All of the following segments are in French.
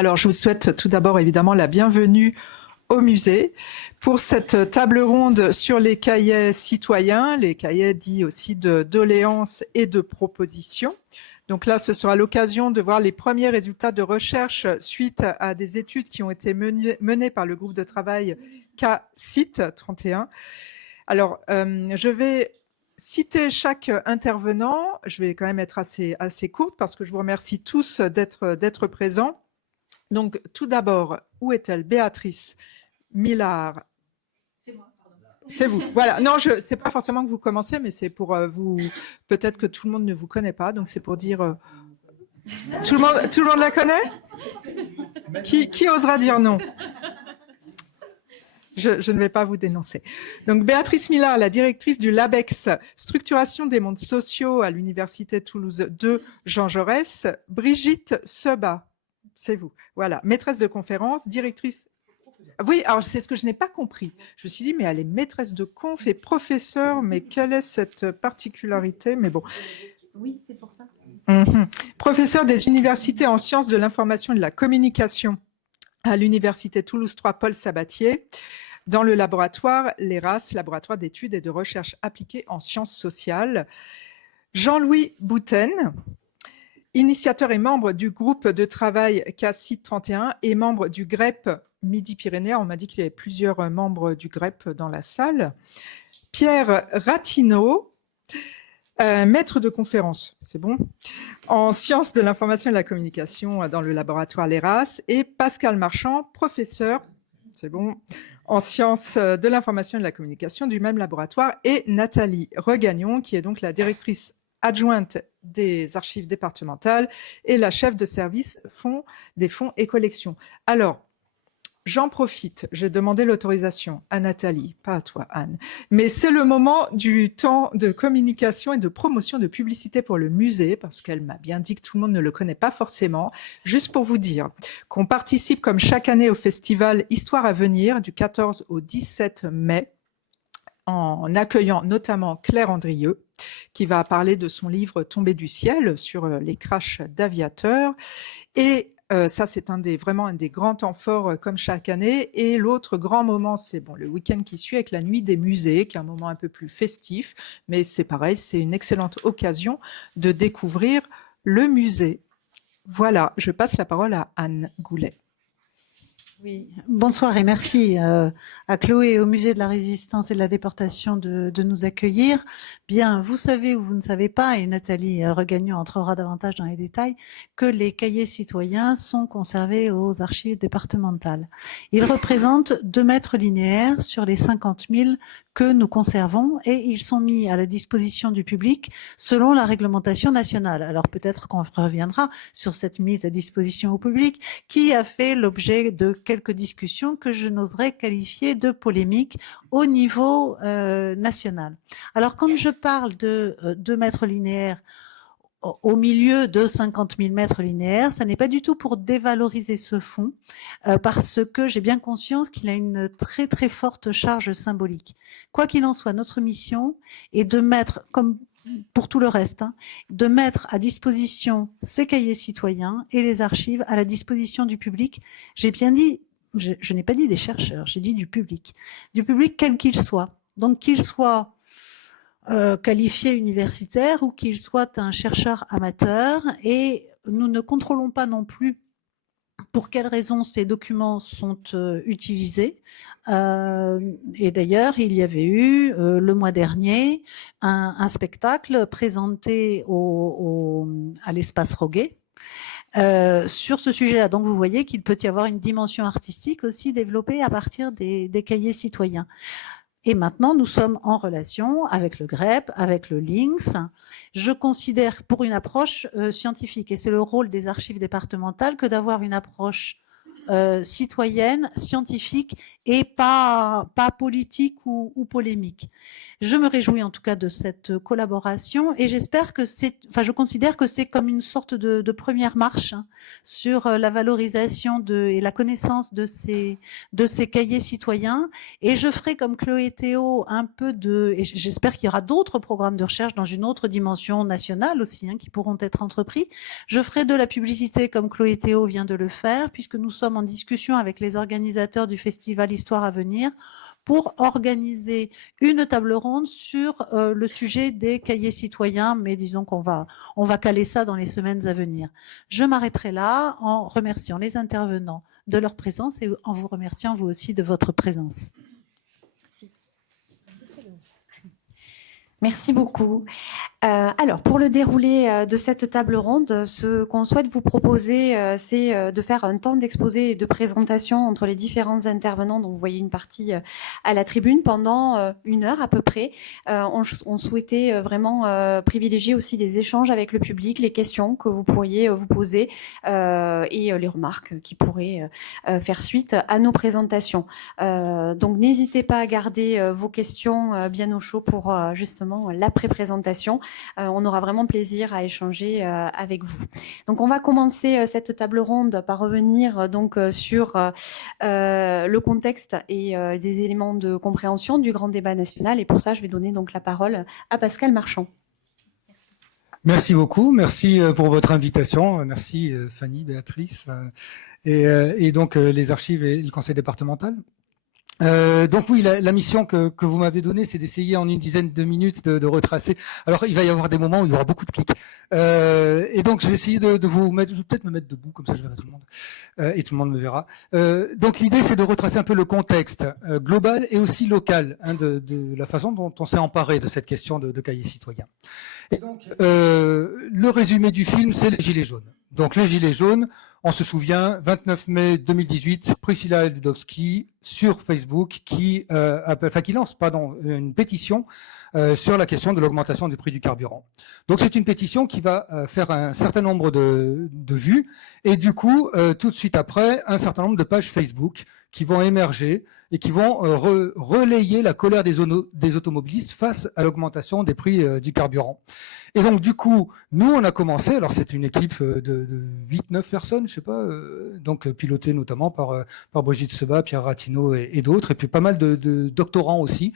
Alors, je vous souhaite tout d'abord évidemment la bienvenue au musée pour cette table ronde sur les cahiers citoyens, les cahiers dits aussi de doléances et de propositions. Donc là, ce sera l'occasion de voir les premiers résultats de recherche suite à des études qui ont été menées par le groupe de travail K-CIT 31. Alors, je vais citer chaque intervenant. Je vais quand même être assez courte parce que je vous remercie tous d'être présents. Donc, tout d'abord, où est-elle? Béatrice Millard. C'est moi, pardon. C'est vous. Voilà. Non, c'est pas forcément que vous commencez, mais c'est pour vous. Peut-être que tout le monde ne vous connaît pas, donc c'est pour dire. Tout le monde la connaît? Qui osera dire non? Je ne vais pas vous dénoncer. Donc, Béatrice Millard, la directrice du LABEX, Structuration des mondes sociaux à l'Université Toulouse 2 Jean Jaurès. Brigitte Seba, c'est vous. Voilà, maîtresse de conférence, directrice. Oui, alors c'est ce que je n'ai pas compris. Je me suis dit, mais elle est maîtresse de conf et professeure, mais quelle est cette particularité? Mais bon. Oui, c'est pour ça. Professeure des universités en sciences de l'information et de la communication à l'Université Toulouse 3 Paul Sabatier, dans le laboratoire l'ERAS, laboratoire d'études et de recherche appliquées en sciences sociales. Jean-Louis Bouten, initiateur et membre du groupe de travail K-CIT 31 et membre du GREP Midi-Pyrénées. On m'a dit qu'il y avait plusieurs membres du GREP dans la salle. Pierre Ratineau, maître de conférence, c'est bon, en sciences de l'information et de la communication dans le laboratoire l'ERAS, et Pascal Marchand, professeur, c'est bon, en sciences de l'information et de la communication du même laboratoire, et Nathalie Regagnon, qui est donc la directrice adjointe des archives départementales et la chef de service des fonds et collections. Alors, j'en profite, j'ai demandé l'autorisation à Nathalie, pas à toi Anne, mais c'est le moment du temps de communication et de promotion de publicité pour le musée, parce qu'elle m'a bien dit que tout le monde ne le connaît pas forcément. Juste pour vous dire qu'on participe comme chaque année au festival Histoire à venir du 14 au 17 mai, en accueillant notamment Claire Andrieux, qui va parler de son livre Tombé du ciel sur les crashs d'aviateurs. Et ça, c'est vraiment un des grands temps forts comme chaque année. Et l'autre grand moment, c'est le week-end qui suit avec la nuit des musées, qui est un moment un peu plus festif. Mais c'est pareil, c'est une excellente occasion de découvrir le musée. Voilà, je passe la parole à Anne Goulet. Oui, bonsoir et merci à Chloé et au Musée de la Résistance et de la Déportation de nous accueillir. Bien, vous savez ou vous ne savez pas, et Nathalie Regagnon entrera davantage dans les détails, que les cahiers citoyens sont conservés aux archives départementales. Ils représentent 2 mètres linéaires sur les 50 000 que nous conservons et ils sont mis à la disposition du public selon la réglementation nationale. Alors peut-être qu'on reviendra sur cette mise à disposition au public qui a fait l'objet de quelques discussions que je n'oserais qualifier de polémiques au niveau national. Alors quand je parle de 2 mètres linéaires au milieu de 50 000 mètres linéaires, ça n'est pas du tout pour dévaloriser ce fonds, parce que j'ai bien conscience qu'il a une très très forte charge symbolique. Quoi qu'il en soit, notre mission est de mettre, comme pour tout le reste, de mettre à disposition ces cahiers citoyens et les archives à la disposition du public. J'ai bien dit, je n'ai pas dit des chercheurs, j'ai dit du public quel qu'il soit. Donc qu'il soit qualifié universitaire ou qu'il soit un chercheur amateur, et nous ne contrôlons pas non plus pour quelles raisons ces documents sont utilisés. Et d'ailleurs, il y avait eu le mois dernier un spectacle présenté à l'espace Roguet sur ce sujet-là. Donc vous voyez qu'il peut y avoir une dimension artistique aussi développée à partir des cahiers citoyens. Et maintenant, nous sommes en relation avec le GREP, avec le LINX. Je considère pour une approche scientifique, et c'est le rôle des archives départementales que d'avoir une approche citoyenne, scientifique et pas politique ou polémique. Je me réjouis en tout cas de cette collaboration et j'espère que je considère que c'est comme une sorte de première marche sur la valorisation et la connaissance de ces cahiers citoyens. Et je ferai comme Chloé et Théo et j'espère qu'il y aura d'autres programmes de recherche dans une autre dimension nationale aussi, qui pourront être entrepris. Je ferai de la publicité comme Chloé et Théo vient de le faire, puisque nous sommes en discussion avec les organisateurs du festival Histoire à venir pour organiser une table ronde sur le sujet des cahiers citoyens, mais disons qu'on va caler ça dans les semaines à venir. Je m'arrêterai là en remerciant les intervenants de leur présence et en vous remerciant vous aussi de votre présence. Merci. Merci beaucoup. Alors, pour le déroulé de cette table ronde, ce qu'on souhaite vous proposer, c'est de faire un temps d'exposé et de présentation entre les différents intervenants, dont vous voyez une partie à la tribune, pendant 1 heure à peu près. On souhaitait vraiment privilégier aussi les échanges avec le public, les questions que vous pourriez vous poser et les remarques qui pourraient faire suite à nos présentations. Donc, n'hésitez pas à garder vos questions bien au chaud pour justement la pré-présentation. On aura vraiment plaisir à échanger avec vous. Donc, on va commencer cette table ronde par revenir donc sur le contexte et des éléments de compréhension du grand débat national. Et pour ça, je vais donner donc la parole à Pascal Marchand. Merci beaucoup, merci pour votre invitation, merci Fanny, Béatrice et donc les archives et le conseil départemental. Donc oui, la mission que vous m'avez donnée, c'est d'essayer en une dizaine de minutes de retracer. Alors il va y avoir des moments où il y aura beaucoup de clics. Et donc je vais essayer de vous mettre, je vais peut-être me mettre debout, comme ça je verrai tout le monde. Et tout le monde me verra. Donc l'idée, c'est de retracer un peu le contexte global et aussi local de la façon dont on s'est emparé de cette question de cahier citoyen. Et donc le résumé du film, c'est les Gilets jaunes. Donc les Gilets jaunes, on se souvient, 29 mai 2018, Priscilla Ludowski sur Facebook qui lance une pétition sur la question de l'augmentation du prix du carburant. Donc c'est une pétition qui va faire un certain nombre de vues et du coup, tout de suite après, un certain nombre de pages Facebook qui vont émerger et qui vont relayer la colère des automobilistes face à l'augmentation des prix du carburant. Et donc du coup, nous on a commencé, alors c'est une équipe de 8-9 personnes, je sais pas, donc pilotée notamment par Brigitte Seba, Pierre Ratineau et d'autres, et puis pas mal de doctorants aussi.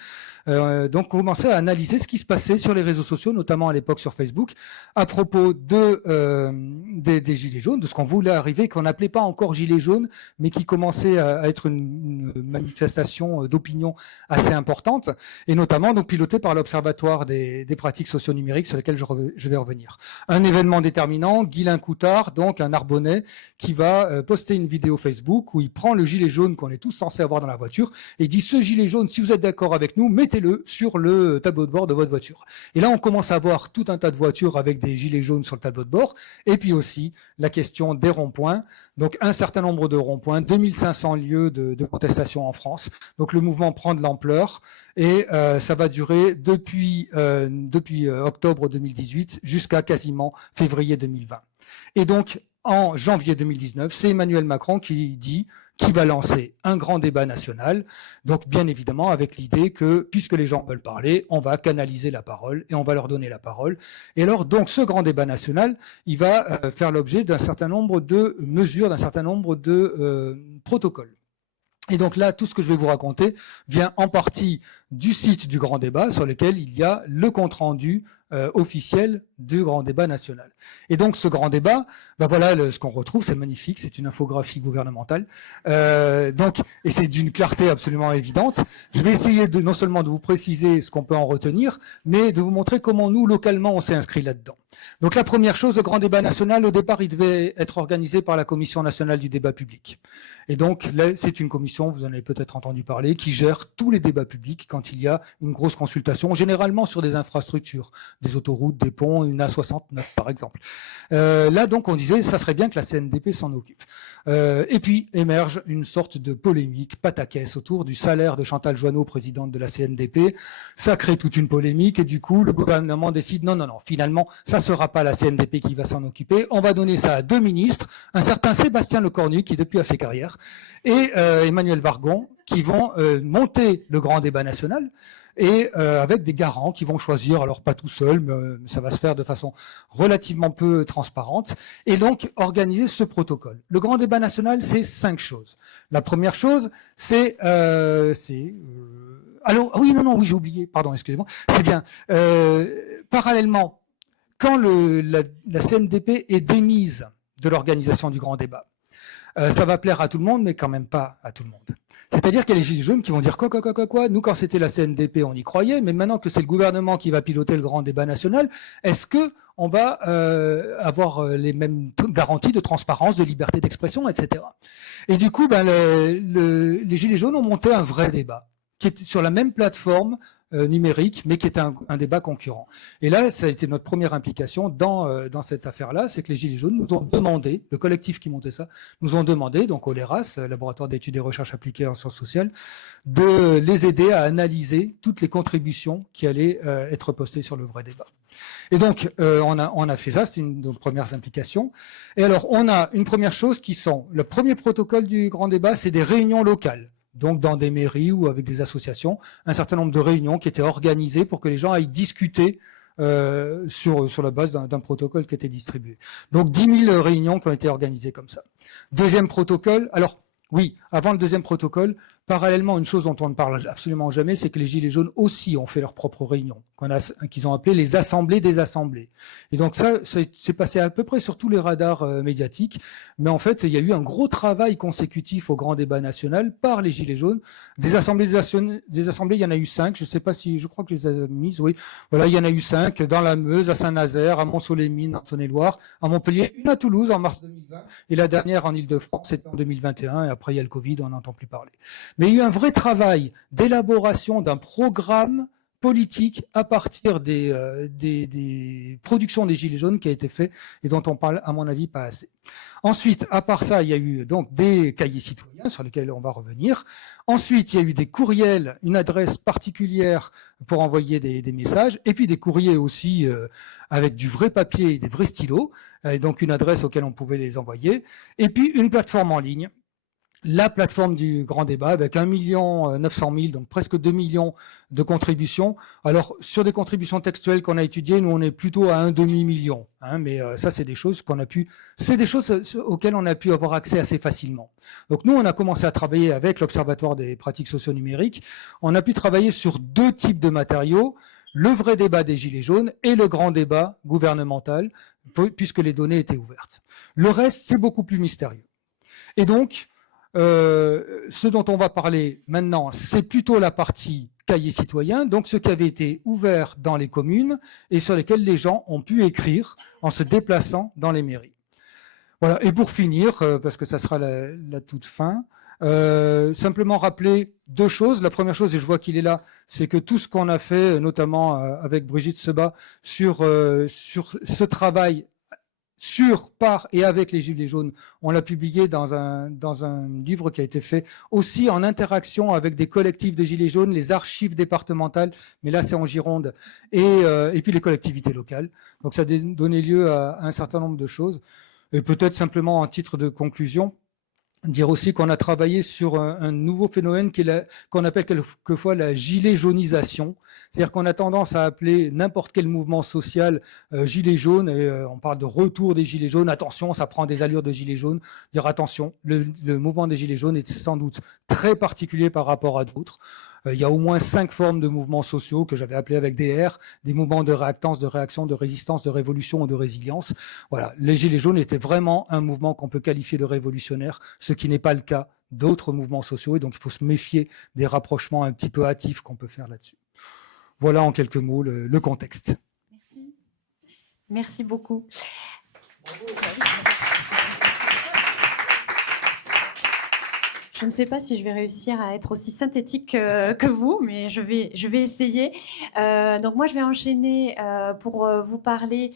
Donc on commençait à analyser ce qui se passait sur les réseaux sociaux, notamment à l'époque sur Facebook, à propos des Gilets jaunes, de ce qu'on voulait arriver, qu'on n'appelait pas encore Gilets jaunes, mais qui commençait à être une manifestation d'opinion assez importante, et notamment donc pilotée par l'Observatoire des pratiques socio-numériques sur lesquelles je vais revenir. Un événement déterminant, Guylain Coutard, donc un Narbonnais, qui va poster une vidéo Facebook où il prend le gilet jaune qu'on est tous censés avoir dans la voiture et dit « Ce gilet jaune, si vous êtes d'accord avec nous, mettez-le sur le tableau de bord de votre voiture. » Et là, on commence à voir tout un tas de voitures avec des gilets jaunes sur le tableau de bord, et puis aussi la question des ronds-points. Donc un certain nombre de ronds-points, 2500 lieux de contestation en France. Donc le mouvement prend de l'ampleur et ça va durer depuis octobre 2018 jusqu'à quasiment février 2020. Et donc en janvier 2019, c'est Emmanuel Macron qui va lancer un grand débat national, donc bien évidemment avec l'idée que, puisque les gens veulent parler, on va canaliser la parole et on va leur donner la parole. Et alors, donc, ce grand débat national, il va faire l'objet d'un certain nombre de mesures, d'un certain nombre de protocoles. Et donc là, tout ce que je vais vous raconter vient en partie du site du Grand Débat, sur lequel il y a le compte-rendu officiel du Grand Débat national. Et donc ce Grand Débat, voilà ce qu'on retrouve, c'est magnifique, c'est une infographie gouvernementale, et c'est d'une clarté absolument évidente. Je vais essayer non seulement de vous préciser ce qu'on peut en retenir, mais de vous montrer comment nous, localement, on s'est inscrit là-dedans. Donc la première chose, le Grand Débat national, au départ, il devait être organisé par la Commission nationale du débat public. Et donc là, c'est une commission, vous en avez peut-être entendu parler, qui gère tous les débats publics quand il y a une grosse consultation, généralement sur des infrastructures, des autoroutes, des ponts, une A69 par exemple. Là donc on disait, ça serait bien que la CNDP s'en occupe. Et puis émerge une sorte de polémique pataquès autour du salaire de Chantal Joanneau, présidente de la CNDP. Ça crée toute une polémique et du coup le gouvernement décide non, finalement ça sera pas la CNDP qui va s'en occuper, on va donner ça à 2 ministres, un certain Sébastien Lecornu qui depuis a fait carrière, et Emmanuel Vargon, qui vont monter le grand débat national et avec des garants qui vont choisir, alors pas tout seul, mais ça va se faire de façon relativement peu transparente, et donc organiser ce protocole. Le grand débat national, c'est 5 choses. La première chose, c'est alors, oui, oui, j'ai oublié, pardon, excusez-moi, c'est bien. Parallèlement, quand la CNDP est démise de l'organisation du grand débat, ça va plaire à tout le monde, mais quand même pas à tout le monde. C'est-à-dire qu'il y a les gilets jaunes qui vont dire quoi. Nous, quand c'était la CNDP, on y croyait, mais maintenant que c'est le gouvernement qui va piloter le grand débat national, est-ce que on va avoir les mêmes garanties de transparence, de liberté d'expression, etc. Et du coup, les gilets jaunes ont monté un vrai débat qui est sur la même plateforme numérique, mais qui est un débat concurrent. Et là, ça a été notre première implication dans cette affaire-là, c'est que les Gilets jaunes nous ont demandé, le collectif qui montait ça, nous ont demandé, donc au LERAS, Laboratoire d'études et recherches appliquées en sciences sociales, de les aider à analyser toutes les contributions qui allaient être postées sur le vrai débat. Et donc, on a fait ça, c'est une de nos premières implications. Et alors, on a une première chose qui sont, le premier protocole du grand débat, c'est des réunions locales. Donc dans des mairies ou avec des associations, un certain nombre de réunions qui étaient organisées pour que les gens aillent discuter sur la base d'un protocole qui était distribué. Donc 10 000 réunions qui ont été organisées comme ça. Deuxième protocole, alors oui, avant le deuxième protocole, parallèlement, une chose dont on ne parle absolument jamais, c'est que les Gilets jaunes aussi ont fait leurs propres réunions, qu'ils ont appelées les assemblées des assemblées. Et donc ça, c'est passé à peu près sur tous les radars médiatiques, mais en fait, il y a eu un gros travail consécutif au grand débat national par les Gilets jaunes. Des assemblées, il y en a eu 5, je sais pas si, je crois que je les ai mises, oui. Voilà, il y en a eu 5 dans la Meuse, à Saint-Nazaire, à Mont-Soleil-Mines, en Saône-et-Loire, à Montpellier, une à Toulouse en mars 2020, et la dernière en Île-de-France, c'était en 2021, et après il y a le Covid, on n'entend plus parler. Mais il y a eu un vrai travail d'élaboration d'un programme politique à partir des productions des Gilets jaunes qui a été fait et dont on parle, à mon avis, pas assez. Ensuite, à part ça, il y a eu donc des cahiers citoyens sur lesquels on va revenir. Ensuite, il y a eu des courriels, une adresse particulière pour envoyer des messages, et puis des courriers aussi avec du vrai papier et des vrais stylos, et donc une adresse auquel on pouvait les envoyer, et puis une plateforme en ligne. La plateforme du grand débat avec 1 900 000, donc presque 2 millions de contributions. Alors, sur des contributions textuelles qu'on a étudiées, nous, on est plutôt à un demi-million. Mais ça, c'est des choses c'est des choses auxquelles on a pu avoir accès assez facilement. Donc, nous, on a commencé à travailler avec l'Observatoire des pratiques socio-numériques. On a pu travailler sur 2 types de matériaux, le vrai débat des Gilets jaunes et le grand débat gouvernemental, puisque les données étaient ouvertes. Le reste, c'est beaucoup plus mystérieux. Et donc, ce dont on va parler maintenant, c'est plutôt la partie cahier citoyen, donc ce qui avait été ouvert dans les communes et sur lesquels les gens ont pu écrire en se déplaçant dans les mairies. Voilà. Et pour finir, parce que ça sera la toute fin, simplement rappeler 2 choses. La première chose, et je vois qu'il est là, c'est que tout ce qu'on a fait, notamment avec Brigitte Sebat, sur ce travail par et avec les Gilets jaunes, on l'a publié dans un livre qui a été fait aussi en interaction avec des collectifs de Gilets jaunes, les archives départementales, mais là c'est en Gironde, et puis les collectivités locales. Donc ça a donné lieu à un certain nombre de choses. Et peut-être simplement en titre de conclusion, dire aussi qu'on a travaillé sur un nouveau phénomène qu'on appelle quelquefois la gilet jaunisation. C'est-à-dire qu'on a tendance à appeler n'importe quel mouvement social gilet jaune, et on parle de retour des gilets jaunes. Attention, ça prend des allures de gilets jaunes. Dire attention, le mouvement des gilets jaunes est sans doute très particulier par rapport à d'autres. Il y a au moins 5 formes de mouvements sociaux que j'avais appelés avec des R, des mouvements de réactance, de réaction, de résistance, de révolution ou de résilience. Voilà, les Gilets jaunes étaient vraiment un mouvement qu'on peut qualifier de révolutionnaire, ce qui n'est pas le cas d'autres mouvements sociaux, et donc il faut se méfier des rapprochements un petit peu hâtifs qu'on peut faire là-dessus. Voilà en quelques mots le contexte. Merci. Merci beaucoup. Je ne sais pas si je vais réussir à être aussi synthétique que vous, mais je vais essayer. Donc moi, je vais enchaîner pour vous parler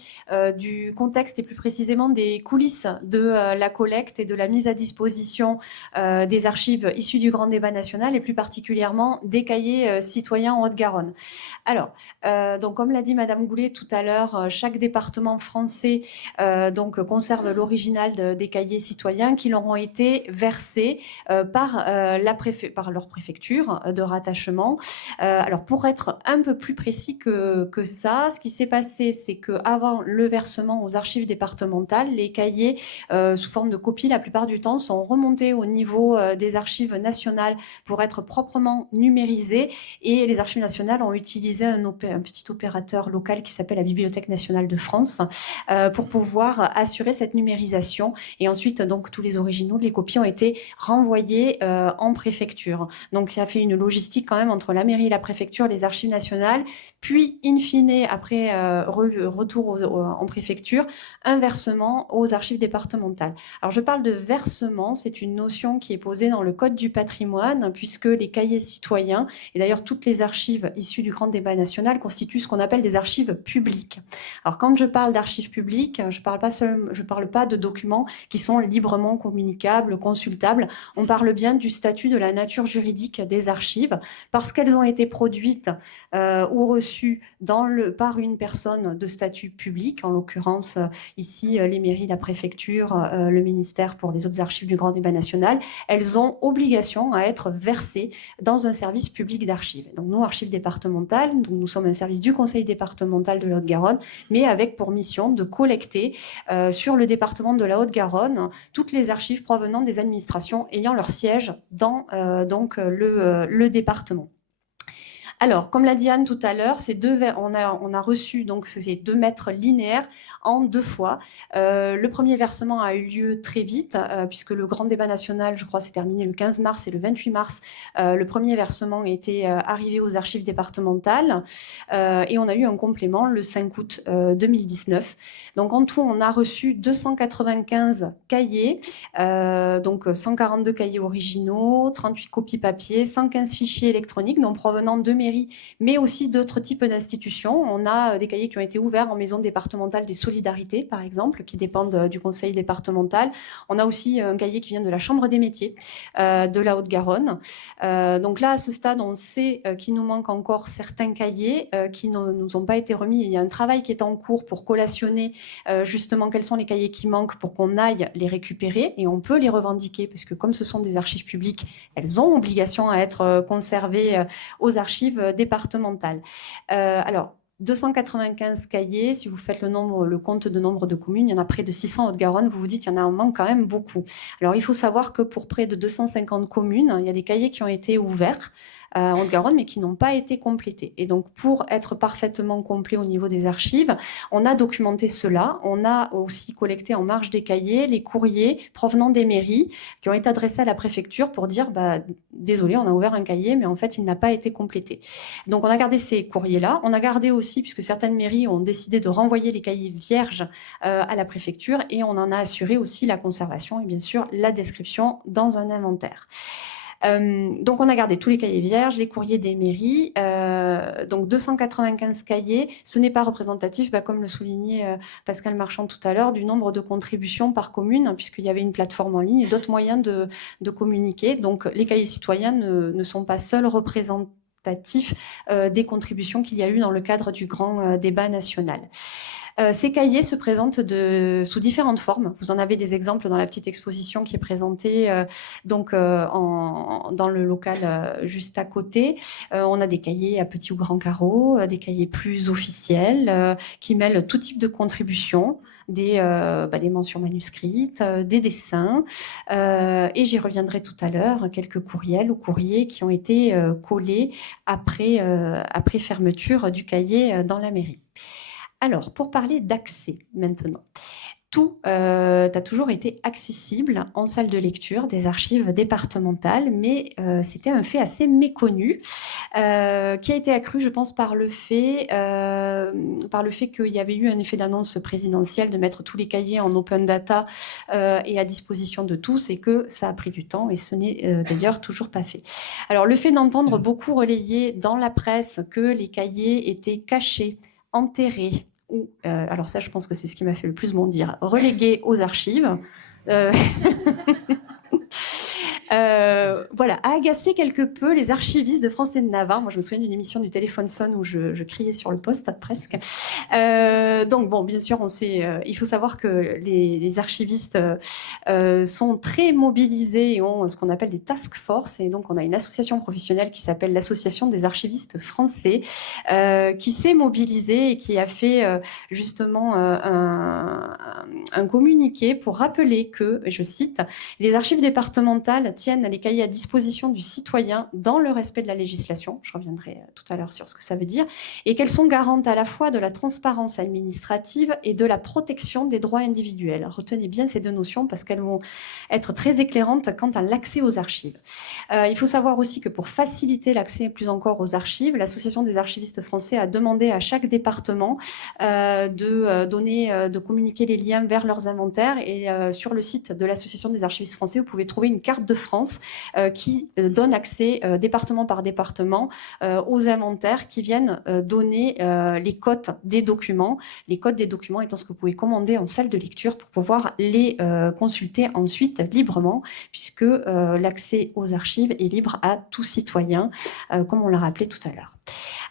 du contexte et plus précisément des coulisses de la collecte et de la mise à disposition des archives issues du grand débat national et plus particulièrement des cahiers citoyens en Haute-Garonne. Alors, donc comme l'a dit Madame Goulet tout à l'heure, chaque département français donc conserve l'original des cahiers citoyens qui leur ont été versés par leur préfecture de rattachement. Alors, pour être un peu plus précis que ça, ce qui s'est passé, c'est qu'avant le versement aux archives départementales, les cahiers, sous forme de copie, la plupart du temps, sont remontés au niveau des archives nationales pour être proprement numérisés. Et les archives nationales ont utilisé un petit opérateur local qui s'appelle la Bibliothèque nationale de France pour pouvoir assurer cette numérisation. Et ensuite, donc, tous les originaux, les copies ont été renvoyés en préfecture. Donc, il a fait une logistique quand même entre la mairie, la préfecture, les archives nationales, puis, in fine, après retour en préfecture, un versement aux archives départementales. Alors, je parle de versement, c'est une notion qui est posée dans le Code du patrimoine, puisque les cahiers citoyens, et d'ailleurs toutes les archives issues du grand débat national, constituent ce qu'on appelle des archives publiques. Alors, quand je parle d'archives publiques, je parle pas de documents qui sont librement communicables, consultables. On parle bien du statut de la nature juridique des archives, parce qu'elles ont été produites ou reçues par une personne de statut public, en l'occurrence ici les mairies, la préfecture, le ministère pour les autres archives du grand débat national. Elles ont obligation à être versées dans un service public d'archives. Donc nous, archives départementales, donc nous sommes un service du conseil départemental de la Haute-Garonne, mais avec pour mission de collecter sur le département de la Haute-Garonne toutes les archives provenant des administrations ayant leur siège dans le département. Alors, comme l'a dit Anne tout à l'heure, on a reçu donc ces 2 mètres linéaires en 2 fois. Le premier versement a eu lieu très vite, puisque le grand débat national, je crois, s'est terminé le 15 mars et le 28 mars. Le premier versement était arrivé aux archives départementales et on a eu un complément le 5 août 2019. Donc, en tout, on a reçu 295 cahiers, donc 142 cahiers originaux, 38 copies papier, 115 fichiers électroniques, donc provenant de mairies, mais aussi d'autres types d'institutions. On a des cahiers qui ont été ouverts en maison départementale des solidarités, par exemple, qui dépendent du conseil départemental. On a aussi un cahier qui vient de la Chambre des métiers de la Haute-Garonne. Donc là, à ce stade, on sait qu'il nous manque encore certains cahiers qui ne nous ont pas été remis. Il y a un travail qui est en cours pour collationner justement quels sont les cahiers qui manquent pour qu'on aille les récupérer, et on peut les revendiquer, parce que comme ce sont des archives publiques, elles ont obligation à être conservées aux archives départementales. Alors, 295 cahiers, si vous faites le compte de nombre de communes, il y en a près de 600 en Haute-Garonne, vous vous dites qu'il y en manque quand même beaucoup. Alors, il faut savoir que pour près de 250 communes, il y a des cahiers qui ont été ouverts en Haute-Garonne, mais qui n'ont pas été complétés. Et donc, pour être parfaitement complet au niveau des archives, on a documenté cela. On a aussi collecté en marge des cahiers les courriers provenant des mairies qui ont été adressés à la préfecture pour dire désolé, on a ouvert un cahier, mais en fait, il n'a pas été complété. Donc, on a gardé ces courriers-là. On a gardé aussi, puisque certaines mairies ont décidé de renvoyer les cahiers vierges à la préfecture, et on en a assuré aussi la conservation et bien sûr la description dans un inventaire. Donc, on a gardé tous les cahiers vierges, les courriers des mairies, donc 295 cahiers. Ce n'est pas représentatif, comme le soulignait Pascal Marchand tout à l'heure, du nombre de contributions par commune, puisqu'il y avait une plateforme en ligne et d'autres moyens de communiquer. Donc, les cahiers citoyens ne sont pas seuls représentatifs des contributions qu'il y a eu dans le cadre du grand débat national. Ces cahiers se présentent sous différentes formes. Vous en avez des exemples dans la petite exposition qui est présentée dans le local juste à côté. On a des cahiers à petits ou grands carreaux, des cahiers plus officiels qui mêlent tout type de contributions, des mentions manuscrites, des dessins, et j'y reviendrai tout à l'heure, quelques courriels ou courriers qui ont été collés après fermeture du cahier dans la mairie. Alors, pour parler d'accès maintenant, tout a toujours été accessible en salle de lecture des archives départementales, mais c'était un fait assez méconnu, qui a été accru, je pense, par le fait qu'il y avait eu un effet d'annonce présidentielle de mettre tous les cahiers en open data et à disposition de tous, et que ça a pris du temps, et ce n'est d'ailleurs toujours pas fait. Alors, le fait d'entendre beaucoup relayer dans la presse que les cahiers étaient cachés, enterrés, ou, alors ça, je pense que c'est ce qui m'a fait le plus bondir, relégués aux archives. Voilà, a agacé quelque peu les archivistes de France et de Navarre. Moi, je me souviens d'une émission du Téléphone sonne où je criais sur le poste, presque. Donc, bon, bien sûr, il faut savoir que les archivistes sont très mobilisés et ont ce qu'on appelle des task force. Et donc, on a une association professionnelle qui s'appelle l'Association des archivistes français, qui s'est mobilisée et qui a fait justement un communiqué pour rappeler que, je cite, les archives départementales tiennent les cahiers à disposition du citoyen dans le respect de la législation, je reviendrai tout à l'heure sur ce que ça veut dire, et qu'elles sont garantes à la fois de la transparence administrative et de la protection des droits individuels. Retenez bien ces deux notions parce qu'elles vont être très éclairantes quant à l'accès aux archives. Il faut savoir aussi que pour faciliter l'accès plus encore aux archives, l'Association des archivistes français a demandé à chaque département de communiquer les liens vers leurs inventaires, et sur le site de l'Association des archivistes français, vous pouvez trouver une carte de France qui donne accès département par département aux inventaires qui viennent donner les cotes des documents. Les cotes des documents étant ce que vous pouvez commander en salle de lecture pour pouvoir les consulter ensuite librement, puisque l'accès aux archives est libre à tout citoyen, comme on l'a rappelé tout à l'heure.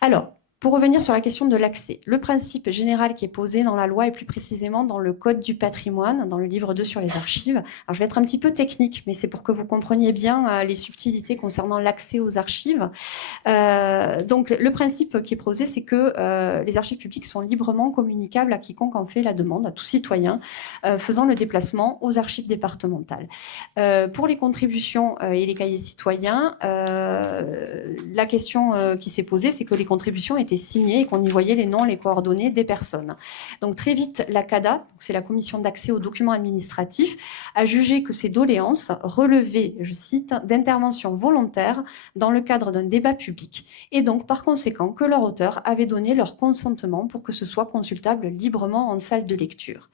Alors, pour revenir sur la question de l'accès, le principe général qui est posé dans la loi et plus précisément dans le Code du patrimoine, dans le livre 2 sur les archives. Alors, je vais être un petit peu technique, mais c'est pour que vous compreniez bien les subtilités concernant l'accès aux archives. Donc, le principe qui est posé, c'est que les archives publiques sont librement communicables à quiconque en fait la demande, à tout citoyen, faisant le déplacement aux archives départementales. Pour les contributions et les cahiers citoyens, la question qui s'est posée, c'est que les contributions étaient signées et qu'on y voyait les noms, les coordonnées des personnes. Donc très vite, la CADA, c'est la Commission d'accès aux documents administratifs, a jugé que ces doléances relevaient, je cite, d'interventions volontaires dans le cadre d'un débat public, et donc par conséquent que leur auteur avait donné leur consentement pour que ce soit consultable librement en salle de lecture.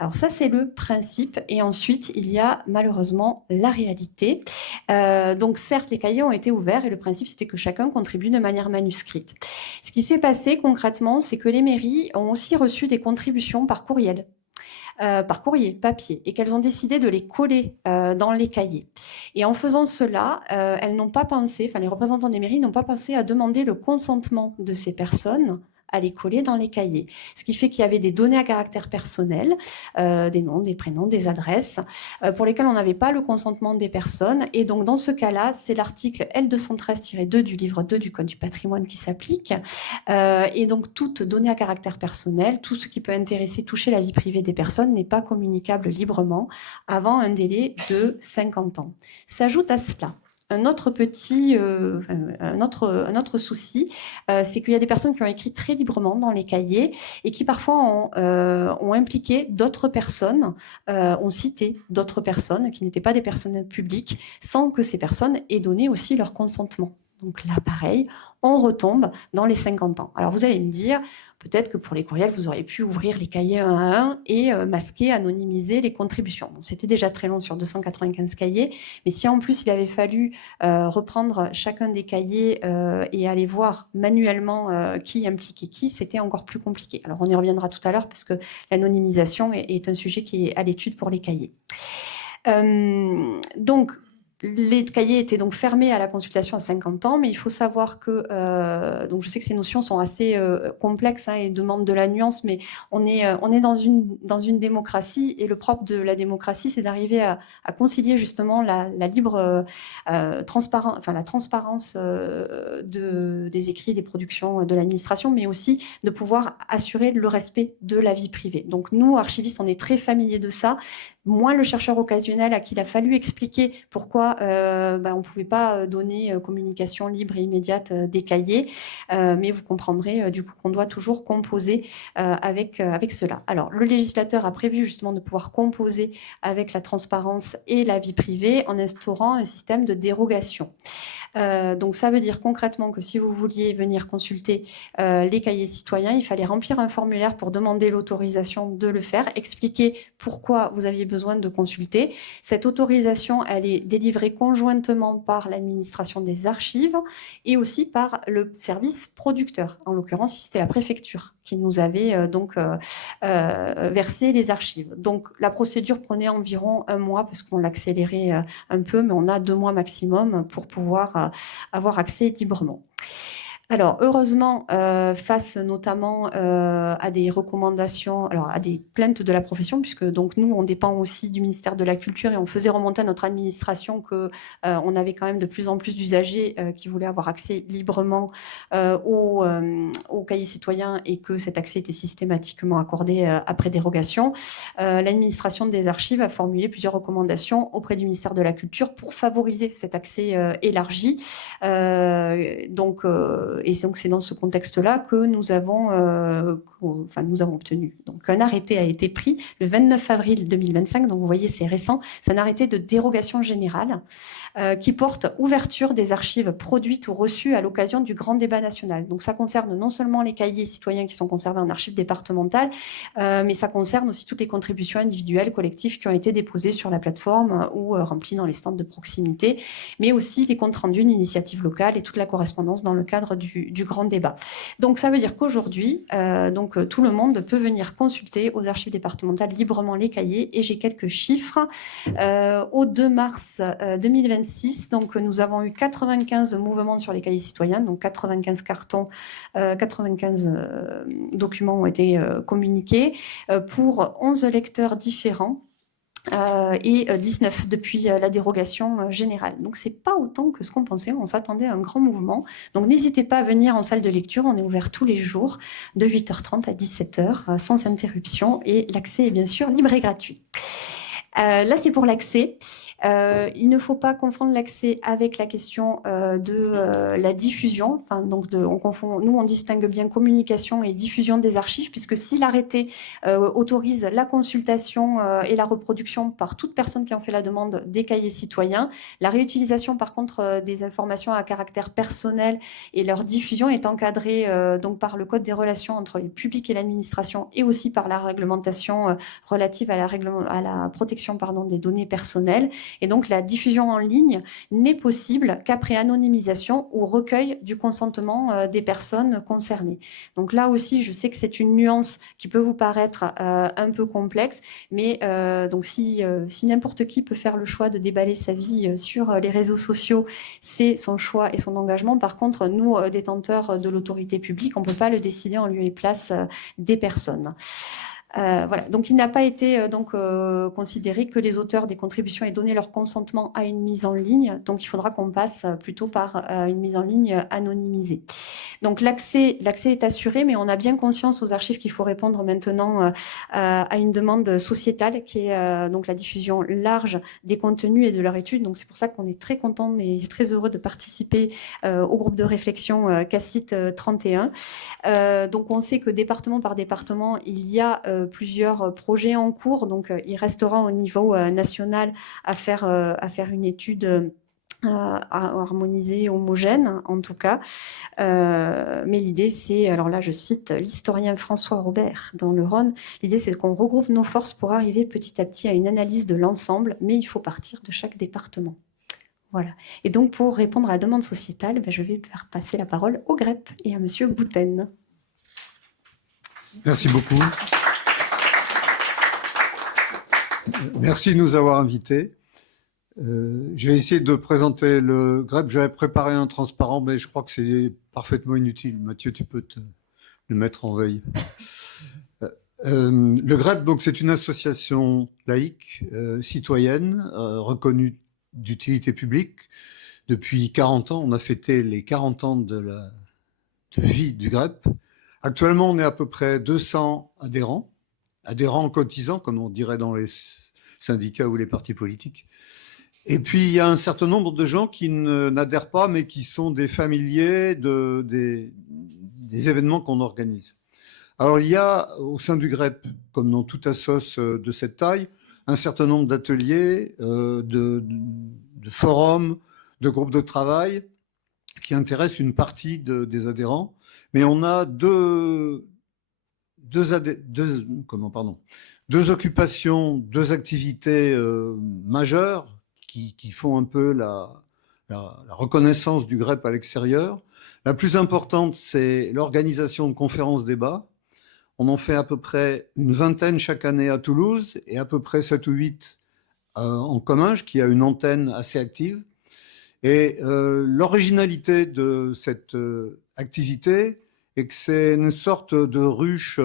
Alors ça, c'est le principe. Et ensuite, il y a malheureusement la réalité. Donc certes, les cahiers ont été ouverts et le principe, c'était que chacun contribue de manière manuscrite. Ce qui s'est passé concrètement, c'est que les mairies ont aussi reçu des contributions par courriel. Par courrier, papier, et qu'elles ont décidé de les coller dans les cahiers. Et en faisant cela, elles n'ont pas pensé, enfin les représentants des mairies n'ont pas pensé à demander le consentement de ces personnes à les coller dans les cahiers. Ce qui fait qu'il y avait des données à caractère personnel, des noms, des prénoms, des adresses, pour lesquelles on n'avait pas le consentement des personnes. Et donc, dans ce cas-là, c'est l'article L213-2 du livre 2 du Code du patrimoine qui s'applique. Et donc, toute donnée à caractère personnel, tout ce qui peut intéresser, toucher la vie privée des personnes n'est pas communicable librement avant un délai de 50 ans. S'ajoute à cela un autre souci, c'est qu'il y a des personnes qui ont écrit très librement dans les cahiers et qui parfois ont impliqué d'autres personnes, ont cité d'autres personnes qui n'étaient pas des personnes publiques, sans que ces personnes aient donné aussi leur consentement. Donc là, pareil, on retombe dans les 50 ans. Alors vous allez me dire, peut-être que pour les courriels, vous auriez pu ouvrir les cahiers un à un et masquer, anonymiser les contributions. Bon, c'était déjà très long sur 295 cahiers, mais si en plus il avait fallu reprendre chacun des cahiers et aller voir manuellement qui impliquait qui, c'était encore plus compliqué. Alors on y reviendra tout à l'heure parce que l'anonymisation est un sujet qui est à l'étude pour les cahiers. Donc, les cahiers étaient donc fermés à la consultation à 50 ans, mais il faut savoir que, donc je sais que ces notions sont assez complexes et demandent de la nuance, mais on est dans une démocratie, et le propre de la démocratie, c'est d'arriver à concilier justement la libre la transparence des écrits, des productions de l'administration, mais aussi de pouvoir assurer le respect de la vie privée. Donc nous, archivistes, on est très familiers de ça. Moins le chercheur occasionnel à qui il a fallu expliquer pourquoi on ne pouvait pas donner communication libre et immédiate des cahiers, mais vous comprendrez du coup qu'on doit toujours composer avec cela. Alors, le législateur a prévu justement de pouvoir composer avec la transparence et la vie privée en instaurant un système de dérogation. Donc ça veut dire concrètement que si vous vouliez venir consulter les cahiers citoyens, il fallait remplir un formulaire pour demander l'autorisation de le faire, expliquer pourquoi vous aviez besoin besoin de consulter. Cette autorisation, elle est délivrée conjointement par l'administration des archives et aussi par le service producteur. En l'occurrence, c'était la préfecture qui nous avait versé les archives. Donc, la procédure prenait environ 1 mois parce qu'on l'accélérait un peu, mais on a 2 mois maximum pour pouvoir avoir accès librement. Alors, heureusement, face notamment à des recommandations, alors à des plaintes de la profession, puisque donc nous, on dépend aussi du ministère de la Culture et on faisait remonter à notre administration que on avait quand même de plus en plus d'usagers qui voulaient avoir accès librement au cahier citoyen et que cet accès était systématiquement accordé après dérogation. L'administration des archives a formulé plusieurs recommandations auprès du ministère de la Culture pour favoriser cet accès élargi. Et donc c'est dans ce contexte-là que nous avons obtenu. Donc un arrêté a été pris le 29 avril 2025, donc vous voyez c'est récent, c'est un arrêté de dérogation générale qui porte ouverture des archives produites ou reçues à l'occasion du grand débat national. Donc ça concerne non seulement les cahiers citoyens qui sont conservés en archives départementales, mais ça concerne aussi toutes les contributions individuelles, collectives qui ont été déposées sur la plateforme ou remplies dans les stands de proximité, mais aussi les comptes rendus d'initiatives locales et toute la correspondance dans le cadre du grand débat. Donc ça veut dire qu'aujourd'hui, tout le monde peut venir consulter aux archives départementales librement les cahiers et j'ai quelques chiffres. Au 2 mars 2026, donc nous avons eu 95 mouvements sur les cahiers citoyens, donc 95 cartons, 95 documents ont été communiqués pour 11 lecteurs différents. Et 19 depuis la dérogation générale. Donc, c'est pas autant que ce qu'on pensait. On s'attendait à un grand mouvement. Donc, n'hésitez pas à venir en salle de lecture. On est ouvert tous les jours de 8h30 à 17h sans interruption et l'accès est bien sûr libre et gratuit. Là, c'est pour l'accès. Il ne faut pas confondre l'accès avec la question de la diffusion. Enfin, donc on confond, nous, on distingue bien communication et diffusion des archives, puisque si l'arrêté autorise la consultation et la reproduction par toute personne qui en fait la demande des cahiers citoyens, la réutilisation, par contre, des informations à caractère personnel et leur diffusion est encadrée donc par le Code des relations entre le public et l'administration et aussi par la réglementation relative à la protection des données personnelles. Et donc, la diffusion en ligne n'est possible qu'après anonymisation ou recueil du consentement des personnes concernées. Donc là aussi, je sais que c'est une nuance qui peut vous paraître un peu complexe, mais donc si n'importe qui peut faire le choix de déballer sa vie sur les réseaux sociaux, c'est son choix et son engagement. Par contre, nous, détenteurs de l'autorité publique, on ne peut pas le décider en lieu et place des personnes. Voilà. Donc, il n'a pas été considéré que les auteurs des contributions aient donné leur consentement à une mise en ligne. Donc, il faudra qu'on passe plutôt par une mise en ligne anonymisée. Donc, l'accès est assuré, mais on a bien conscience aux archives qu'il faut répondre maintenant à une demande sociétale qui est donc la diffusion large des contenus et de leur étude. Donc, c'est pour ça qu'on est très content et très heureux de participer au groupe de réflexion CACIT 31. Donc, on sait que département par département, il y a plusieurs projets en cours. Donc, il restera au niveau national à faire une étude harmonisée, homogène, en tout cas. Mais l'idée, c'est, alors là, je cite l'historien François Robert dans le Rhône, l'idée, c'est qu'on regroupe nos forces pour arriver petit à petit à une analyse de l'ensemble, mais il faut partir de chaque département. Voilà. Et donc, pour répondre à la demande sociétale, je vais faire passer la parole au GREP et à Monsieur Bouten. Merci beaucoup. Merci de nous avoir invités. Je vais essayer de présenter le GREP. J'avais préparé un transparent, mais je crois que c'est parfaitement inutile. Mathieu, tu peux le mettre en veille. Le GREP, donc, c'est une association laïque, citoyenne, reconnue d'utilité publique. Depuis 40 ans, on a fêté les 40 ans de vie du GREP. Actuellement, on est à peu près 200 adhérents cotisants, comme on dirait dans les syndicats ou les partis politiques. Et puis, il y a un certain nombre de gens qui n'adhèrent pas, mais qui sont des familiers des événements qu'on organise. Alors, il y a au sein du GREP, comme dans toute assoce de cette taille, un certain nombre d'ateliers, de forums, de groupes de travail qui intéressent une partie des adhérents. Mais on a deux deux occupations, deux activités majeures qui font un peu la reconnaissance du GREP à l'extérieur. La plus importante, c'est l'organisation de conférences débats. On en fait à peu près une vingtaine chaque année à Toulouse et à peu près 7 ou 8 en Comminges, qui a une antenne assez active. Et l'originalité de cette activité est que c'est une sorte de ruche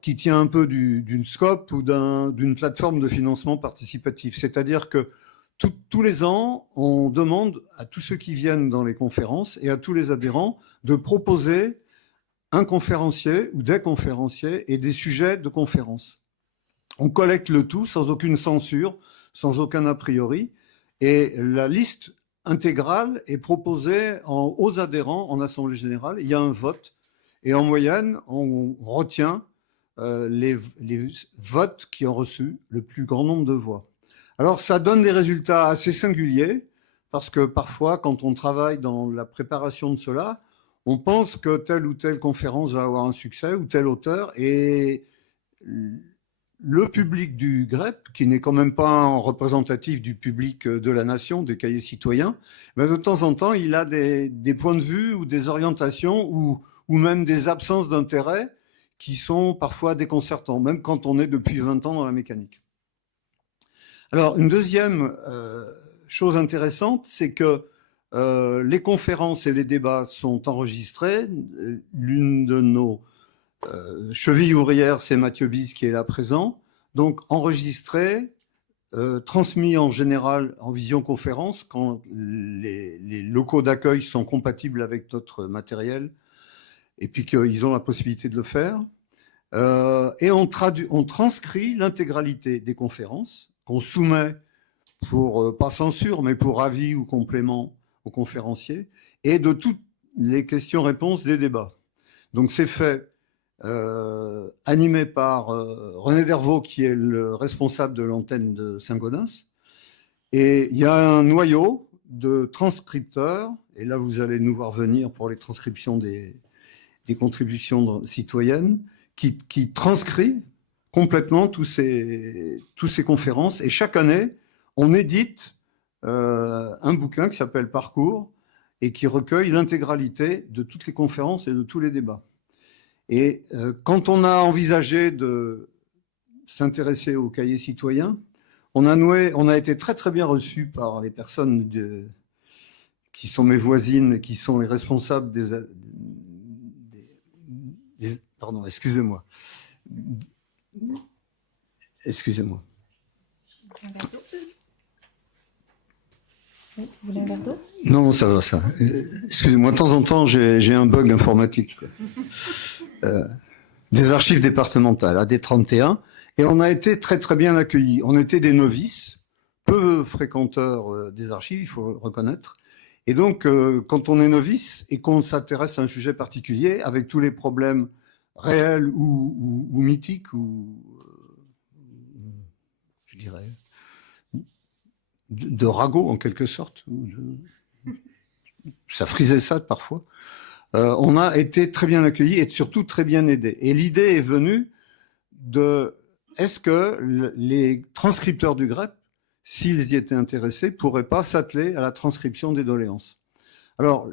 qui tient un peu d'une SCOP ou d'une plateforme de financement participatif. C'est-à-dire que tous les ans, on demande à tous ceux qui viennent dans les conférences et à tous les adhérents de proposer un conférencier ou des conférenciers et des sujets de conférence. On collecte le tout sans aucune censure, sans aucun a priori, et la liste intégrale est proposée aux adhérents en assemblée générale. Il y a un vote, et en moyenne, on retient les votes qui ont reçu le plus grand nombre de voix. Alors, ça donne des résultats assez singuliers, parce que parfois, quand on travaille dans la préparation de cela, on pense que telle ou telle conférence va avoir un succès, ou tel auteur, et le public du GREP, qui n'est quand même pas représentatif du public de la nation, des cahiers citoyens, mais de temps en temps, il a des points de vue ou des orientations ou même des absences d'intérêt qui sont parfois déconcertants, même quand on est depuis 20 ans dans la mécanique. Alors, une deuxième chose intéressante, c'est que les conférences et les débats sont enregistrés. L'une de nos chevilles ouvrières, c'est Mathieu Bise qui est là présent. Donc, enregistré, transmis en général en visioconférence quand les locaux d'accueil sont compatibles avec notre matériel et puis qu'ils ont la possibilité de le faire. Et on transcrit l'intégralité des conférences qu'on soumet pour, pas censure, mais pour avis ou complément aux conférenciers, et de toutes les questions-réponses des débats. Donc c'est fait animé par René Dervaux, qui est le responsable de l'antenne de Saint-Gaudens. Et il y a un noyau de transcripteurs, et là vous allez nous voir venir pour les transcriptions des contributions citoyennes, qui transcrit complètement tous ces conférences. Et chaque année, on édite un bouquin qui s'appelle Parcours et qui recueille l'intégralité de toutes les conférences et de tous les débats. Et quand on a envisagé de s'intéresser aux cahiers citoyens, on a été très très bien reçus par les personnes qui sont mes voisines, qui sont les responsables pardon, excusez-moi. Excusez-moi. Oui, vous voulez un verre d'eau ? Non, ça va, ça. Excusez-moi, de temps en temps, j'ai un bug informatique. Des archives départementales, AD31, et on a été très très bien accueillis. On était des novices, peu fréquenteurs des archives, il faut le reconnaître. Et donc, quand on est novice et qu'on s'intéresse à un sujet particulier, avec tous les problèmes réels ou mythiques, ou je dirais de ragots en quelque sorte, ça frisait ça parfois, on a été très bien accueillis et surtout très bien aidés. Et l'idée est venue de, est-ce que les transcripteurs du GREP, s'ils y étaient intéressés, pourraient pas s'atteler à la transcription des doléances. Alors,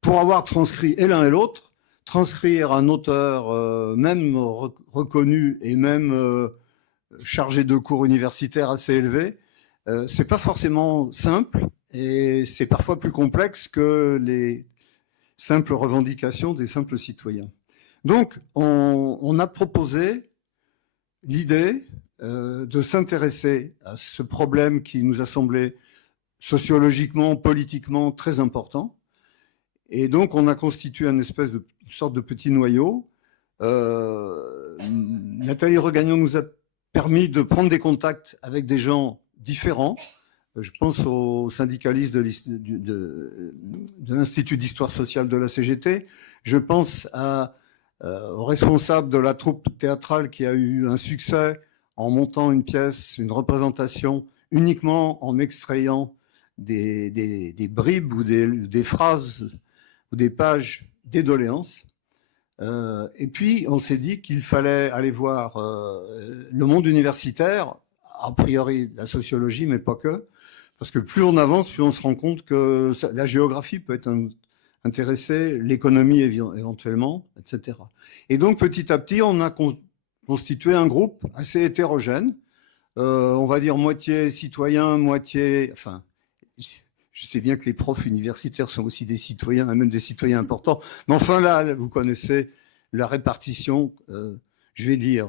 pour avoir transcrit et l'un et l'autre, transcrire un auteur même reconnu et même chargé de cours universitaires assez élevés, c'est pas forcément simple et c'est parfois plus complexe que les simples revendications des simples citoyens. Donc, on a proposé l'idée de s'intéresser à ce problème qui nous a semblé sociologiquement, politiquement très important. Et donc, on a constitué une sorte de petit noyau. Nathalie Regagnon nous a permis de prendre des contacts avec des gens différents. Je pense aux syndicalistes de l'Institut d'histoire sociale de la CGT. Je pense aux responsables de la troupe théâtrale qui a eu un succès en montant une pièce, une représentation, uniquement en extrayant des bribes ou des phrases ou des pages des doléances. Et puis, on s'est dit qu'il fallait aller voir le monde universitaire, a priori la sociologie, mais pas que, parce que plus on avance, plus on se rend compte que la géographie peut être intéressée, l'économie éventuellement, etc. Et donc, petit à petit, on a constitué un groupe assez hétérogène, on va dire moitié citoyen, moitié... Enfin, je sais bien que les profs universitaires sont aussi des citoyens, et même des citoyens importants. Mais enfin, là, vous connaissez la répartition, je vais dire,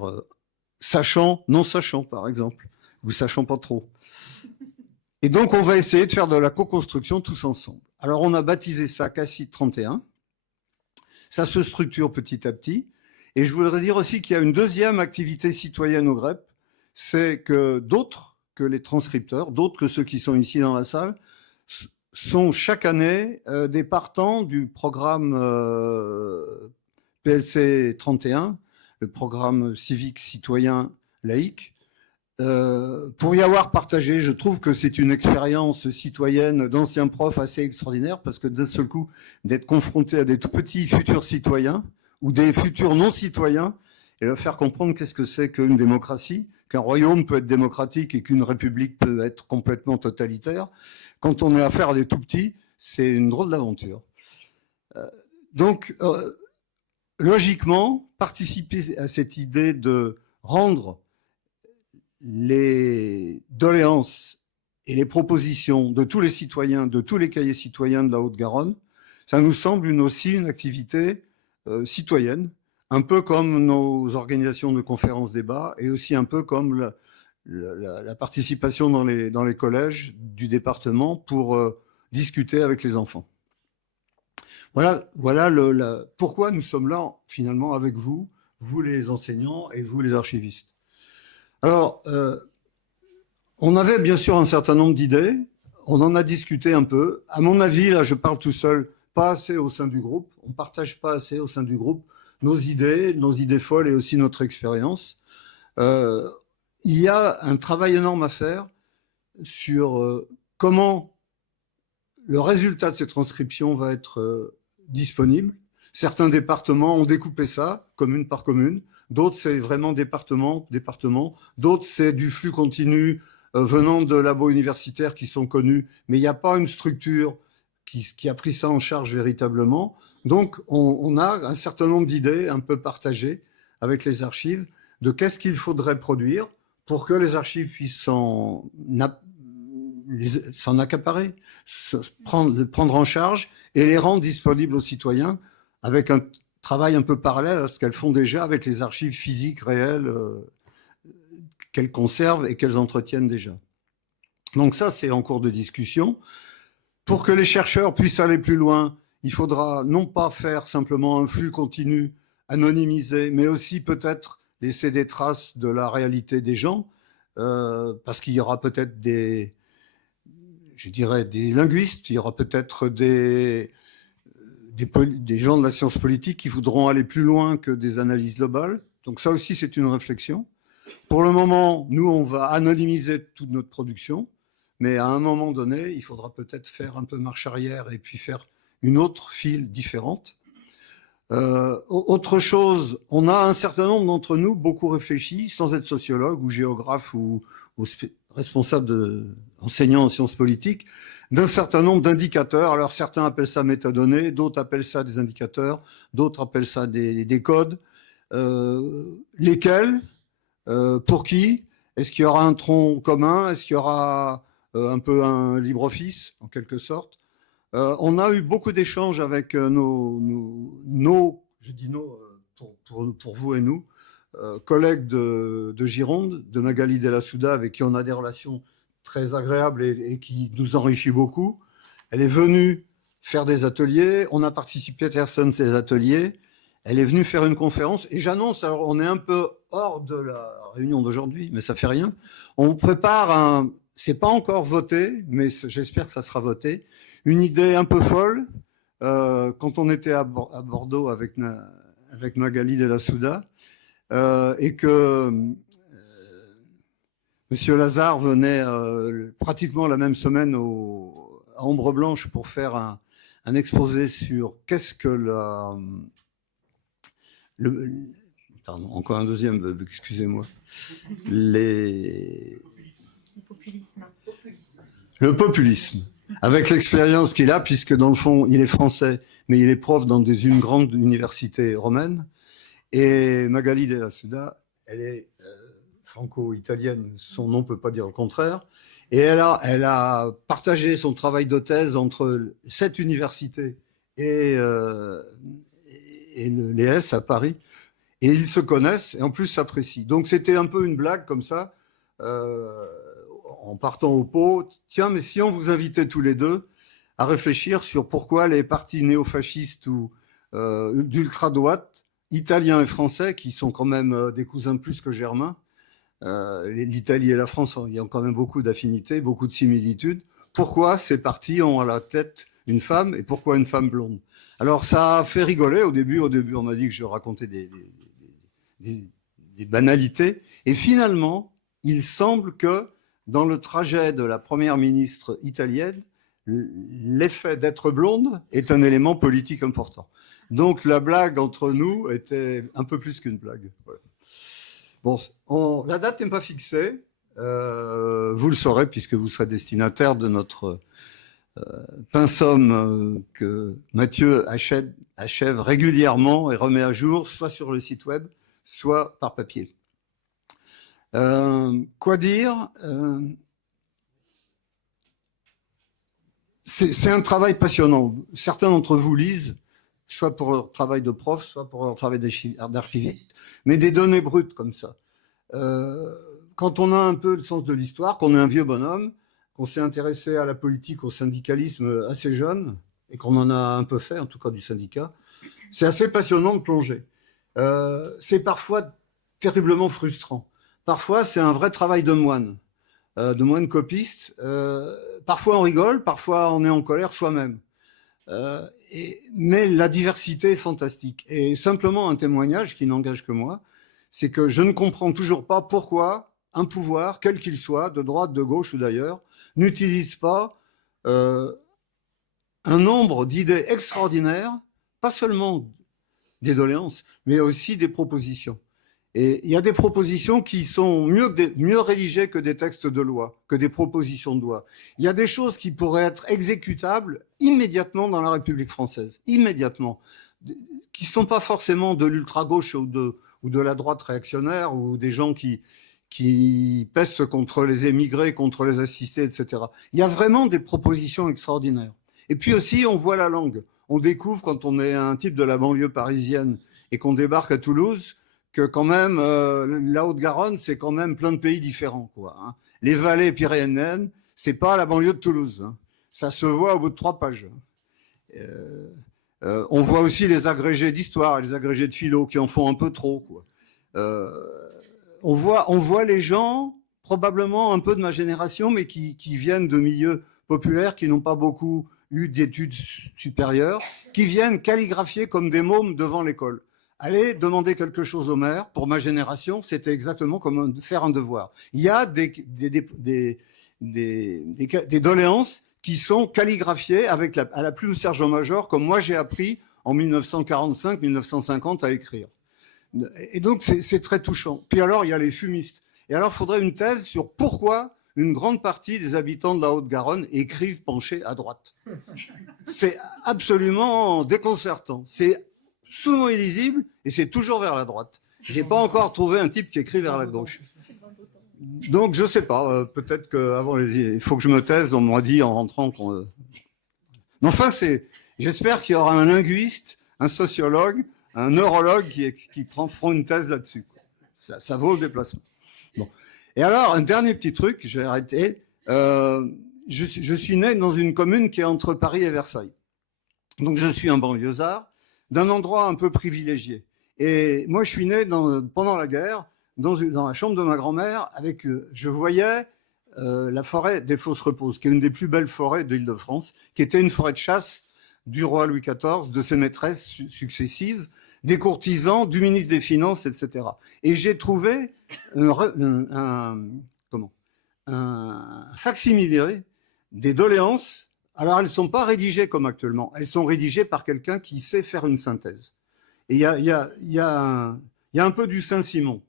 sachant, non sachant, par exemple, ou sachant pas trop. Et donc, on va essayer de faire de la co-construction tous ensemble. Alors, on a baptisé ça CACIT 31. Ça se structure petit à petit. Et je voudrais dire aussi qu'il y a une deuxième activité citoyenne au GREP, c'est que d'autres que les transcripteurs, d'autres que ceux qui sont ici dans la salle, sont chaque année des partants du programme PLC 31, le programme civique citoyen laïque. Pour y avoir partagé, je trouve que c'est une expérience citoyenne d'anciens profs assez extraordinaire, parce que d'un seul coup, d'être confronté à des tout petits futurs citoyens ou des futurs non-citoyens, et leur faire comprendre qu'est-ce que c'est qu'une démocratie, qu'un royaume peut être démocratique et qu'une république peut être complètement totalitaire. Quand on est affaire à des tout petits, c'est une drôle d'aventure. Donc, logiquement, participer à cette idée de rendre les doléances et les propositions de tous les citoyens, de tous les cahiers citoyens de la Haute-Garonne, ça nous semble aussi une activité citoyenne, un peu comme nos organisations de conférences débats et aussi un peu comme la participation dans les collèges du département pour discuter avec les enfants. Voilà pourquoi nous sommes là finalement avec vous, vous les enseignants et vous les archivistes. Alors, on avait bien sûr un certain nombre d'idées, on en a discuté un peu. À mon avis, là je parle tout seul, pas assez au sein du groupe, on ne partage pas assez au sein du groupe nos idées folles et aussi notre expérience. Il y a un travail énorme à faire sur comment le résultat de ces transcriptions va être disponible. Certains départements ont découpé ça, commune par commune. D'autres, c'est vraiment département. D'autres, c'est du flux continu venant de labos universitaires qui sont connus. Mais il n'y a pas une structure qui a pris ça en charge véritablement. Donc, on a un certain nombre d'idées un peu partagées avec les archives de qu'est-ce qu'il faudrait produire pour que les archives puissent s'en accaparer, prendre en charge et les rendre disponibles aux citoyens avec un travail un peu parallèle à ce qu'elles font déjà avec les archives physiques réelles qu'elles conservent et qu'elles entretiennent déjà. Donc ça, c'est en cours de discussion. Pour que les chercheurs puissent aller plus loin, il faudra non pas faire simplement un flux continu anonymisé, mais aussi peut-être laisser des traces de la réalité des gens, parce qu'il y aura peut-être des linguistes, il y aura peut-être des gens de la science politique qui voudront aller plus loin que des analyses globales. Donc ça aussi, c'est une réflexion. Pour le moment, nous, on va anonymiser toute notre production, mais à un moment donné, il faudra peut-être faire un peu marche arrière et puis faire une autre file différente. Autre chose, on a un certain nombre d'entre nous beaucoup réfléchi, sans être sociologue ou géographe ou responsable enseignant en sciences politiques, d'un certain nombre d'indicateurs. Alors certains appellent ça métadonnées, d'autres appellent ça des indicateurs, d'autres appellent ça des codes. Lesquels, pour qui? Est-ce qu'il y aura un tronc commun? Est-ce qu'il y aura un peu un LibreOffice, en quelque sorte? On a eu beaucoup d'échanges avec je dis nos pour vous et nous, collègues de Gironde, de Magali Della Souda, avec qui on a des relations très agréable et qui nous enrichit beaucoup. Elle est venue faire des ateliers, on a participé à certains de ces ateliers, elle est venue faire une conférence, et j'annonce, alors on est un peu hors de la réunion d'aujourd'hui, mais ça fait rien, on prépare c'est pas encore voté, mais j'espère que ça sera voté, une idée un peu folle, quand on était à Bordeaux avec Magali Della Souda, et que Monsieur Lazare venait pratiquement la même semaine à Ombre Blanche pour faire un exposé sur qu'est-ce que pardon, encore un deuxième, excusez-moi. Le populisme. Avec l'expérience qu'il a, puisque dans le fond, il est français, mais il est prof dans une grande université romaine. Et Magali Della Souda, elle est franco-italienne, son nom ne peut pas dire le contraire. Et elle a partagé son travail de thèse entre cette université et l'ES à Paris. Et ils se connaissent et en plus s'apprécient. Donc c'était un peu une blague comme ça, en partant au pot. Tiens, mais si on vous invitait tous les deux à réfléchir sur pourquoi les partis néofascistes ou d'ultra-droite, italiens et français, qui sont quand même des cousins plus que germains, l'Italie et la France, il y a quand même beaucoup d'affinités, beaucoup de similitudes. Pourquoi ces partis ont à la tête une femme et pourquoi une femme blonde? Alors ça a fait rigoler au début on m'a dit que je racontais des banalités. Et finalement, il semble que dans le trajet de la première ministre italienne, l'effet d'être blonde est un élément politique important. Donc la blague entre nous était un peu plus qu'une blague. Voilà. Bon, la date n'est pas fixée. Vous le saurez puisque vous serez destinataire de notre pinsomme que Mathieu achève régulièrement et remet à jour, soit sur le site web, soit par papier. Quoi dire? C'est un travail passionnant. Certains d'entre vous lisent, soit pour leur travail de prof, soit pour leur travail d'archiviste, mais des données brutes comme ça. Quand on a un peu le sens de l'histoire, qu'on est un vieux bonhomme, qu'on s'est intéressé à la politique, au syndicalisme assez jeune, et qu'on en a un peu fait, en tout cas du syndicat, c'est assez passionnant de plonger. C'est parfois terriblement frustrant. Parfois, c'est un vrai travail de moine copiste. Parfois, on rigole, parfois, on est en colère soi-même. Mais la diversité est fantastique. Et simplement un témoignage qui n'engage que moi, c'est que je ne comprends toujours pas pourquoi un pouvoir, quel qu'il soit, de droite, de gauche ou d'ailleurs, n'utilise pas un nombre d'idées extraordinaires, pas seulement des doléances, mais aussi des propositions. Et il y a des propositions qui sont mieux rédigées que des textes de loi, que des propositions de loi. Il y a des choses qui pourraient être exécutables immédiatement dans la République française, immédiatement, qui ne sont pas forcément de l'ultra-gauche ou de la droite réactionnaire ou des gens qui pestent contre les émigrés, contre les assistés, etc. Il y a vraiment des propositions extraordinaires. Et puis aussi, on voit la langue. On découvre, quand on est un type de la banlieue parisienne et qu'on débarque à Toulouse, que quand même, la Haute-Garonne, c'est quand même plein de pays différents, quoi, hein. Les vallées pyrénéennes, c'est pas la banlieue de Toulouse, hein. Ça se voit au bout de 3 pages. On voit aussi les agrégés d'histoire et les agrégés de philo qui en font un peu trop, quoi. On voit les gens, probablement un peu de ma génération, mais qui viennent de milieux populaires, qui n'ont pas beaucoup eu d'études supérieures, qui viennent calligraphier comme des mômes devant l'école. Aller demander quelque chose au maire, pour ma génération, c'était exactement comme faire un devoir. Il y a des doléances qui sont calligraphiées à la plume Sergent-Major, comme moi j'ai appris en 1945-1950 à écrire. Et donc c'est très touchant. Puis alors il y a les fumistes. Et alors il faudrait une thèse sur pourquoi une grande partie des habitants de la Haute-Garonne écrivent penchés à droite. C'est absolument déconcertant. C'est souvent illisible et c'est toujours vers la droite. J'ai pas encore trouvé un type qui écrit vers la gauche. Donc je sais pas, peut-être qu'avant il faut que je me taise, on m'a dit en rentrant qu'on... Mais enfin, j'espère qu'il y aura un linguiste, un sociologue, un neurologue qui feront une thèse là-dessus. Ça vaut le déplacement. Bon. Et alors, un dernier petit truc, je vais arrêter. Je suis né dans une commune qui est entre Paris et Versailles. Donc je suis un banlieusard d'un endroit un peu privilégié. Et moi, je suis né pendant la guerre, dans la chambre de ma grand-mère, je voyais la forêt des Fosses-Reposes, qui est une des plus belles forêts de l'Île-de-France, qui était une forêt de chasse du roi Louis XIV, de ses maîtresses successives, des courtisans, du ministre des Finances, etc. Et j'ai trouvé un facsimilé des doléances. Alors, elles ne sont pas rédigées comme actuellement. Elles sont rédigées par quelqu'un qui sait faire une synthèse. Et il y a un peu du Saint-Simon.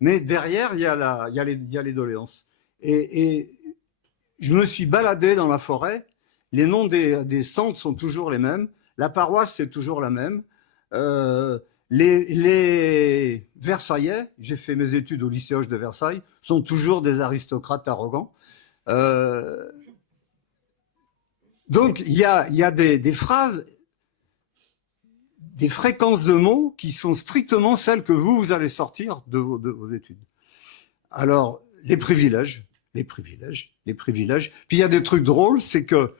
Mais derrière, il y a les doléances. Et je me suis baladé dans la forêt. Les noms des centres sont toujours les mêmes. La paroisse, c'est toujours la même. Les Versaillais, j'ai fait mes études au lycée Hoche de Versailles, sont toujours des aristocrates arrogants. Donc, il y a des phrases, des fréquences de mots qui sont strictement celles que vous allez sortir de vos études. Alors, les privilèges. Puis il y a des trucs drôles, c'est que,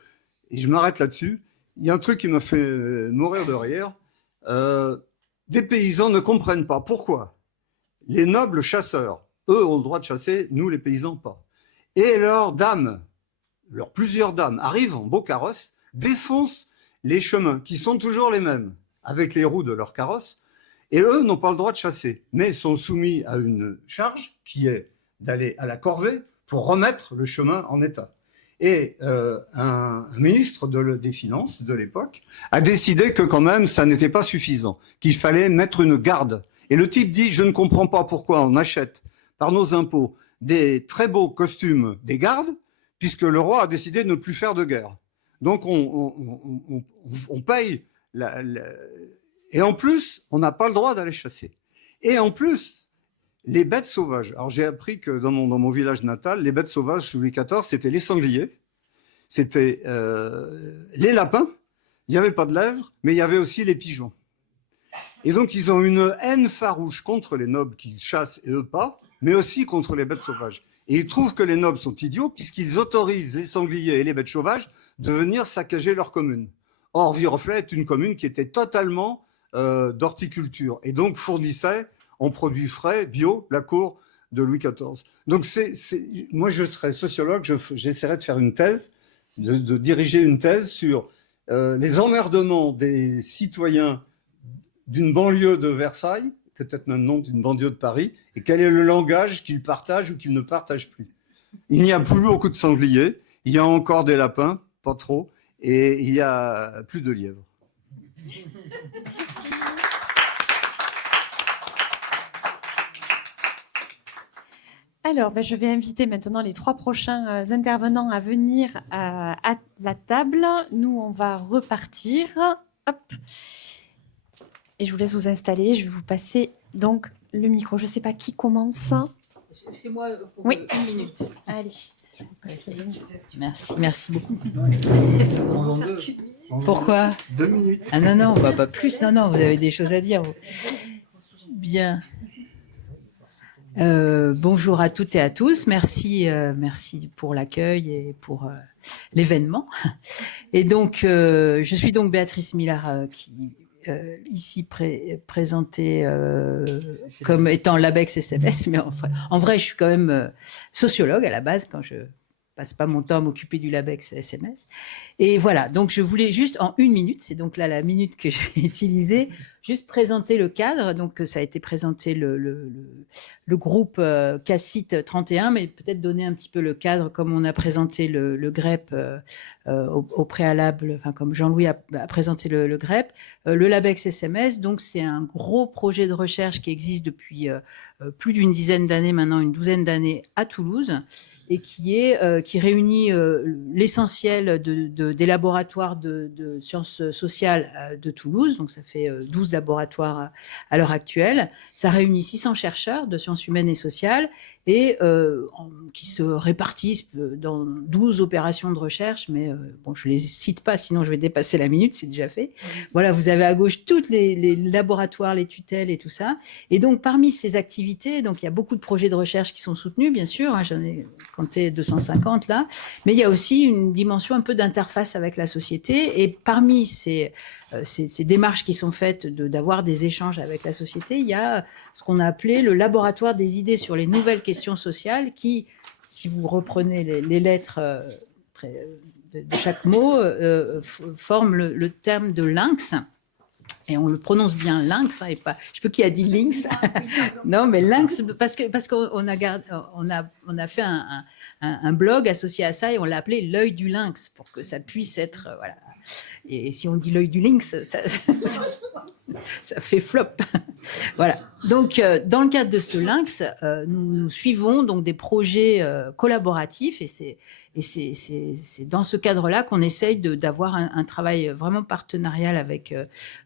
et je m'arrête là-dessus, il y a un truc qui m'a fait mourir de rire. Des paysans ne comprennent pas pourquoi les nobles chasseurs, eux, ont le droit de chasser, nous, les paysans, pas. Et leurs plusieurs dames, arrivent en beau carrosse, défoncent les chemins, qui sont toujours les mêmes, avec les roues de leurs carrosses, et eux n'ont pas le droit de chasser, mais sont soumis à une charge qui est d'aller à la corvée pour remettre le chemin en état. Et un ministre des Finances de l'époque a décidé que quand même ça n'était pas suffisant, qu'il fallait mettre une garde. Et le type dit, je ne comprends pas pourquoi on achète par nos impôts des très beaux costumes des gardes, puisque le roi a décidé de ne plus faire de guerre. Donc on paye, et en plus, on n'a pas le droit d'aller chasser. Et en plus, les bêtes sauvages. Alors j'ai appris que dans mon village natal, les bêtes sauvages sous Louis XIV, c'était les sangliers, c'était les lapins, il n'y avait pas de lèvres, mais il y avait aussi les pigeons. Et donc ils ont une haine farouche contre les nobles qui chassent et eux pas, mais aussi contre les bêtes sauvages. Et ils trouvent que les nobles sont idiots puisqu'ils autorisent les sangliers et les bêtes sauvages de venir saccager leur commune. Or, Viroflay est une commune qui était totalement d'horticulture et donc fournissait en produits frais, bio, la cour de Louis XIV. Donc moi je serais sociologue, j'essaierais de faire une thèse, de diriger une thèse sur les emmerdements des citoyens d'une banlieue de Versailles, peut-être maintenant d'une banlieue de Paris, et quel est le langage qu'ils partagent ou qu'ils ne partagent plus. Il n'y a plus beaucoup de sangliers, il y a encore des lapins, pas trop, et il n'y a plus de lièvres. Alors, je vais inviter maintenant les 3 prochains intervenants à venir à la table. Nous, on va repartir. Hop. Et je vous laisse vous installer. Je vais vous passer donc le micro. Je ne sais pas qui commence. C'est moi pour oui. 1 minute. Allez. Merci beaucoup. Pourquoi 2 minutes. Ah non, pas plus. Non, vous avez des choses à dire. Bien. Bonjour à toutes et à tous. Merci pour l'accueil et pour l'événement. Et donc, je suis donc Béatrice Millard qui ici présentée comme étant l'ABEX SMS, mais en vrai, je suis quand même sociologue à la base quand je passe pas mon temps à m'occuper du LabEx SMS. Et voilà, donc je voulais juste en 1 minute, c'est donc là la minute que j'ai utilisée, juste présenter le cadre. Donc ça a été présenté le groupe CACIT 31, mais peut-être donner un petit peu le cadre comme on a présenté le GREP au préalable, enfin comme Jean-Louis a présenté le GREP. Le LabEx SMS, donc c'est un gros projet de recherche qui existe depuis plus d'une dizaine d'années maintenant, une douzaine d'années à Toulouse, et qui réunit l'essentiel des laboratoires de sciences sociales de Toulouse. Donc, ça fait 12 laboratoires à l'heure actuelle. Ça réunit 600 chercheurs de sciences humaines et sociales et qui se répartissent dans 12 opérations de recherche. Mais bon, je ne les cite pas, sinon je vais dépasser la minute, c'est déjà fait. Voilà, vous avez à gauche tous les laboratoires, les tutelles et tout ça. Et donc, parmi ces activités, donc il y a beaucoup de projets de recherche qui sont soutenus, bien sûr. J'en ai compté 250 là, mais il y a aussi une dimension un peu d'interface avec la société. Et parmi ces démarches qui sont faites d'avoir des échanges avec la société, il y a ce qu'on a appelé le laboratoire des idées sur les nouvelles questions sociales qui, si vous reprenez les lettres de chaque mot, forment le terme de lynx. Et on le prononce bien lynx, et pas. Je sais pas qui a dit lynx. Non, mais lynx parce qu'on a fait un blog associé à ça et on l'a appelé l'œil du lynx pour que ça puisse être voilà Et si on dit l'œil du lynx, ça fait flop. Voilà. Donc, dans le cadre de ce lynx, nous suivons donc des projets collaboratifs et c'est dans ce cadre-là qu'on essaye d'avoir un travail vraiment partenarial avec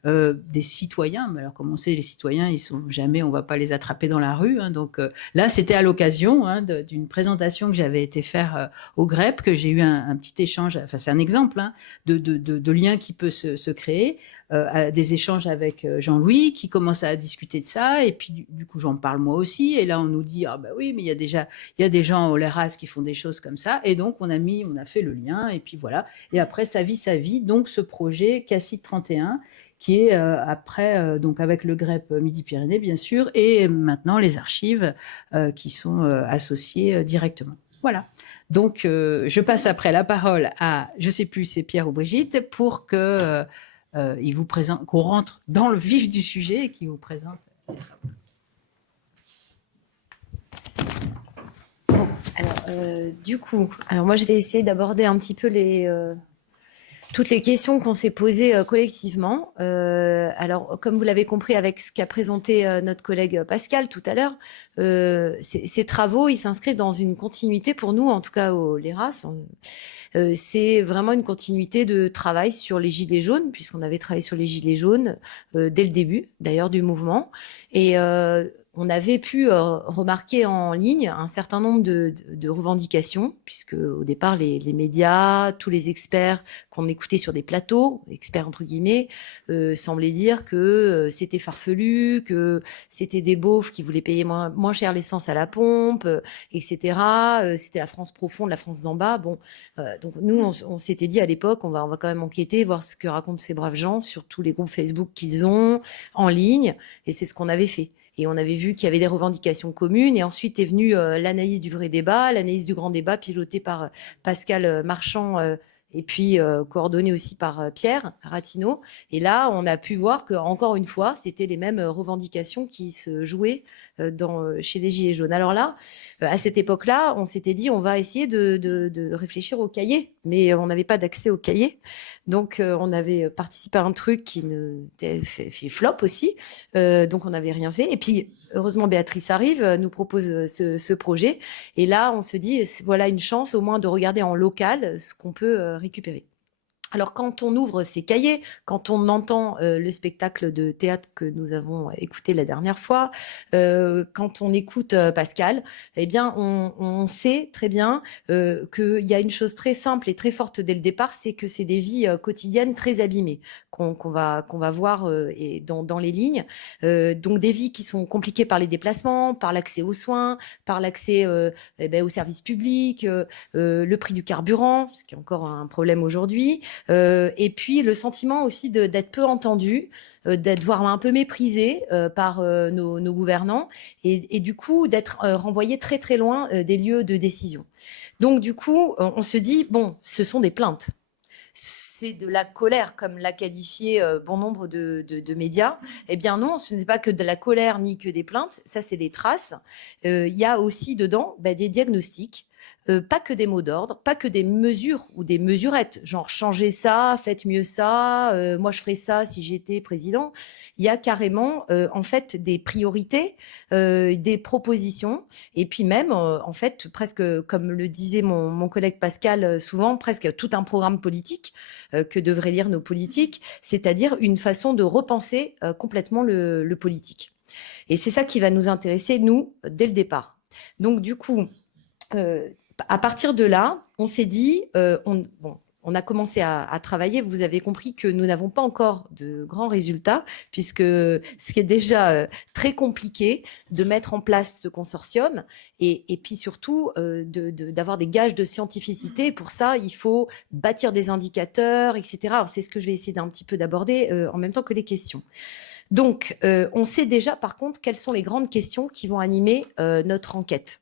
des citoyens. Mais alors, comme on sait, les citoyens, ils sont jamais, on va pas les attraper dans la rue. Hein, donc là, c'était à l'occasion d'une présentation que j'avais été faire au GREP, que j'ai eu un petit échange. Enfin, c'est un exemple de lien qui peut se créer. Des échanges avec Jean-Louis qui commence à discuter de ça et puis du coup j'en parle moi aussi et là on nous dit ah bah oui mais il y a des gens au LERAS qui font des choses comme ça et donc on a fait le lien et puis voilà et après sa vie donc ce projet Cassis 31 qui est après donc avec le GREP Midi-Pyrénées bien sûr et maintenant les archives qui sont associées directement. Voilà. Donc je passe après la parole à je sais plus c'est Pierre ou Brigitte pour que il vous présente, qu'on rentre dans le vif du sujet et qu'il vous présente. Bon, alors, moi je vais essayer d'aborder un petit peu toutes les questions qu'on s'est posées collectivement. Alors, comme vous l'avez compris avec ce qu'a présenté notre collègue Pascal tout à l'heure, ces travaux, ils s'inscrivent dans une continuité pour nous, en tout cas au LERAS. C'est vraiment une continuité de travail sur les Gilets jaunes, puisqu'on avait travaillé sur les Gilets jaunes dès le début, d'ailleurs, du mouvement. Et on avait pu remarquer en ligne un certain nombre de revendications, puisque au départ, les médias, tous les experts qu'on écoutait sur des plateaux, experts entre guillemets, semblaient dire que c'était farfelu, que c'était des beaufs qui voulaient payer moins cher l'essence à la pompe, etc. C'était la France profonde, la France d'en bas. Bon, donc nous, on s'était dit à l'époque, on va quand même enquêter, voir ce que racontent ces braves gens sur tous les groupes Facebook qu'ils ont en ligne, et c'est ce qu'on avait fait. Et on avait vu qu'il y avait des revendications communes. Et ensuite est venue l'analyse du vrai débat, l'analyse du grand débat pilotée par Pascal Marchand et puis coordonnée aussi par Pierre Ratineau. Et là, on a pu voir qu'encore une fois, c'était les mêmes revendications qui se jouaient chez les Gilets jaunes. Alors là, à cette époque-là, on s'était dit on va essayer de réfléchir au cahier, mais on n'avait pas d'accès au cahier. Donc, on avait participé à un truc qui fait flop aussi. Donc, on n'avait rien fait. Et puis, heureusement, Béatrice arrive, nous propose ce projet. Et là, on se dit, voilà une chance au moins de regarder en local ce qu'on peut récupérer. Alors, quand on ouvre ces cahiers, quand on entend le spectacle de théâtre que nous avons écouté la dernière fois, quand on écoute Pascal, eh bien, on sait très bien qu'il y a une chose très simple et très forte dès le départ, c'est que c'est des vies quotidiennes très abîmées qu'on va voir dans les lignes. Donc, des vies qui sont compliquées par les déplacements, par l'accès aux soins, par l'accès aux services publics, le prix du carburant, ce qui est encore un problème aujourd'hui. Et puis le sentiment aussi d'être peu entendu, d'être voire un peu méprisé par nos gouvernants et du coup d'être renvoyé très très loin des lieux de décision. Donc du coup, on se dit, bon, ce sont des plaintes. C'est de la colère, comme l'a qualifié bon nombre de médias. Eh bien non, ce n'est pas que de la colère ni que des plaintes, ça c'est des traces. Il y a aussi dedans des diagnostics. Pas que des mots d'ordre, pas que des mesures ou des mesurettes, genre changez ça, faites mieux ça, moi je ferais ça si j'étais président. Il y a carrément en fait des priorités, des propositions, et puis même en fait presque comme le disait mon collègue Pascal souvent, presque tout un programme politique que devraient lire nos politiques, c'est-à-dire une façon de repenser complètement le politique. Et c'est ça qui va nous intéresser nous dès le départ. Donc du coup. À partir de là, on s'est dit, on a commencé à travailler. Vous avez compris que nous n'avons pas encore de grands résultats, puisque ce qui est déjà très compliqué de mettre en place ce consortium, et puis surtout d'avoir des gages de scientificité. Pour ça, il faut bâtir des indicateurs, etc. Alors, c'est ce que je vais essayer d'un petit peu d'aborder en même temps que les questions. Donc, on sait déjà, par contre, quelles sont les grandes questions qui vont animer notre enquête.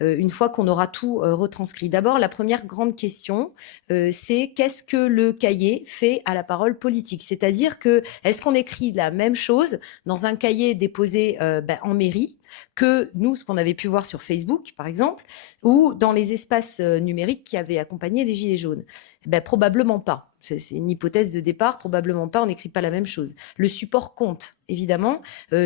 Une fois qu'on aura tout retranscrit. D'abord, la première grande question, c'est qu'est-ce que le cahier fait à la parole politique? C'est-à-dire que est-ce qu'on écrit la même chose dans un cahier déposé en mairie que nous, ce qu'on avait pu voir sur Facebook, par exemple, ou dans les espaces numériques qui avaient accompagné les Gilets jaunes? Probablement pas. C'est une hypothèse de départ, probablement pas, on n'écrit pas la même chose. Le support compte, évidemment.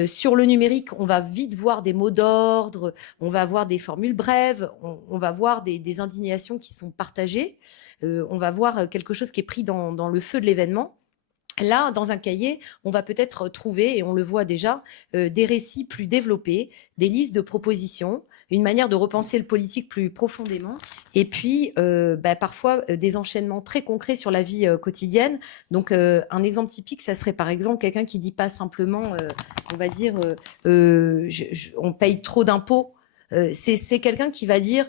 Sur le numérique, on va vite voir des mots d'ordre, on va voir des formules brèves, on va voir des indignations qui sont partagées, on va voir quelque chose qui est pris dans le feu de l'événement. Là, dans un cahier, on va peut-être trouver, et on le voit déjà, des récits plus développés, des listes de propositions, une manière de repenser le politique plus profondément, et puis parfois des enchaînements très concrets sur la vie quotidienne. Donc un exemple typique, ça serait par exemple quelqu'un qui dit pas simplement, on va dire, on paye trop d'impôts. C'est quelqu'un qui va dire,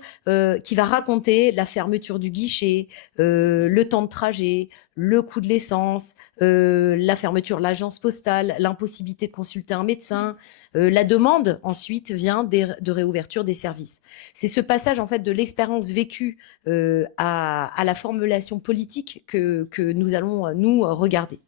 qui va raconter la fermeture du guichet, le temps de trajet, le coût de l'essence, la fermeture de l'agence postale, l'impossibilité de consulter un médecin. La demande ensuite vient de réouverture des services. C'est ce passage en fait de l'expérience vécue à la formulation politique que nous allons nous regarder.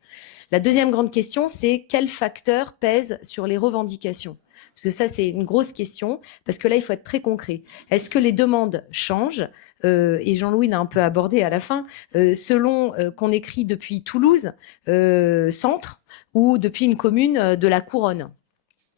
La deuxième grande question, c'est quels facteurs pèsent sur les revendications ? Parce que ça, c'est une grosse question, parce que là, il faut être très concret. Est-ce que les demandes changent ? Et Jean-Louis l'a un peu abordé à la fin, selon qu'on écrit depuis Toulouse, centre, ou depuis une commune de la Couronne,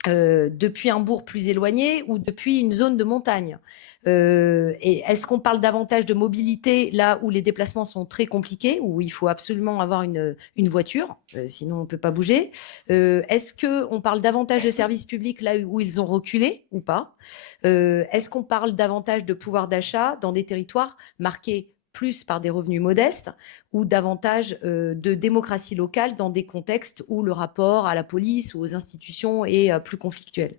depuis un bourg plus éloigné ou depuis une zone de montagne. Et est-ce qu'on parle davantage de mobilité là où les déplacements sont très compliqués, où il faut absolument avoir une voiture, sinon on ne peut pas bouger? Est-ce qu'on parle davantage de services publics là où ils ont reculé ou pas? Est-ce qu'on parle davantage de pouvoir d'achat dans des territoires marqués plus par des revenus modestes ou davantage de démocratie locale dans des contextes où le rapport à la police ou aux institutions est plus conflictuel?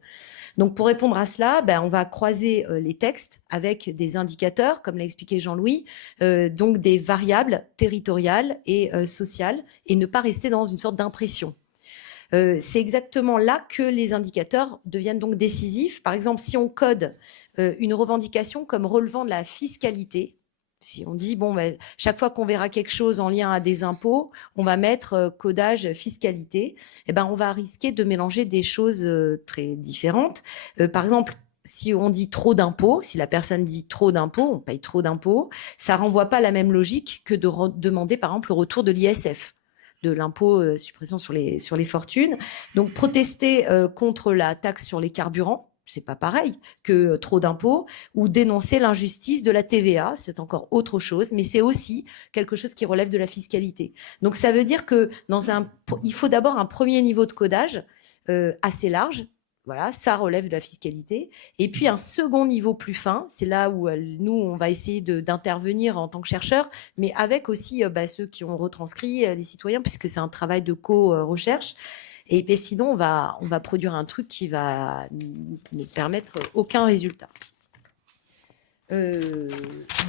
Donc, pour répondre à cela, on va croiser les textes avec des indicateurs, comme l'a expliqué Jean-Louis, donc des variables territoriales et sociales, et ne pas rester dans une sorte d'impression. C'est exactement là que les indicateurs deviennent donc décisifs. Par exemple, si on code une revendication comme relevant de la fiscalité, si on dit, chaque fois qu'on verra quelque chose en lien à des impôts, on va mettre codage fiscalité, on va risquer de mélanger des choses très différentes. Par exemple, si on dit trop d'impôts, si la personne dit trop d'impôts, on paye trop d'impôts, ça renvoie pas à la même logique que de demander, par exemple, le retour de l'ISF, de l'impôt suppression sur les fortunes. Donc, protester contre la taxe sur les carburants, c'est pas pareil que trop d'impôts, ou dénoncer l'injustice de la TVA, c'est encore autre chose, mais c'est aussi quelque chose qui relève de la fiscalité. Donc ça veut dire que il faut d'abord un premier niveau de codage assez large, voilà, ça relève de la fiscalité, et puis un second niveau plus fin, c'est là où nous on va essayer d'intervenir en tant que chercheurs, mais avec aussi ceux qui ont retranscrit, les citoyens, puisque c'est un travail de co-recherche. Et sinon, on va produire un truc qui va ne permettre aucun résultat.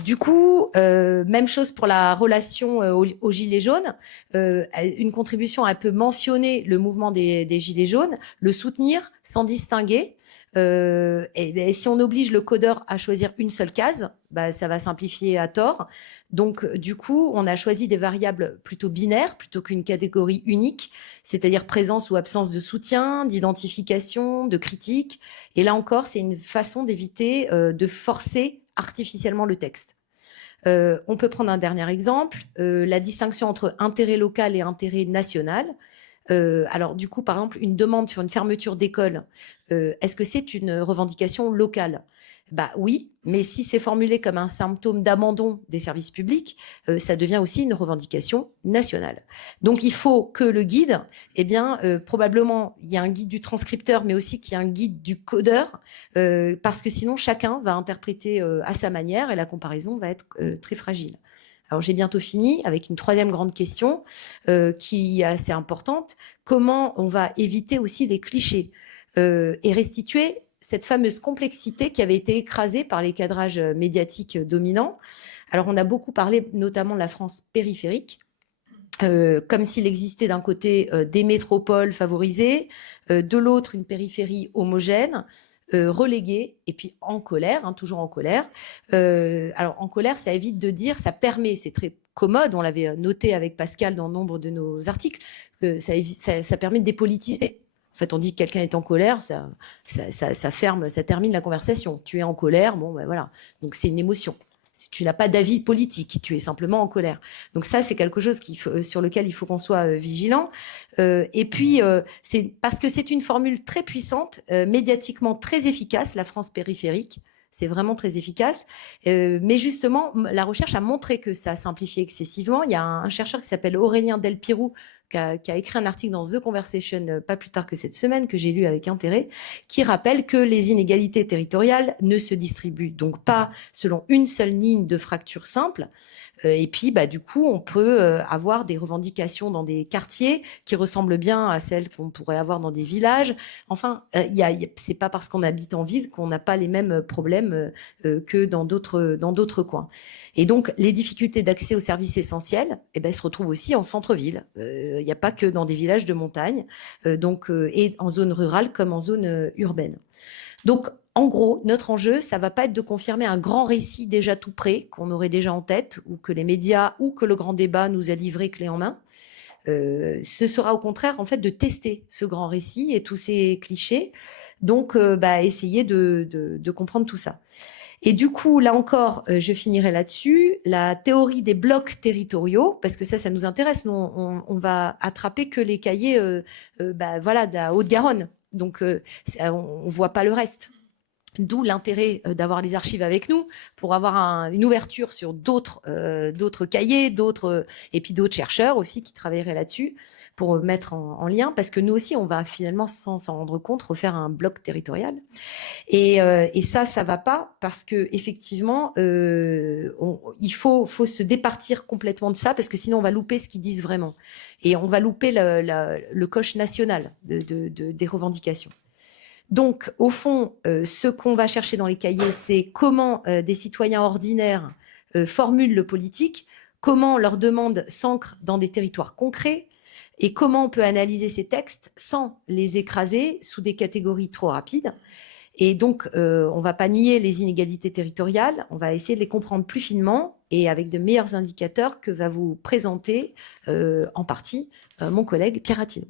Du coup, même chose pour la relation aux Gilets jaunes. Une contribution a peu mentionné le mouvement des Gilets jaunes, le soutenir sans distinguer. Et si on oblige le codeur à choisir une seule case, ça va simplifier à tort. Donc, du coup, on a choisi des variables plutôt binaires plutôt qu'une catégorie unique, c'est-à-dire présence ou absence de soutien, d'identification, de critique. Et là encore, c'est une façon d'éviter de forcer artificiellement le texte. On peut prendre un dernier exemple, la distinction entre intérêt local et intérêt national. Alors, du coup, par exemple, une demande sur une fermeture d'école, est-ce que c'est une revendication locale ? Oui, mais si c'est formulé comme un symptôme d'abandon des services publics, ça devient aussi une revendication nationale. Donc, il faut que le guide, probablement, il y a un guide du transcripteur, mais aussi qu'il y a un guide du codeur, parce que sinon, chacun va interpréter à sa manière et la comparaison va être très fragile. Alors, j'ai bientôt fini avec une troisième grande question qui est assez importante. Comment on va éviter aussi les clichés et restituer cette fameuse complexité qui avait été écrasée par les cadrages médiatiques dominants? Alors, on a beaucoup parlé notamment de la France périphérique, comme s'il existait d'un côté des métropoles favorisées, de l'autre une périphérie homogène, reléguée, et puis en colère, toujours en colère. Alors en colère, ça évite de dire, ça permet, c'est très commode, on l'avait noté avec Pascal dans nombre de nos articles, ça permet de dépolitiser. En fait, on dit que quelqu'un est en colère, ça ferme, ça termine la conversation. Tu es en colère, voilà. Donc c'est une émotion. Tu n'as pas d'avis politique, tu es simplement en colère. Donc ça, c'est quelque chose sur lequel il faut qu'on soit vigilant. Et puis, c'est parce que c'est une formule très puissante, médiatiquement très efficace, la France périphérique. C'est vraiment très efficace. Mais justement, la recherche a montré que ça simplifiait excessivement. Il y a un chercheur qui s'appelle Aurélien Delpirou qui a écrit un article dans The Conversation pas plus tard que cette semaine, que j'ai lu avec intérêt, qui rappelle que les inégalités territoriales ne se distribuent donc pas selon une seule ligne de fracture simple. Et puis, du coup, on peut avoir des revendications dans des quartiers qui ressemblent bien à celles qu'on pourrait avoir dans des villages. Enfin, c'est pas parce qu'on habite en ville qu'on n'a pas les mêmes problèmes que dans d'autres coins. Et donc, les difficultés d'accès aux services essentiels, elles se retrouvent aussi en centre-ville. Il n'y a pas que dans des villages de montagne, et en zone rurale comme en zone urbaine. Donc, en gros, notre enjeu, ça va pas être de confirmer un grand récit déjà tout prêt, qu'on aurait déjà en tête, ou que les médias ou que le grand débat nous a livré clé en main. Ce sera au contraire, en fait, de tester ce grand récit et tous ces clichés. Donc, essayer de comprendre tout ça. Et du coup, là encore, je finirai là-dessus. La théorie des blocs territoriaux, parce que ça nous intéresse. Nous, on va attraper que les cahiers, de la Haute-Garonne. Donc, on voit pas le reste. D'où l'intérêt d'avoir les archives avec nous pour avoir une ouverture sur d'autres cahiers, et puis d'autres chercheurs aussi qui travailleraient là-dessus pour mettre en lien, parce que nous aussi, on va finalement, sans s'en rendre compte, refaire un bloc territorial. Et ça va pas, parce que effectivement, il faut se départir complètement de ça, parce que sinon on va louper ce qu'ils disent vraiment, et on va louper le coche national des revendications. Donc, au fond, ce qu'on va chercher dans les cahiers, c'est comment des citoyens ordinaires formulent le politique, comment leurs demandes s'ancrent dans des territoires concrets, et comment on peut analyser ces textes sans les écraser sous des catégories trop rapides. Et donc, on ne va pas nier les inégalités territoriales, on va essayer de les comprendre plus finement et avec de meilleurs indicateurs que va vous présenter en partie mon collègue Pierre Attino.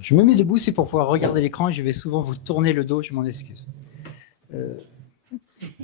Je me mets debout, c'est pour pouvoir regarder l'écran. Je vais souvent vous tourner le dos, je m'en excuse.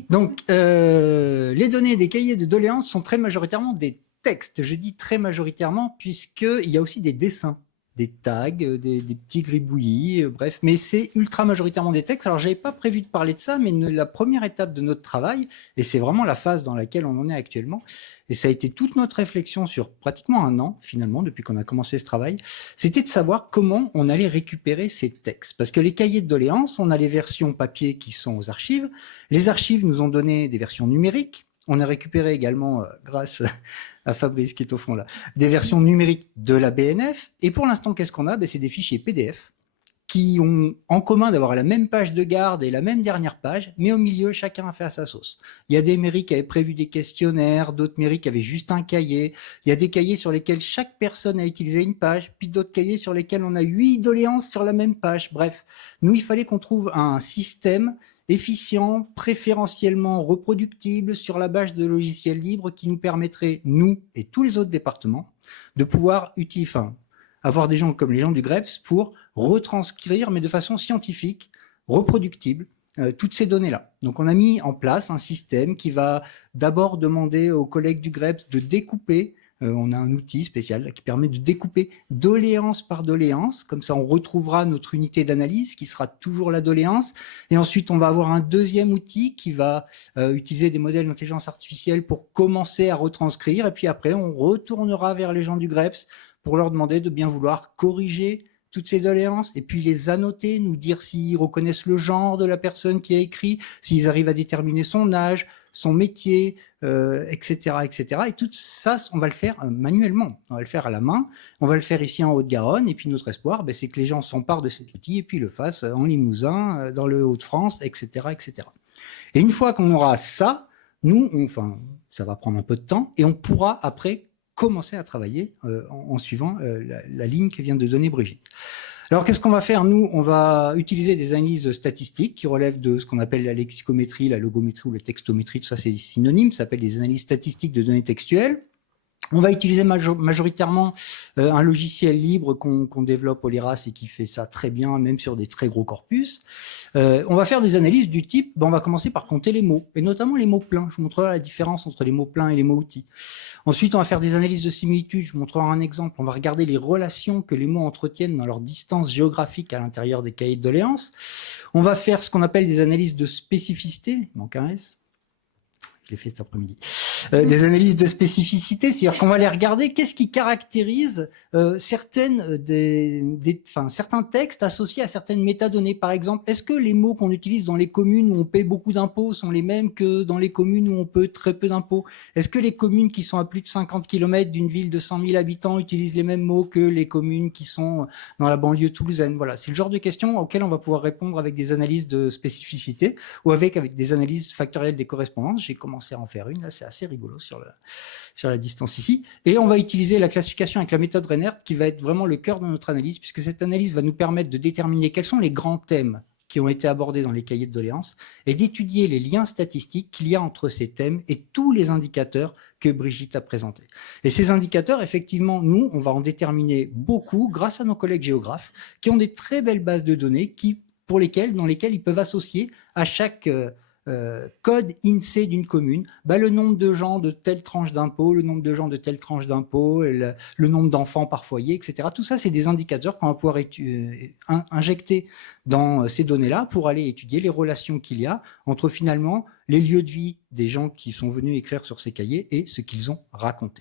Donc, les données des cahiers de doléances sont très majoritairement des textes. Je dis très majoritairement puisqu'il y a aussi des dessins, des tags, des petits gribouillis, bref. Mais c'est ultra majoritairement des textes. Alors, j'avais pas prévu de parler de ça, mais la première étape de notre travail, et c'est vraiment la phase dans laquelle on en est actuellement, et ça a été toute notre réflexion sur pratiquement un an, finalement, depuis qu'on a commencé ce travail, c'était de savoir comment on allait récupérer ces textes. Parce que les cahiers de doléances, on a les versions papier qui sont aux archives. Les archives nous ont donné des versions numériques. On a récupéré également, grâce à Fabrice qui est au fond là, des versions numériques de la BNF. Et pour l'instant, qu'est-ce qu'on a? C'est des fichiers PDF qui ont en commun d'avoir la même page de garde et la même dernière page, mais au milieu, chacun a fait à sa sauce. Il y a des mairies qui avaient prévu des questionnaires, d'autres mairies qui avaient juste un cahier. Il y a des cahiers sur lesquels chaque personne a utilisé une page, puis d'autres cahiers sur lesquels on a 8 doléances sur la même page. Bref, nous, il fallait qu'on trouve un système efficient, préférentiellement reproductible sur la base de logiciels libres qui nous permettrait, nous et tous les autres départements, de pouvoir avoir des gens comme les gens du GREPS pour retranscrire, mais de façon scientifique, reproductible, toutes ces données-là. Donc on a mis en place un système qui va d'abord demander aux collègues du GREPS de découper. On a un outil spécial qui permet de découper doléance par doléance. Comme ça, on retrouvera notre unité d'analyse qui sera toujours la doléance. Et ensuite, on va avoir un deuxième outil qui va utiliser des modèles d'intelligence artificielle pour commencer à retranscrire. Et puis après, on retournera vers les gens du GREPS pour leur demander de bien vouloir corriger toutes ces doléances et puis les annoter, nous dire s'ils reconnaissent le genre de la personne qui a écrit, s'ils arrivent à déterminer son âge, son métier, etc., etc. Et tout ça, on va le faire manuellement. On va le faire à la main. On va le faire ici en Haute-Garonne. Et puis notre espoir, c'est que les gens s'emparent de cet outil et puis le fassent en Limousin, dans le Hauts-de-France, etc., etc. Et une fois qu'on aura ça, nous, ça va prendre un peu de temps et on pourra après commencer à travailler en suivant la ligne que vient de donner Brigitte. Alors, qu'est-ce qu'on va faire? Nous, on va utiliser des analyses statistiques qui relèvent de ce qu'on appelle la lexicométrie, la logométrie ou la textométrie. Tout ça, c'est synonyme. Ça s'appelle des analyses statistiques de données textuelles. On va utiliser majoritairement un logiciel libre qu'on développe au LIRAS et qui fait ça très bien, même sur des très gros corpus. On va faire des analyses du type, on va commencer par compter les mots, et notamment les mots pleins. Je vous montrerai la différence entre les mots pleins et les mots outils. Ensuite, on va faire des analyses de similitude. Je vous montrerai un exemple. On va regarder les relations que les mots entretiennent dans leur distance géographique à l'intérieur des cahiers de doléances. On va faire ce qu'on appelle des analyses de spécificité. Il manque un S. Je l'ai fait cet après-midi. Des analyses de spécificité, c'est-à-dire qu'on va aller regarder qu'est-ce qui caractérise certains textes associés à certaines métadonnées. Par exemple, est-ce que les mots qu'on utilise dans les communes où on paie beaucoup d'impôts sont les mêmes que dans les communes où on paie très peu d'impôts? Est-ce que les communes qui sont à plus de 50 km d'une ville de 100 000 habitants utilisent les mêmes mots que les communes qui sont dans la banlieue toulousaine? Voilà, c'est le genre de questions auxquelles on va pouvoir répondre avec des analyses de spécificité ou avec des analyses factorielles des correspondances. J'ai commencé à en faire une, là c'est assez rigolo sur la distance ici. Et on va utiliser la classification avec la méthode Reinert qui va être vraiment le cœur de notre analyse, puisque cette analyse va nous permettre de déterminer quels sont les grands thèmes qui ont été abordés dans les cahiers de doléances et d'étudier les liens statistiques qu'il y a entre ces thèmes et tous les indicateurs que Brigitte a présentés. Et ces indicateurs, effectivement, nous, on va en déterminer beaucoup grâce à nos collègues géographes qui ont des très belles bases de données dans lesquelles ils peuvent associer à chaque code INSEE d'une commune, le nombre de gens de telle tranche d'impôt, le nombre de gens de telle tranche d'impôt, le nombre d'enfants par foyer, etc. Tout ça, c'est des indicateurs qu'on va pouvoir injecter dans ces données-là pour aller étudier les relations qu'il y a entre finalement les lieux de vie des gens qui sont venus écrire sur ces cahiers et ce qu'ils ont raconté.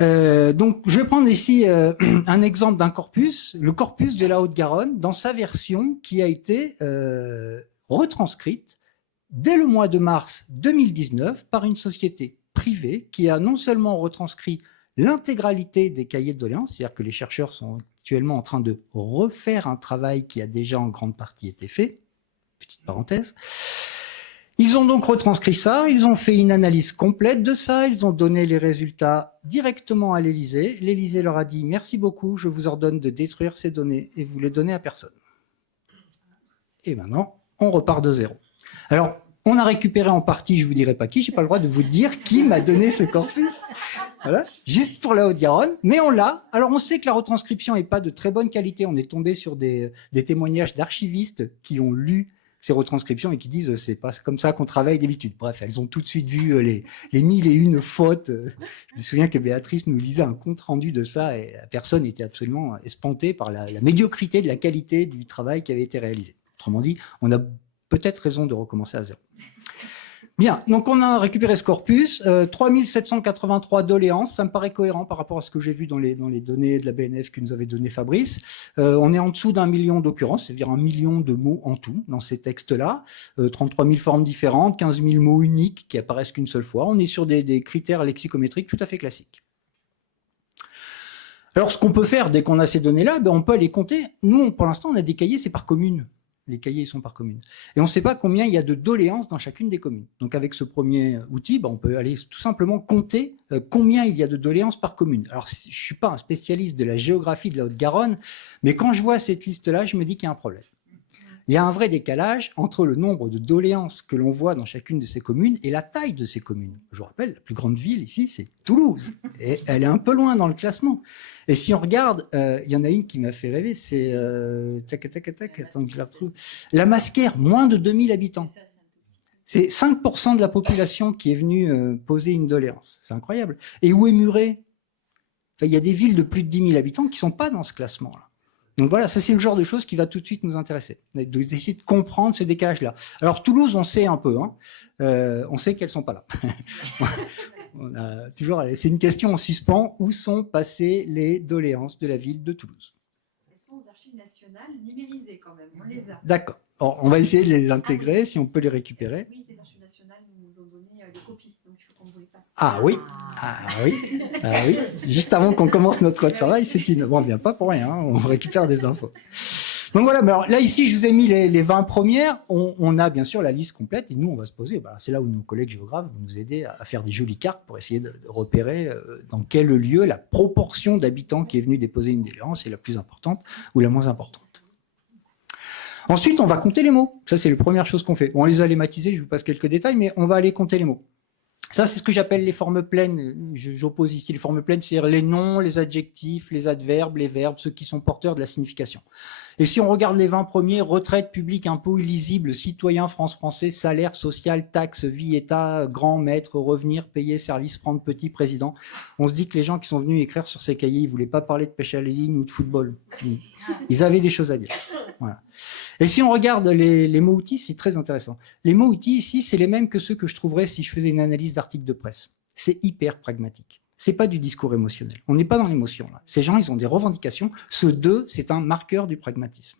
Donc, je vais prendre ici un exemple d'un corpus, le corpus de la Haute-Garonne, dans sa version qui a été retranscrite dès le mois de mars 2019 par une société privée qui a non seulement retranscrit l'intégralité des cahiers de doléances, c'est-à-dire que les chercheurs sont actuellement en train de refaire un travail qui a déjà en grande partie été fait, petite parenthèse. Ils ont donc retranscrit ça, ils ont fait une analyse complète de ça, ils ont donné les résultats directement à l'Élysée. L'Élysée leur a dit « Merci beaucoup, je vous ordonne de détruire ces données et vous les donnez à personne. » Et maintenant, on repart de zéro. Alors, on a récupéré en partie, je ne vous dirai pas qui, je n'ai pas le droit de vous dire qui m'a donné ce corpus. Voilà, juste pour la Haute-Garonne, mais on l'a. Alors, on sait que la retranscription n'est pas de très bonne qualité. On est tombé sur des témoignages d'archivistes qui ont lu ces retranscriptions et qui disent c'est pas comme ça qu'on travaille d'habitude. Bref, elles ont tout de suite vu les 1001 fautes. Je me souviens que Béatrice nous lisait un compte rendu de ça et la personne était absolument espantée par la médiocrité de la qualité du travail qui avait été réalisé. Autrement dit, on a peut-être raison de recommencer à zéro. Bien, donc on a récupéré ce corpus, 3783 doléances, ça me paraît cohérent par rapport à ce que j'ai vu dans les données de la BNF que nous avait donné Fabrice. On est en dessous d'1 million d'occurrences, c'est-à-dire 1 million de mots en tout dans ces textes-là, 33 000 formes différentes, 15 000 mots uniques qui apparaissent qu'une seule fois. On est sur des critères lexicométriques tout à fait classiques. Alors ce qu'on peut faire dès qu'on a ces données-là, on peut aller compter. Nous, pour l'instant, on a des cahiers, c'est par commune. Les cahiers, ils sont par commune. Et on ne sait pas combien il y a de doléances dans chacune des communes. Donc, avec ce premier outil, on peut aller tout simplement compter combien il y a de doléances par commune. Alors, je ne suis pas un spécialiste de la géographie de la Haute-Garonne, mais quand je vois cette liste-là, je me dis qu'il y a un problème. Il y a un vrai décalage entre le nombre de doléances que l'on voit dans chacune de ces communes et la taille de ces communes. Je vous rappelle, la plus grande ville ici, c'est Toulouse. Et elle est un peu loin dans le classement. Et si on regarde, il y en a une qui m'a fait rêver, c'est attends que je la retrouve. La Masquère, moins de 2000 habitants. C'est 5% de la population qui est venue poser une doléance. C'est incroyable. Et où est Muret? Il y a des villes de plus de 10 000 habitants qui ne sont pas dans ce classement-là. Donc voilà, ça c'est le genre de choses qui va tout de suite nous intéresser, d'essayer de comprendre ce décalage-là. Alors Toulouse, on sait un peu, on sait qu'elles sont pas là. On a toujours, c'est une question en suspens, où sont passées les doléances de la ville de Toulouse? Elles sont aux archives nationales numérisées quand même, on les a. D'accord. On va essayer de les intégrer, si on peut les récupérer. Oui, les archives nationales nous ont donné les copies, donc il faut qu'on vous les passe. Ah oui, juste avant qu'on commence notre travail, on ne vient pas pour rien, on récupère des infos. Donc voilà, alors là ici je vous ai mis les 20 premières, on a bien sûr la liste complète et nous on va se poser, c'est là où nos collègues géographes vont nous aider à faire des jolies cartes pour essayer de repérer dans quel lieu la proportion d'habitants qui est venue déposer une doléance est la plus importante ou la moins importante. Ensuite on va compter les mots, ça c'est la première chose qu'on fait. On les a lématisés, je vous passe quelques détails, mais on va aller compter les mots. Ça, c'est ce que j'appelle les formes pleines. J'oppose ici les formes pleines, c'est-à-dire les noms, les adjectifs, les adverbes, les verbes, ceux qui sont porteurs de la signification. Et si on regarde les 20 premiers, retraite, public, impôt illisible, citoyen, France français, salaire, social, taxe, vie, état, grand, maître, revenir, payer, service, prendre, petit, président, on se dit que les gens qui sont venus écrire sur ces cahiers, ils voulaient pas parler de pêche à la ligne ou de football. Ils avaient des choses à dire. Voilà. Et si on regarde les mots-outils, c'est très intéressant. Les mots-outils ici, c'est les mêmes que ceux que je trouverais si je faisais une analyse d'articles de presse. C'est hyper pragmatique. C'est pas du discours émotionnel. On n'est pas dans l'émotion là. Ces gens, ils ont des revendications. Ce 2, c'est un marqueur du pragmatisme.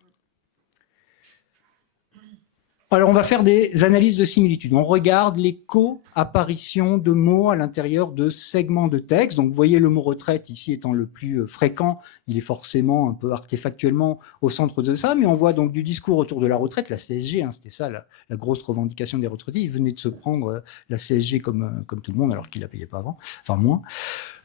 Alors, on va faire des analyses de similitude. On regarde les co-apparitions de mots à l'intérieur de segments de texte. Donc, vous voyez le mot retraite ici étant le plus fréquent. Il est forcément un peu artefactuellement au centre de ça. Mais on voit donc du discours autour de la retraite, la CSG, hein, c'était ça la grosse revendication des retraités. Ils venaient de se prendre la CSG comme tout le monde alors qu'ils la payaient pas avant, enfin moins.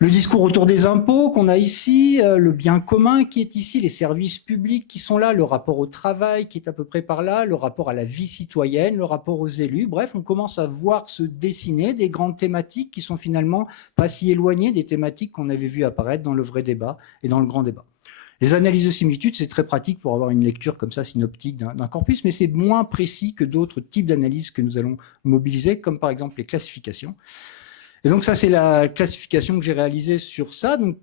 Le discours autour des impôts qu'on a ici, le bien commun qui est ici, les services publics qui sont là, le rapport au travail qui est à peu près par là, le rapport à la vie citoyenne, le rapport aux élus. Bref, on commence à voir se dessiner des grandes thématiques qui sont finalement pas si éloignées des thématiques qu'on avait vues apparaître dans le vrai débat et dans le grand débat. Les analyses de similitude, c'est très pratique pour avoir une lecture comme ça synoptique d'un corpus, mais c'est moins précis que d'autres types d'analyses que nous allons mobiliser, comme par exemple les classifications. Et donc ça, c'est la classification que j'ai réalisée sur ça. Donc,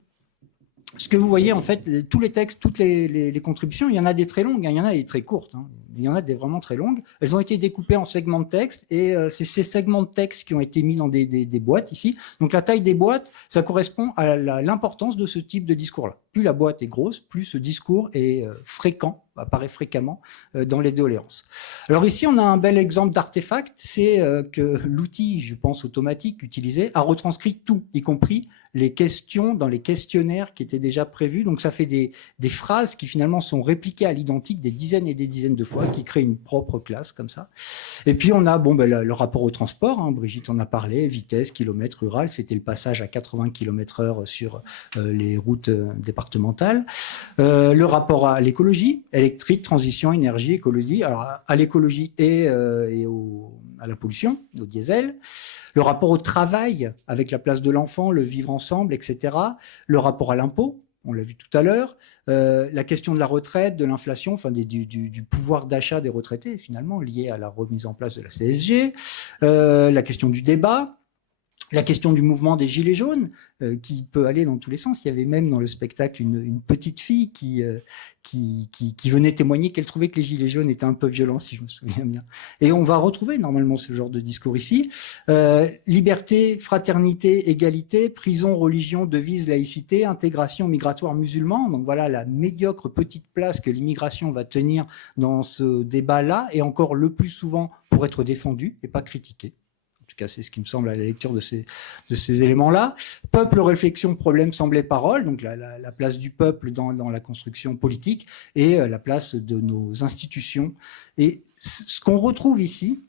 ce que vous voyez, en fait, tous les textes, toutes les contributions, il y en a des très longues, hein, il y en a des très courtes, hein, il y en a des vraiment très longues. Elles ont été découpées en segments de texte et c'est ces segments de texte qui ont été mis dans des boîtes ici. Donc la taille des boîtes, ça correspond à l'importance de ce type de discours-là. Plus la boîte est grosse, plus ce discours est fréquent, apparaît fréquemment dans les doléances. Alors ici, on a un bel exemple d'artefact, c'est que l'outil, je pense, automatique utilisé a retranscrit tout, y compris les questions dans les questionnaires qui étaient déjà prévus. Donc ça fait des phrases qui finalement sont répliquées à l'identique des dizaines et des dizaines de fois, qui créent une propre classe comme ça. Et puis on a le rapport au transport, hein, Brigitte en a parlé, vitesse, kilomètre rural, c'était le passage à 80 km/h sur les routes départementales. Le rapport à l'écologie, électrique, transition, énergie, écologie, alors à l'écologie et à la pollution, au diesel. Le rapport au travail avec la place de l'enfant, le vivre ensemble, etc. Le rapport à l'impôt, on l'a vu tout à l'heure. La question de la retraite, de l'inflation, enfin du pouvoir d'achat des retraités, finalement, lié à la remise en place de la CSG. La question du débat. La question du mouvement des gilets jaunes, qui peut aller dans tous les sens. Il y avait même dans le spectacle une petite fille qui venait témoigner qu'elle trouvait que les gilets jaunes étaient un peu violents, si je me souviens bien. Et on va retrouver normalement ce genre de discours ici. Liberté, fraternité, égalité, prison, religion, devise, laïcité, intégration, migratoire, musulman. Donc voilà la médiocre petite place que l'immigration va tenir dans ce débat-là, et encore le plus souvent pour être défendue et pas critiquée. En tout cas, c'est ce qui me semble à la lecture de ces éléments-là. Peuple, réflexion, problème, semblait, parole. Donc la place du peuple dans la construction politique et la place de nos institutions. Et ce qu'on retrouve ici,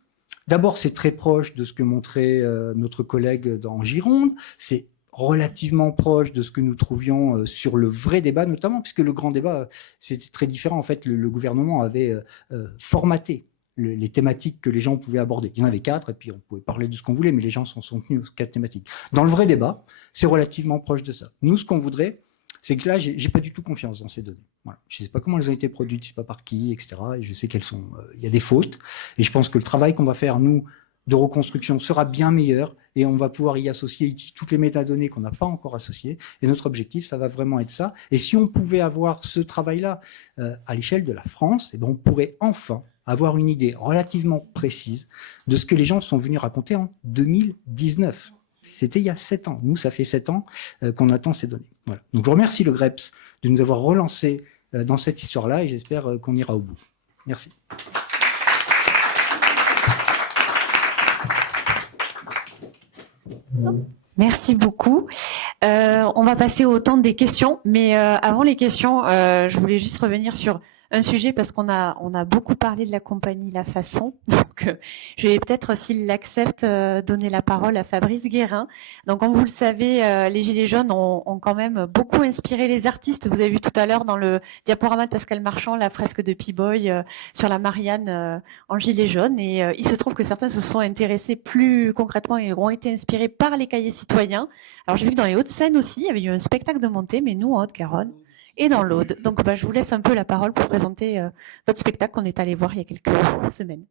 d'abord, c'est très proche de ce que montrait notre collègue dans Gironde. C'est relativement proche de ce que nous trouvions sur le vrai débat, notamment, puisque le grand débat, c'était très différent. En fait, le gouvernement avait formaté les thématiques que les gens pouvaient aborder. Il y en avait 4, et puis on pouvait parler de ce qu'on voulait, mais les gens s'en sont tenus aux 4 thématiques. Dans le vrai débat, c'est relativement proche de ça. Nous, ce qu'on voudrait, c'est que là, j'ai pas du tout confiance dans ces données. Voilà. Je sais pas comment elles ont été produites, je sais pas par qui, etc. Et je sais qu'elles sont, il y a des fautes. Et je pense que le travail qu'on va faire, nous, de reconstruction, sera bien meilleur, et on va pouvoir y associer toutes les métadonnées qu'on n'a pas encore associées. Et notre objectif, ça va vraiment être ça. Et si on pouvait avoir ce travail-là à l'échelle de la France, eh ben, on pourrait enfin avoir une idée relativement précise de ce que les gens sont venus raconter en 2019. C'était il y a 7 ans. Nous, ça fait 7 ans qu'on attend ces données. Voilà. Donc, je remercie le GREPS de nous avoir relancé dans cette histoire-là, et j'espère qu'on ira au bout. Merci. Merci beaucoup. On va passer au temps des questions, mais avant les questions, je voulais juste revenir sur un sujet parce qu'on a beaucoup parlé de la compagnie La Façon. Donc, je vais peut-être, s'il l'accepte, donner la parole à Fabrice Guérin. Donc, comme vous le savez, les Gilets jaunes ont quand même beaucoup inspiré les artistes. Vous avez vu tout à l'heure dans le diaporama de Pascal Marchand, la fresque de Piboy sur la Marianne en Gilets jaunes. Et il se trouve que certains se sont intéressés plus concrètement et ont été inspirés par les cahiers citoyens. Alors, j'ai vu que dans les Hauts-de-Seine aussi, il y avait eu un spectacle de montée, mais nous, en Haute-Garonne, et dans l'Aude. Donc, je vous laisse un peu la parole pour présenter votre spectacle qu'on est allé voir il y a quelques semaines.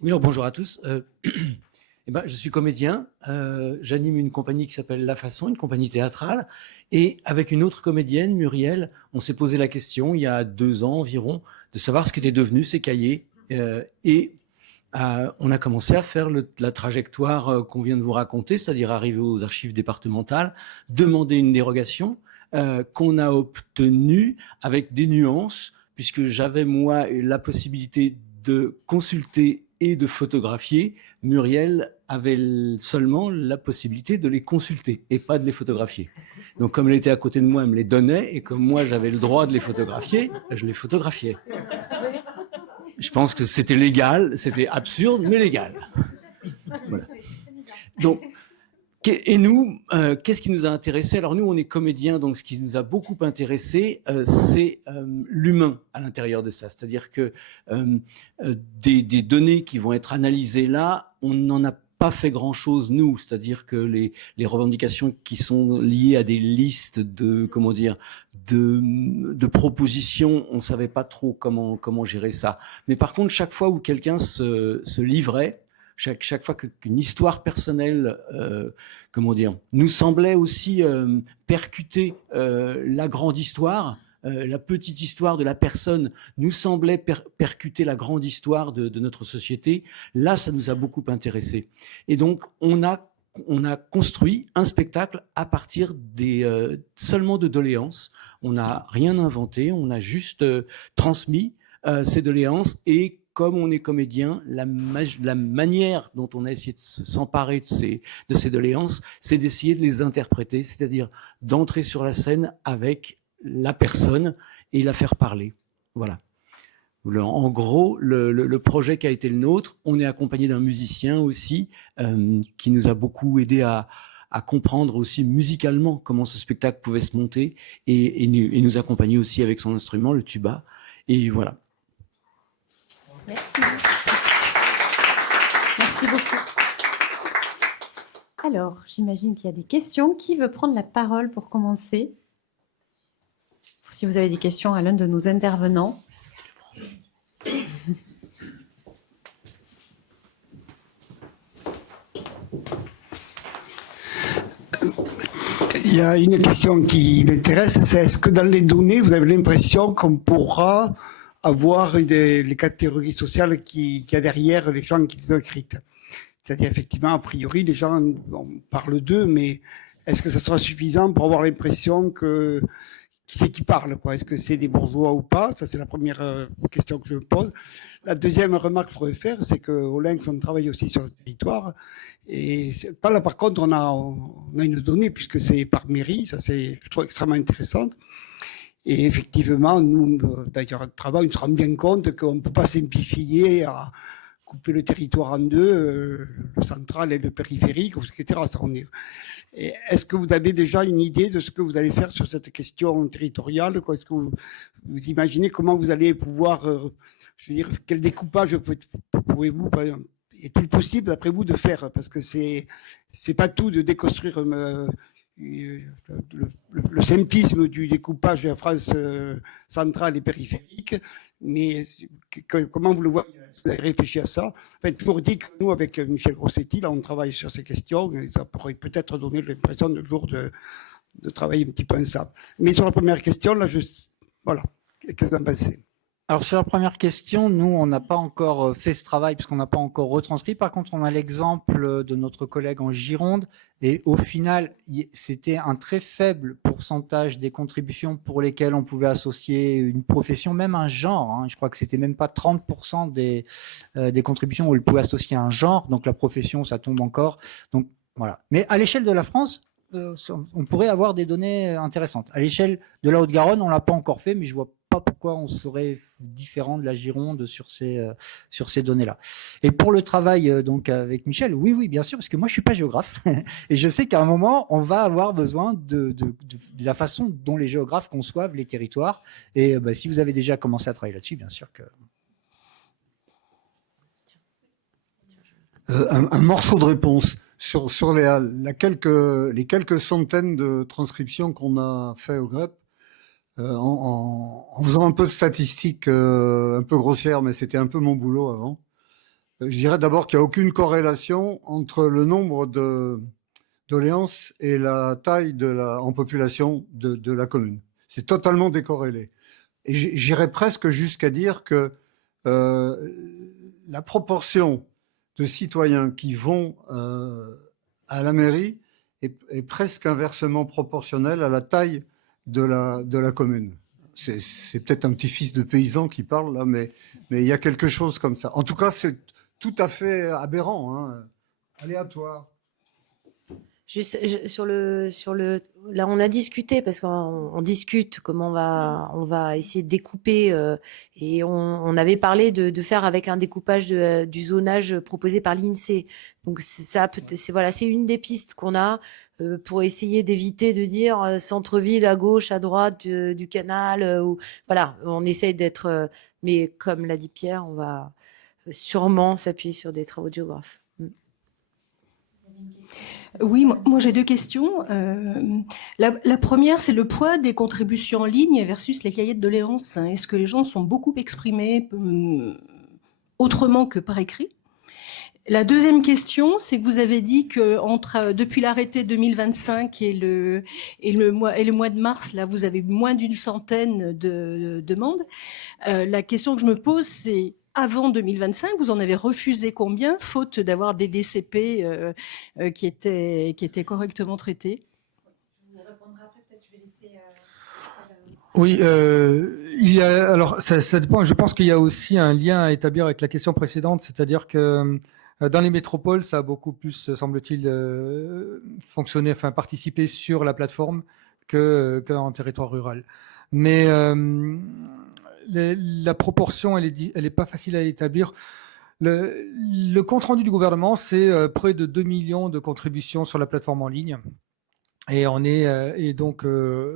Oui, alors bonjour à tous. Je suis comédien. J'anime une compagnie qui s'appelle La Façon, une compagnie théâtrale. Et avec une autre comédienne, Muriel, on s'est posé la question, il y a 2 ans environ, de savoir ce qu'étaient devenus ces cahiers. On a commencé à faire la trajectoire qu'on vient de vous raconter, c'est-à-dire arriver aux archives départementales, demander une dérogation, qu'on a obtenu avec des nuances, puisque j'avais moi la possibilité de consulter et de photographier. Muriel avait seulement la possibilité de les consulter et pas de les photographier. Donc comme elle était à côté de moi, elle me les donnait, et comme moi j'avais le droit de les photographier, je les photographiais. Je pense que c'était légal, c'était absurde, mais légal. Voilà. Donc, et nous, qu'est-ce qui nous a intéressé? Alors nous, on est comédiens, donc ce qui nous a beaucoup intéressé, c'est l'humain à l'intérieur de ça. C'est-à-dire que des données qui vont être analysées là, on n'en a pas fait grand-chose nous. C'est-à-dire que les revendications qui sont liées à des listes de de propositions, on savait pas trop comment gérer ça. Mais par contre, chaque fois où quelqu'un se livrait, chaque fois qu'une histoire personnelle, nous semblait aussi percuter la grande histoire, la petite histoire de la personne nous semblait percuter la grande histoire de notre société. Là, ça nous a beaucoup intéressés. Et donc, on a construit un spectacle à partir seulement de doléances. On n'a rien inventé, on a juste transmis ces doléances, et comme on est comédien, la manière dont on a essayé de s'emparer de ces doléances, c'est d'essayer de les interpréter, c'est-à-dire d'entrer sur la scène avec la personne et la faire parler. Voilà. En gros, le projet qui a été le nôtre, on est accompagné d'un musicien aussi, qui nous a beaucoup aidé à comprendre aussi musicalement comment ce spectacle pouvait se monter, et nous accompagner aussi avec son instrument, le tuba. Et voilà. Merci. Merci beaucoup. Alors, j'imagine qu'il y a des questions. Qui veut prendre la parole pour commencer? Si vous avez des questions à l'un de nos intervenants. Il y a une question qui m'intéresse, c'est est-ce que dans les données, vous avez l'impression qu'on pourra avoir les catégories sociales qu'il y a derrière les gens qui les ont écrites? C'est-à-dire, effectivement, a priori, les gens, on parle d'eux, mais est-ce que ça sera suffisant pour avoir l'impression que qui c'est qui parle, quoi? Est-ce que c'est des bourgeois ou pas? Ça, c'est la première question que je me pose. La deuxième remarque que je pourrais faire, c'est qu'au Lynx, on travaille aussi sur le territoire. Et pas là, par contre, on a une donnée, puisque c'est par mairie. Ça, c'est, je trouve, extrêmement intéressant. Et effectivement, nous, d'ailleurs, de travail, on se rend bien compte qu'on ne peut pas simplifier à couper le territoire en deux, le central et le périphérique, etc. Ça, est-ce que vous avez déjà une idée de ce que vous allez faire sur cette question territoriale, quoi? Est-ce que vous imaginez comment vous allez pouvoir, je veux dire, quel découpage pouvez-vous, est-il possible, d'après vous, de faire? Parce que c'est pas tout de déconstruire le simplisme du découpage de la France centrale et périphérique, mais comment vous le voyez? Vous avez réfléchi à ça? Enfin, toujours dit que nous, avec Michel Grossetti, là, on travaille sur ces questions, et ça pourrait peut-être donner l'impression de jour de travailler un petit peu ensemble. Mais sur la première question, là, voilà. Qu'est-ce que vous en pensez? Alors sur la première question, nous, on n'a pas encore fait ce travail puisqu'on n'a pas encore retranscrit. Par contre, on a l'exemple de notre collègue en Gironde et au final, c'était un très faible pourcentage des contributions pour lesquelles on pouvait associer une profession, même un genre. Hein. Je crois que c'était même pas 30% des contributions où il pouvait associer un genre. Donc la profession, ça tombe encore. Donc voilà. Mais à l'échelle de la France, on pourrait avoir des données intéressantes. À l'échelle de la Haute-Garonne, on l'a pas encore fait, mais je vois pas pourquoi on serait différent de la Gironde sur ces données-là. Et pour le travail donc avec Michel, oui, bien sûr, parce que moi je suis pas géographe et je sais qu'à un moment on va avoir besoin de la façon dont les géographes conçoivent les territoires. Et si vous avez déjà commencé à travailler là-dessus, bien sûr que. Un morceau de réponse sur les quelques centaines de transcriptions qu'on a fait au GREP, en faisant un peu de statistiques un peu grossières, mais c'était un peu mon boulot avant. Je dirais d'abord qu'il n'y a aucune corrélation entre le nombre de doléances et la taille en population de la commune. C'est totalement décorrélé. Et j'irais presque jusqu'à dire que la proportion de citoyens qui vont à la mairie est presque inversement proportionnelle à la taille de la commune. C'est peut-être un petit-fils de paysan qui parle là, mais il y a quelque chose comme ça. En tout cas, c'est tout à fait aberrant, hein, aléatoire. Juste là on a discuté parce qu'on discute comment on va essayer de découper et on avait parlé de faire avec un découpage du zonage proposé par l'INSEE. Donc c'est une des pistes qu'on a pour essayer d'éviter de dire centre-ville à gauche, à droite du canal. Voilà, on essaye d'être. Mais comme l'a dit Pierre, on va sûrement s'appuyer sur des travaux de géographes. Oui, moi j'ai deux questions. La première, c'est le poids des contributions en ligne versus les cahiers de doléances. Est-ce que les gens sont beaucoup exprimés autrement que par écrit? La deuxième question, c'est que vous avez dit que depuis l'arrêté 2025 et le mois de mars, là, vous avez moins d'une centaine de demandes. La question que je me pose, c'est avant 2025, vous en avez refusé combien, faute d'avoir des DCP qui étaient correctement traités? Je vous répondrai après, peut-être je vais laisser... Oui, alors ça dépend. Je pense qu'il y a aussi un lien à établir avec la question précédente, c'est-à-dire que dans les métropoles, ça a beaucoup plus, semble-t-il, fonctionné, participer sur la plateforme qu'en territoire rural. Mais la proportion, elle est pas facile à établir. Le compte rendu du gouvernement, c'est près de 2 millions de contributions sur la plateforme en ligne. Et on est et donc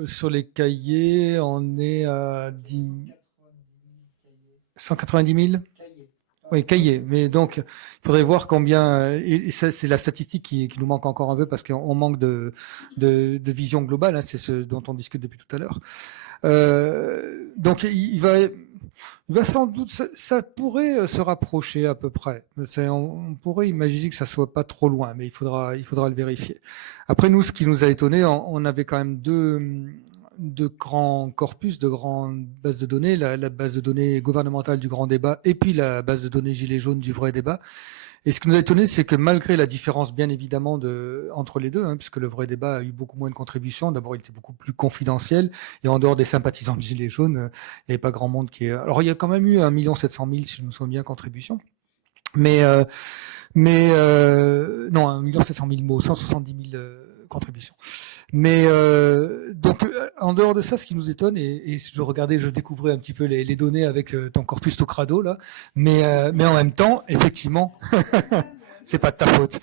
sur les cahiers, on est à 190 000. Oui, cahiers. Mais donc, il faudrait voir combien. Et ça, c'est la statistique qui nous manque encore un peu parce qu'on manque de vision globale. Hein, c'est ce dont on discute depuis tout à l'heure. Donc, il va sans doute. Ça pourrait se rapprocher à peu près. On pourrait imaginer que ça soit pas trop loin, mais il faudra le vérifier. Après, nous, ce qui nous a étonné, on avait quand même deux grands corpus, de grandes bases de données, la base de données gouvernementale du grand débat et puis la base de données gilets jaunes du vrai débat. Et ce qui nous a étonné, c'est que malgré la différence, bien évidemment, entre les deux, puisque le vrai débat a eu beaucoup moins de contributions, d'abord il était beaucoup plus confidentiel, et en dehors des sympathisants de gilets jaunes, il n'y avait pas grand monde qui est... Alors il y a quand même eu 1 700 000, si je me souviens bien, contributions. Mais non, 1 700 000 mots, 170 000 contributions. Mais donc en dehors de ça, ce qui nous étonne, et je découvrais un petit peu les données avec ton corpus Tocrado là, mais en même temps, effectivement, c'est pas de ta faute.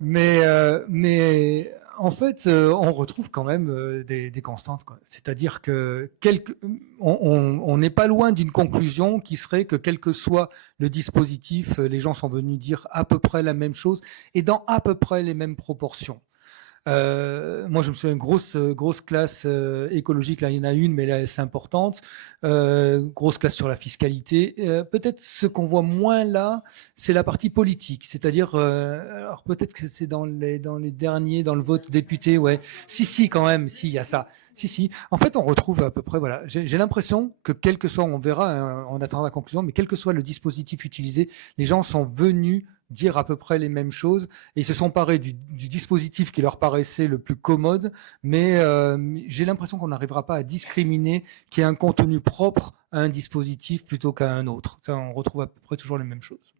mais en fait, on retrouve quand même des constantes, quoi. C'est-à-dire que on n'est pas loin d'une conclusion qui serait que quel que soit le dispositif, les gens sont venus dire à peu près la même chose et dans à peu près les mêmes proportions. Moi, je me souviens une grosse classe écologique. Là, il y en a une, mais là, c'est importante. Grosse classe sur la fiscalité. Peut-être ce qu'on voit moins là, c'est la partie politique. C'est-à-dire, alors peut-être que c'est dans les derniers, dans le vote député, ouais. Si, quand même, si, il y a ça. Si. En fait, on retrouve à peu près, voilà. J'ai l'impression que quel que soit, on verra, on attendra la conclusion, mais quel que soit le dispositif utilisé, les gens sont venus dire à peu près les mêmes choses et ils se sont parés du dispositif qui leur paraissait le plus commode, mais j'ai l'impression qu'on n'arrivera pas à discriminer qu'il y ait un contenu propre à un dispositif plutôt qu'à un autre. Ça, on retrouve à peu près toujours les mêmes choses.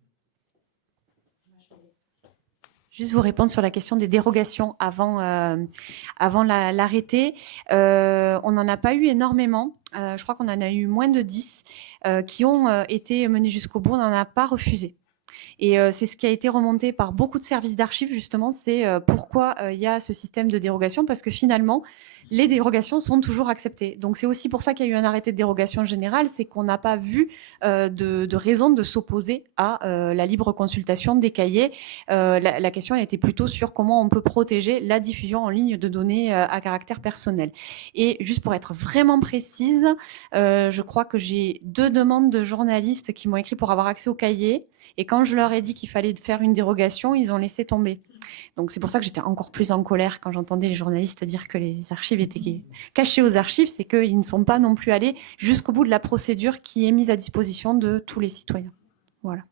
Juste vous répondre sur la question des dérogations avant l'arrêté. On n'en a pas eu énormément. je crois qu'on en a eu moins de 10 qui ont été menés jusqu'au bout, on n'en a pas refusé. Et c'est ce qui a été remonté par beaucoup de services d'archives, justement, c'est pourquoi il y a ce système de dérogation, parce que finalement, les dérogations sont toujours acceptées. Donc c'est aussi pour ça qu'il y a eu un arrêté de dérogation générale, c'est qu'on n'a pas vu de raison de s'opposer à la libre consultation des cahiers. La question elle était plutôt sur comment on peut protéger la diffusion en ligne de données à caractère personnel. Et juste pour être vraiment précise, je crois que j'ai 2 demandes de journalistes qui m'ont écrit pour avoir accès aux cahiers. Et quand je leur ai dit qu'il fallait faire une dérogation, ils ont laissé tomber. Donc c'est pour ça que j'étais encore plus en colère quand j'entendais les journalistes dire que les archives étaient cachées aux archives, c'est qu'ils ne sont pas non plus allés jusqu'au bout de la procédure qui est mise à disposition de tous les citoyens. Voilà.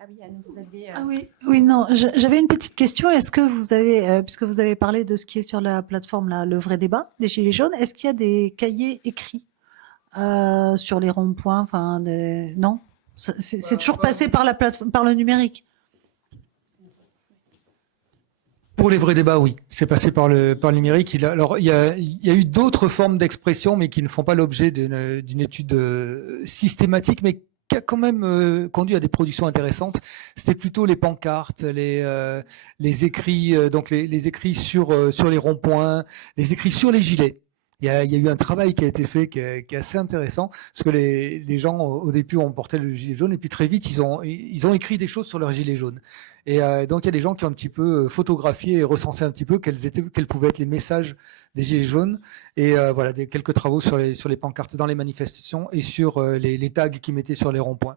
Ah oui, Anne, vous aviez... Ah oui, non, j'avais une petite question. Est-ce que vous avez, puisque vous avez parlé de ce qui est sur la plateforme, là, le vrai débat des Gilets jaunes, est-ce qu'il y a des cahiers écrits sur les ronds-points, enfin, non? C'est toujours passé par la plateforme, par le numérique. Pour les vrais débats, oui, c'est passé par le numérique. Il y a eu d'autres formes d'expression, mais qui ne font pas l'objet d'une étude systématique, mais qui a quand même conduit à des productions intéressantes. C'était plutôt les pancartes, les écrits, donc les écrits sur les ronds-points, les écrits sur les gilets. Il y a eu un travail qui a été fait qui est assez intéressant, parce que les gens au début ont porté le gilet jaune et puis très vite ils ont écrit des choses sur leur gilet jaune. Et donc il y a des gens qui ont un petit peu photographié et recensé un petit peu quels pouvaient être les messages des gilets jaunes. Et voilà, quelques travaux sur les pancartes dans les manifestations et sur les tags qu'ils mettaient sur les ronds-points.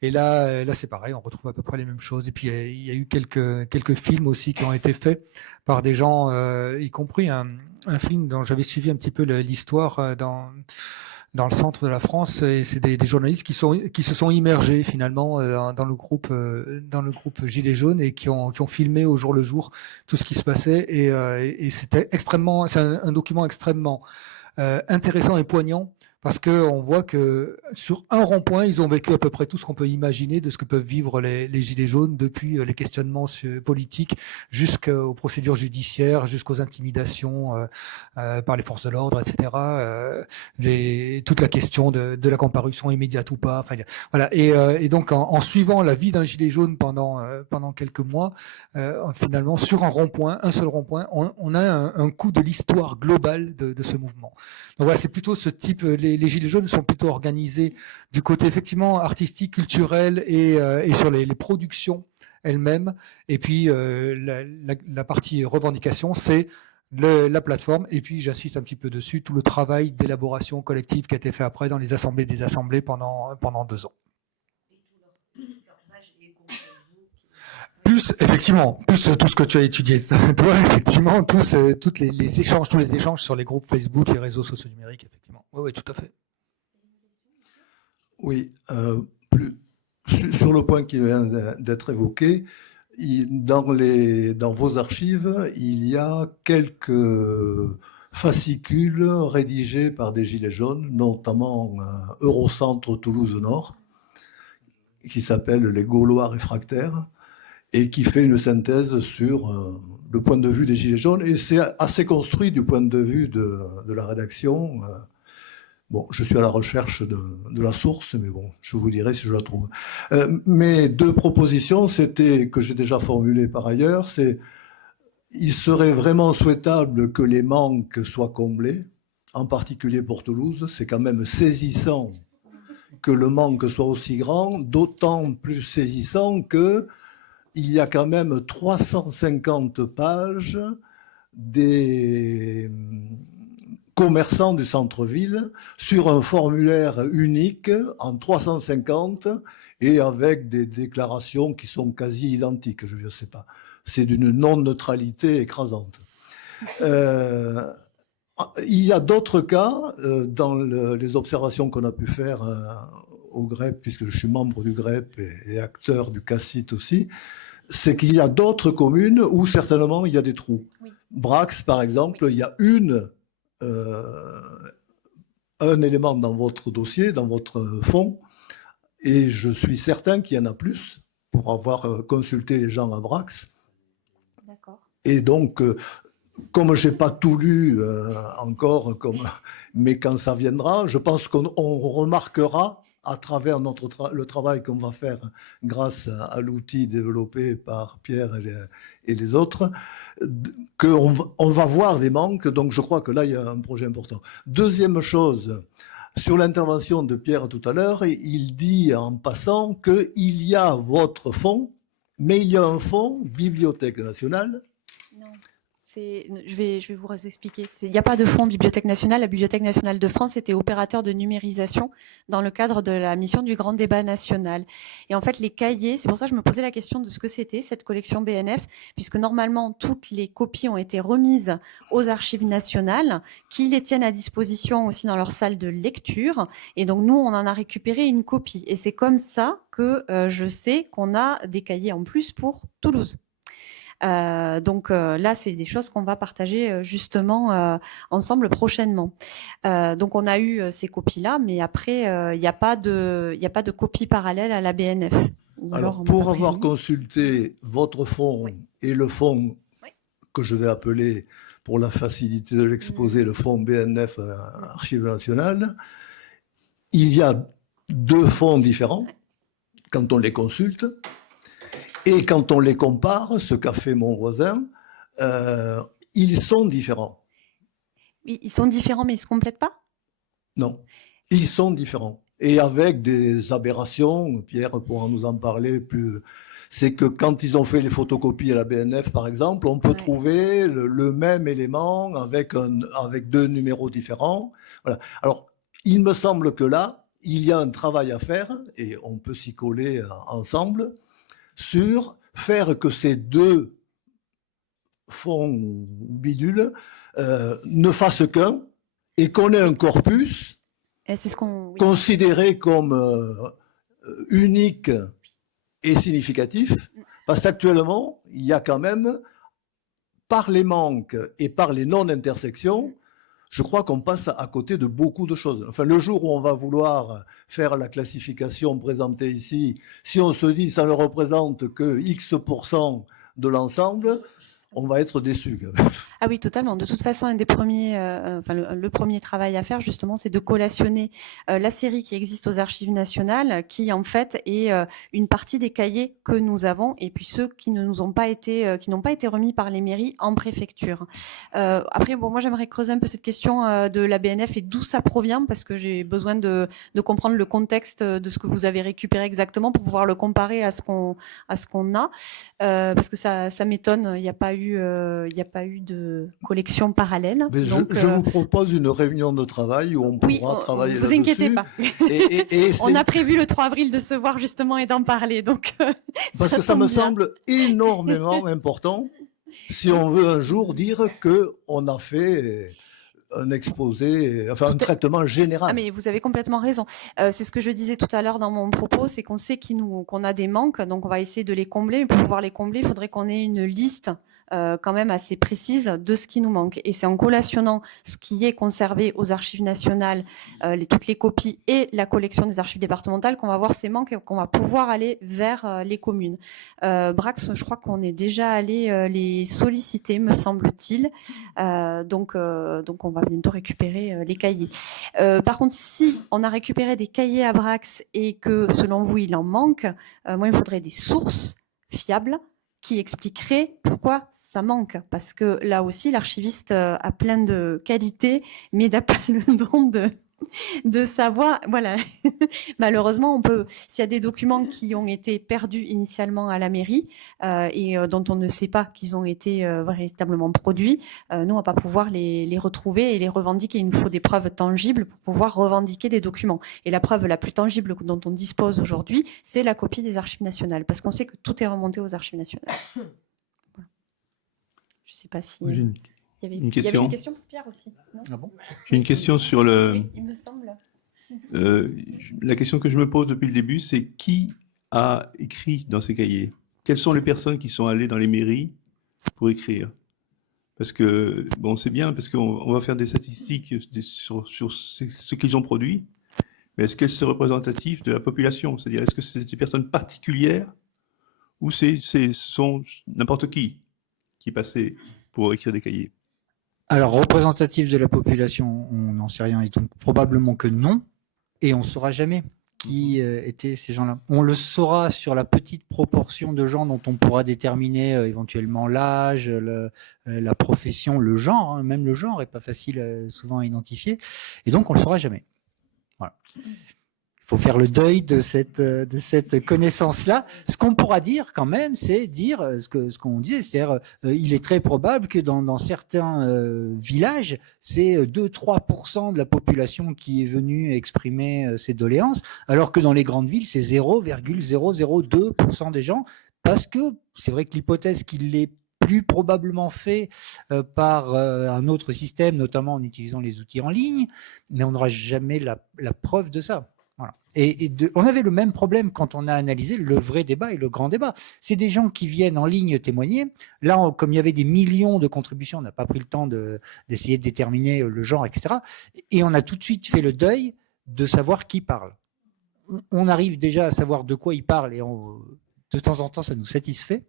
Et là c'est pareil, on retrouve à peu près les mêmes choses. Et puis il y a eu quelques films aussi qui ont été faits par des gens, y compris un film dont j'avais suivi un petit peu l'histoire dans le centre de la France. Et c'est des journalistes qui se sont immergés finalement dans le groupe Gilets jaunes et qui ont filmé au jour le jour tout ce qui se passait. Et c'est un document extrêmement intéressant et poignant. Parce que on voit que sur un rond-point, ils ont vécu à peu près tout ce qu'on peut imaginer de ce que peuvent vivre les gilets jaunes, depuis les questionnements politiques jusqu'aux procédures judiciaires, jusqu'aux intimidations par les forces de l'ordre, etc. Toute la question de la comparution immédiate ou pas. Enfin, voilà. Et donc en suivant la vie d'un gilet jaune pendant quelques mois, finalement sur un rond-point, un seul rond-point, on a un coup de l'histoire globale de ce mouvement. Donc voilà, c'est plutôt ce type. Les gilets jaunes sont plutôt organisés du côté effectivement artistique, culturel et sur les productions elles-mêmes. Et puis la partie revendication, c'est la plateforme. Et puis j'insiste un petit peu dessus, tout le travail d'élaboration collective qui a été fait après dans les assemblées des assemblées pendant 2 ans. Plus effectivement, plus tout ce que tu as étudié, toi effectivement, tous les échanges sur les groupes Facebook, les réseaux sociaux numériques, effectivement. Oui, tout à fait. Oui, sur le point qui vient d'être évoqué, dans vos archives, il y a quelques fascicules rédigés par des gilets jaunes, notamment Eurocentre Toulouse Nord, qui s'appelle Les Gaulois réfractaires, et qui fait une synthèse sur le point de vue des Gilets jaunes. Et c'est assez construit du point de vue de la rédaction. Bon, je suis à la recherche de la source, mais bon, je vous dirai si je la trouve. Mes 2 propositions, c'était, que j'ai déjà formulées par ailleurs, c'est il serait vraiment souhaitable que les manques soient comblés, en particulier pour Toulouse. C'est quand même saisissant que le manque soit aussi grand, d'autant plus saisissant que il y a quand même 350 pages des commerçants du centre-ville sur un formulaire unique en 350 et avec des déclarations qui sont quasi identiques, je ne sais pas. C'est d'une non-neutralité écrasante. Il y a d'autres cas dans les observations qu'on a pu faire au GREP, puisque je suis membre du GREP et acteur du CACIT aussi, c'est qu'il y a d'autres communes où certainement il y a des trous. Oui. Brax, par exemple, il y a un élément dans votre dossier, dans votre fonds, et je suis certain qu'il y en a plus pour avoir consulté les gens à Brax. D'accord. Et donc, comme j'ai pas tout lu encore, mais quand ça viendra, je pense qu'on remarquera à travers le travail qu'on va faire grâce à l'outil développé par Pierre et les autres, qu'on va voir des manques. Donc je crois que là, il y a un projet important. Deuxième chose, sur l'intervention de Pierre tout à l'heure, il dit en passant qu'il y a votre fonds, mais il y a un fonds Bibliothèque nationale. Non. Je vais vous expliquer. Il n'y a pas de fonds Bibliothèque nationale. La Bibliothèque nationale de France était opérateur de numérisation dans le cadre de la mission du Grand Débat national. Et en fait, les cahiers, c'est pour ça que je me posais la question de ce que c'était, cette collection BNF, puisque normalement, toutes les copies ont été remises aux archives nationales, qui les tiennent à disposition aussi dans leur salle de lecture. Et donc, nous, on en a récupéré une copie. Et c'est comme ça que je sais qu'on a des cahiers en plus pour Toulouse. Donc là, c'est des choses qu'on va partager justement ensemble prochainement. Donc on a eu ces copies-là, mais après, il n'y a pas de copie parallèle à la BNF. Alors, pour avoir consulté votre fonds et le fonds que je vais appeler, pour la facilité de l'exposer, le fonds BNF Archives nationales, il y a deux fonds différents quand on les consulte. Et quand on les compare, ce qu'a fait mon voisin, ils sont différents. Ils sont différents, mais ils ne se complètent pas? Non, ils sont différents. Et avec des aberrations, Pierre pourra nous en parler plus. C'est que quand ils ont fait les photocopies à la BNF, par exemple, on peut trouver le même élément avec deux numéros différents. Voilà. Alors, il me semble que là, il y a un travail à faire, et on peut s'y coller ensemble, sur faire que ces deux fonds bidules ne fassent qu'un et qu'on ait un corpus considéré comme unique et significatif, parce qu'actuellement, il y a quand même, par les manques et par les non-intersections, je crois qu'on passe à côté de beaucoup de choses. Enfin, le jour où on va vouloir faire la classification présentée ici, si on se dit ça ne représente que X% de l'ensemble, on va être déçu. Ah oui, totalement. De toute façon, un des premiers, le premier travail à faire, justement, c'est de collationner la série qui existe aux archives nationales, qui en fait est une partie des cahiers que nous avons, et puis ceux qui ne nous ont pas été, qui n'ont pas été remis par les mairies en préfecture. Après, bon, moi, j'aimerais creuser un peu cette question de la BNF et d'où ça provient, parce que j'ai besoin de comprendre le contexte de ce que vous avez récupéré exactement pour pouvoir le comparer à ce qu'on a, parce que ça m'étonne. Il n'y a pas eu de collection parallèle. Mais donc, je vous propose une réunion de travail où on pourra travailler là-dessus. Vous inquiétez pas. On a prévu le 3 avril de se voir justement et d'en parler. Donc, parce que ça me semble énormément important si on veut un jour dire qu'on a fait un exposé, enfin un traitement général. Ah, mais vous avez complètement raison. C'est ce que je disais tout à l'heure dans mon propos, c'est qu'on sait qu'on a des manques, donc on va essayer de les combler. Mais pour pouvoir les combler, il faudrait qu'on ait une liste quand même assez précise de ce qui nous manque. Et c'est en collationnant ce qui est conservé aux archives nationales, toutes les copies et la collection des archives départementales qu'on va voir ces manques et qu'on va pouvoir aller vers les communes. Brax, je crois qu'on est déjà allé les solliciter, me semble-t-il. Donc on va bientôt récupérer les cahiers. Par contre, si on a récupéré des cahiers à Brax et que, selon vous, il en manque, moi, il me faudrait des sources fiables qui expliquerait pourquoi ça manque. Parce que là aussi, l'archiviste a plein de qualités, mais n'a pas le don de savoir. Voilà. Malheureusement, s'il y a des documents qui ont été perdus initialement à la mairie et dont on ne sait pas qu'ils ont été véritablement produits, nous, on va pas pouvoir les retrouver et les revendiquer. Il nous faut des preuves tangibles pour pouvoir revendiquer des documents. Et la preuve la plus tangible dont on dispose aujourd'hui, c'est la copie des archives nationales, parce qu'on sait que tout est remonté aux archives nationales. Voilà. Je sais pas si... Il y avait une question pour Pierre aussi. Non? Ah bon? J'ai une question sur le... Oui, il me semble. La question que je me pose depuis le début, c'est qui a écrit dans ces cahiers? Quelles sont les personnes qui sont allées dans les mairies pour écrire? Parce que, bon, c'est bien, parce qu'on va faire des statistiques sur ce qu'ils ont produit, mais est-ce que c'est représentatif de la population? C'est-à-dire, est-ce que c'est des personnes particulières ou ce sont n'importe qui passait pour écrire des cahiers? Alors, représentatif de la population, on n'en sait rien, et donc probablement que non, et on ne saura jamais qui étaient ces gens-là. On le saura sur la petite proportion de gens dont on pourra déterminer éventuellement l'âge, la profession, le genre, hein, même le genre n'est pas facile souvent à identifier, et donc on le saura jamais. Voilà. Il faut faire le deuil de cette connaissance-là. Ce qu'on pourra dire quand même, c'est dire ce qu'on disait, c'est-à-dire il est très probable que dans certains villages, c'est 2-3% de la population qui est venue exprimer ses doléances, alors que dans les grandes villes, c'est 0,002% des gens, parce que c'est vrai que l'hypothèse qu'il l'ait plus probablement fait par un autre système, notamment en utilisant les outils en ligne, mais on n'aura jamais la preuve de ça. Voilà. On avait le même problème quand on a analysé le vrai débat et le grand débat. C'est des gens qui viennent en ligne témoigner. Là, comme il y avait des millions de contributions, on n'a pas pris le temps d'essayer de déterminer le genre, etc. Et on a tout de suite fait le deuil de savoir qui parle. On arrive déjà à savoir de quoi il parle et de temps en temps, ça nous satisfait,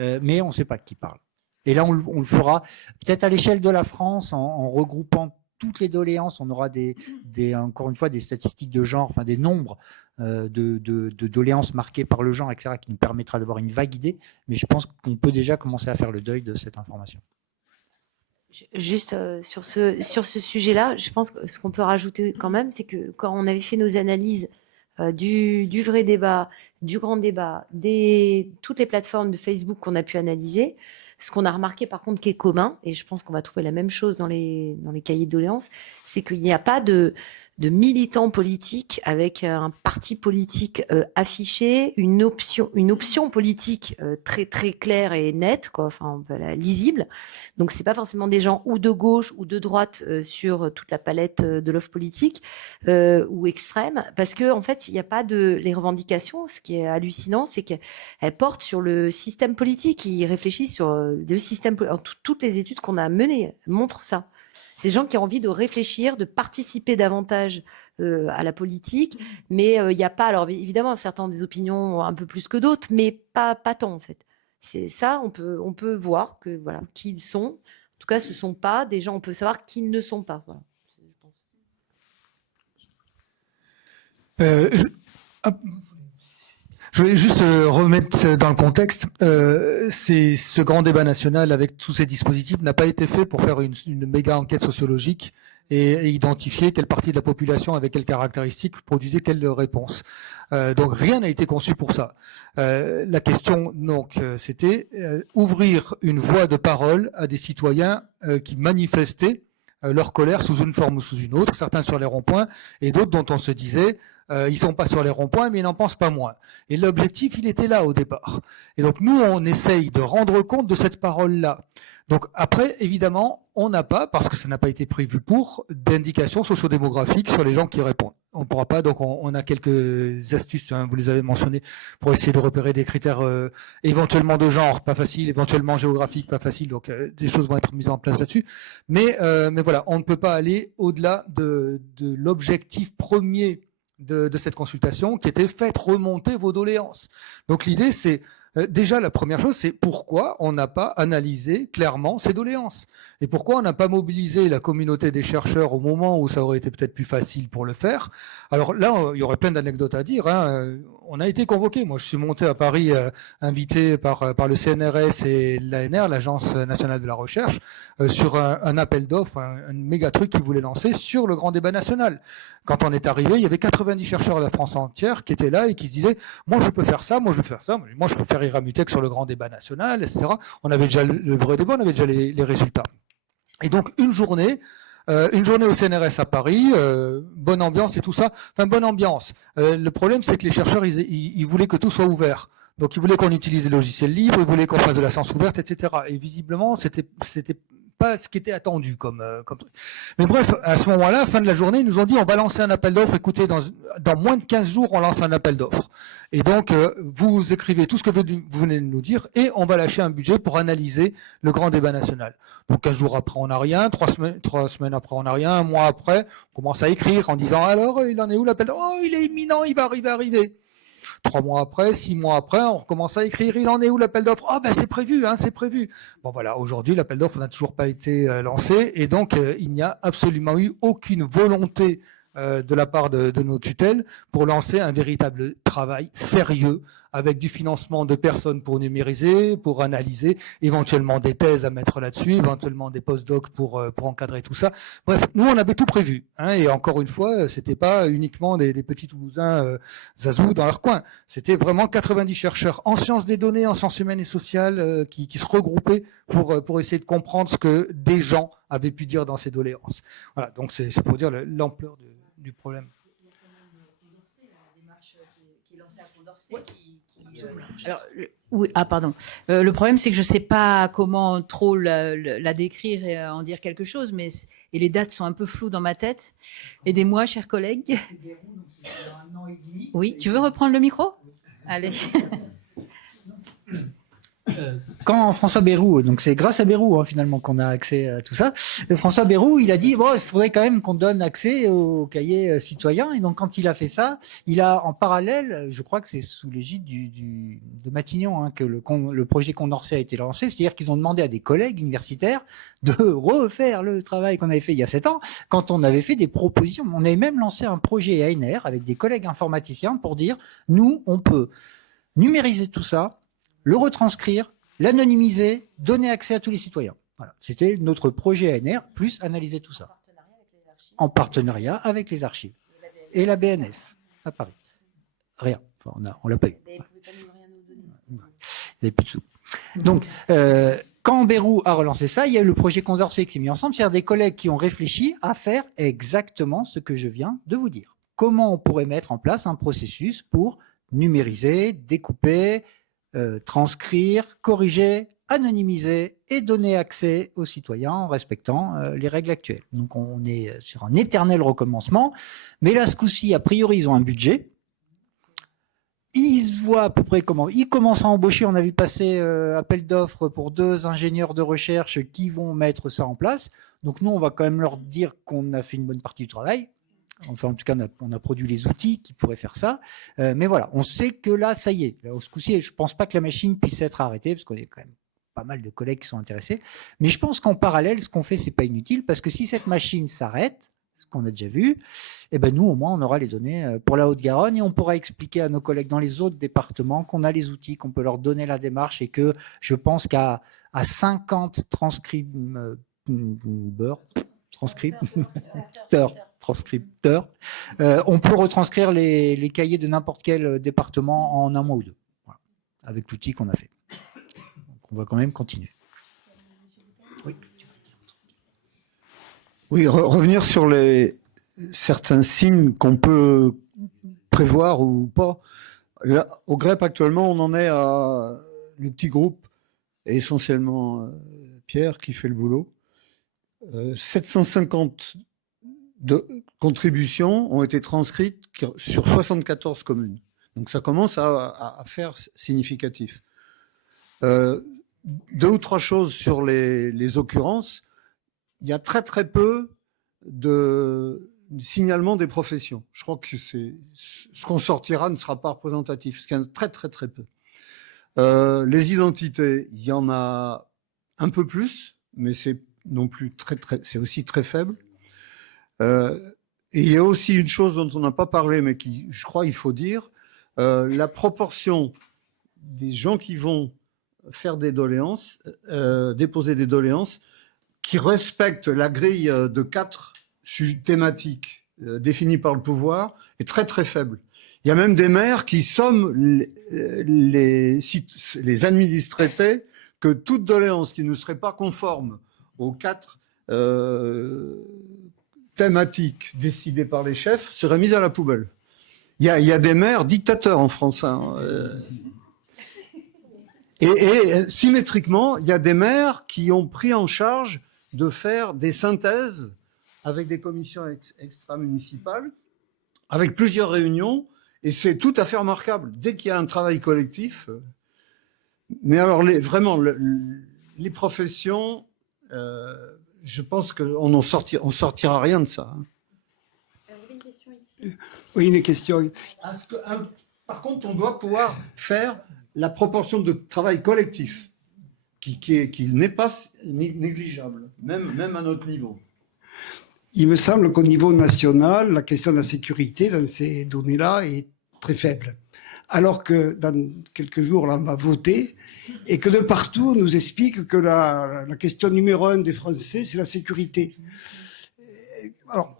mais on ne sait pas qui parle. Et là, on le fera peut-être à l'échelle de la France en regroupant toutes les doléances, on aura encore une fois des statistiques de genre, enfin des nombres de doléances marquées par le genre, etc., qui nous permettra d'avoir une vague idée, mais je pense qu'on peut déjà commencer à faire le deuil de cette information. Juste sur ce sujet-là, je pense que ce qu'on peut rajouter quand même, c'est que quand on avait fait nos analyses du vrai débat, du grand débat, toutes les plateformes de Facebook qu'on a pu analyser, ce qu'on a remarqué par contre qui est commun, et je pense qu'on va trouver la même chose dans les cahiers de doléances, c'est qu'il n'y a pas de militants politiques avec un parti politique affiché, une option politique très très claire et nette, quoi, enfin lisible. Donc c'est pas forcément des gens ou de gauche ou de droite sur toute la palette de l'offre politique ou extrême, parce que en fait il n'y a pas les revendications. Ce qui est hallucinant, c'est qu'elles portent sur le système politique. Ils réfléchissent sur le système. Toutes les études qu'on a menées montrent ça. Ces gens qui ont envie de réfléchir, de participer davantage à la politique, mais il n'y a pas, alors évidemment, certains ont des opinions un peu plus que d'autres, mais pas tant en fait. C'est ça, on peut voir que voilà qui ils sont. En tout cas, ce sont pas des gens. On peut savoir qui ils ne sont pas. Voilà, je pense. Je voulais juste remettre dans le contexte, ce grand débat national avec tous ces dispositifs n'a pas été fait pour faire une méga enquête sociologique et identifier quelle partie de la population avec quelles caractéristiques produisait quelle réponse. Donc rien n'a été conçu pour ça. La question donc c'était ouvrir une voie de parole à des citoyens qui manifestaient leur colère sous une forme ou sous une autre, certains sur les ronds-points et d'autres dont on se disait ils sont pas sur les ronds-points mais ils n'en pensent pas moins. Et l'objectif il était là au départ. Et donc nous on essaye de rendre compte de cette parole-là. Donc après évidemment on n'a pas, parce que ça n'a pas été prévu pour, d'indications sociodémographiques sur les gens qui répondent. On pourra pas, donc on a quelques astuces, hein, vous les avez mentionnées, pour essayer de repérer des critères éventuellement de genre, pas facile, éventuellement géographique, pas facile, donc des choses vont être mises en place là-dessus. Mais voilà, on ne peut pas aller au-delà de l'objectif premier de cette consultation, qui était faites remonter vos doléances. Donc l'idée c'est déjà, la première chose, c'est pourquoi on n'a pas analysé clairement ces doléances et pourquoi on n'a pas mobilisé la communauté des chercheurs au moment où ça aurait été peut-être plus facile pour le faire. Alors là, il y aurait plein d'anecdotes à dire. Hein. On a été convoqué. Moi, je suis monté à Paris, invité par le CNRS et l'ANR, l'Agence nationale de la recherche, sur un appel d'offres, un méga truc qu'ils voulaient lancer sur le grand débat national. Quand on est arrivé, il y avait 90 chercheurs de la France entière qui étaient là et qui se disaient « Moi, je peux faire ça, moi, je peux faire ça, moi, je peux faire Iramutech sur le grand débat national, etc. » On avait déjà le vrai débat, on avait déjà les résultats. Et donc, une journée au CNRS à Paris, bonne ambiance et tout ça. Enfin, bonne ambiance. Le problème, c'est que les chercheurs, ils voulaient que tout soit ouvert. Donc, ils voulaient qu'on utilise des logiciels libres, ils voulaient qu'on fasse de la science ouverte, etc. Et visiblement, c'était pas ce qui était attendu comme truc. Mais bref, à ce moment-là, fin de la journée, ils nous ont dit on va lancer un appel d'offres. Écoutez, dans moins de 15 jours, on lance un appel d'offres. Et donc, vous écrivez tout ce que vous venez de nous dire et on va lâcher un budget pour analyser le grand débat national. Donc 15 jours après, on n'a rien. 3 semaines après, on n'a rien. Un mois après, on commence à écrire en disant alors, il en est où l'appel d'offres? Oh, il est imminent, il va arriver. 3 mois après, 6 mois après, on recommence à écrire. Il en est où l'appel d'offres? Ah ben c'est prévu, hein, c'est prévu. Bon voilà, aujourd'hui l'appel d'offres n'a toujours pas été lancé et donc il n'y a absolument eu aucune volonté de la part de nos tutelles pour lancer un véritable travail sérieux avec du financement de personnes pour numériser, pour analyser, éventuellement des thèses à mettre là-dessus, éventuellement des post-docs pour encadrer tout ça. Bref, nous on avait tout prévu, hein, et encore une fois, c'était pas uniquement des petits Toulousains zazous dans leur coin. C'était vraiment 90 chercheurs en sciences des données, en sciences humaines et sociales qui se regroupaient pour essayer de comprendre ce que des gens avaient pu dire dans ces doléances. Voilà, donc c'est pour dire l'ampleur du problème. Oui, pardon. Le problème, c'est que je ne sais pas comment trop la décrire et en dire quelque chose, et les dates sont un peu floues dans ma tête. Aidez-moi, chers collègues. Oui, tu veux reprendre le micro? Allez. Quand François Bayrou, donc c'est grâce à Bayrou hein, finalement qu'on a accès à tout ça, François Bayrou, il a dit bon, il faudrait quand même qu'on donne accès au cahier citoyen, et donc quand il a fait ça, il a en parallèle, je crois que c'est sous l'égide de Matignon hein, que le projet Condorcet a été lancé, c'est-à-dire qu'ils ont demandé à des collègues universitaires de refaire le travail qu'on avait fait il y a 7 ans, quand on avait fait des propositions. On avait même lancé un projet ANR avec des collègues informaticiens pour dire nous, on peut numériser tout ça, le retranscrire, l'anonymiser, donner accès à tous les citoyens. Voilà. C'était notre projet ANR, plus analyser tout ça. En partenariat avec les archives. Et la BNF, à Paris. Rien. Enfin, on l'a pas eu. Il n'y avait plus de sous. Donc, quand Bayrou a relancé ça, il y a eu le projet Condorcet qui s'est mis ensemble, c'est-à-dire des collègues qui ont réfléchi à faire exactement ce que je viens de vous dire. Comment on pourrait mettre en place un processus pour numériser, découper, transcrire, corriger, anonymiser et donner accès aux citoyens en respectant les règles actuelles. Donc on est sur un éternel recommencement, mais là ce coup-ci, a priori, ils ont un budget. Ils voient à peu près comment. Ils commencent à embaucher. On a vu passer appel d'offres pour 2 ingénieurs de recherche qui vont mettre ça en place. Donc nous, on va quand même leur dire qu'on a fait une bonne partie du travail. Enfin, en tout cas, on a produit les outils qui pourraient faire ça. Mais voilà, on sait que là, ça y est. Là, ce coup-ci, je ne pense pas que la machine puisse être arrêtée, parce qu'on a quand même pas mal de collègues qui sont intéressés. Mais je pense qu'en parallèle, ce qu'on fait, c'est pas inutile, parce que si cette machine s'arrête, ce qu'on a déjà vu, eh ben nous, au moins, on aura les données pour la Haute-Garonne, et on pourra expliquer à nos collègues dans les autres départements qu'on a les outils, qu'on peut leur donner la démarche, et que je pense qu'à 50 transcripteurs, on peut retranscrire les cahiers de n'importe quel département en 1 mois ou 2, voilà, avec l'outil qu'on a fait. Donc on va quand même continuer. Oui, revenir sur certains signes qu'on peut prévoir ou pas. Là, au GREP, actuellement, on en est à le petit groupe, et essentiellement Pierre qui fait le boulot. 750 de contributions ont été transcrites sur 74 communes. Donc ça commence à faire significatif. 2 ou 3 choses sur les occurrences. Il y a très très peu de signalement des professions. Je crois que ce qu'on sortira ne sera pas représentatif, ce qui est très très très peu. Les identités, il y en a un peu plus, mais c'est non plus c'est aussi très faible. Et il y a aussi une chose dont on n'a pas parlé, mais qui, je crois, il faut dire, la proportion des gens qui vont faire des doléances, déposer des doléances, qui respectent la grille de 4 thématiques définies par le pouvoir, est très très faible. Il y a même des maires qui somment les administrés que toute doléance qui ne serait pas conforme aux 4 thématiques décidées par les chefs serait mise à la poubelle. Il y a des maires dictateurs en France. Hein, et symétriquement, il y a des maires qui ont pris en charge de faire des synthèses avec des commissions extra-municipales, avec plusieurs réunions, et c'est tout à fait remarquable. Dès qu'il y a un travail collectif, mais alors vraiment, les professions, je pense qu'on sortira rien de ça. Oui, une question. Par contre, on doit pouvoir faire la proportion de travail collectif qui n'est pas négligeable, même à notre niveau. Il me semble qu'au niveau national, la question de la sécurité dans ces données-là est très faible. Alors que dans quelques jours, là, on va voter et que de partout, on nous explique que la question numéro 1 des Français, c'est la sécurité. Alors,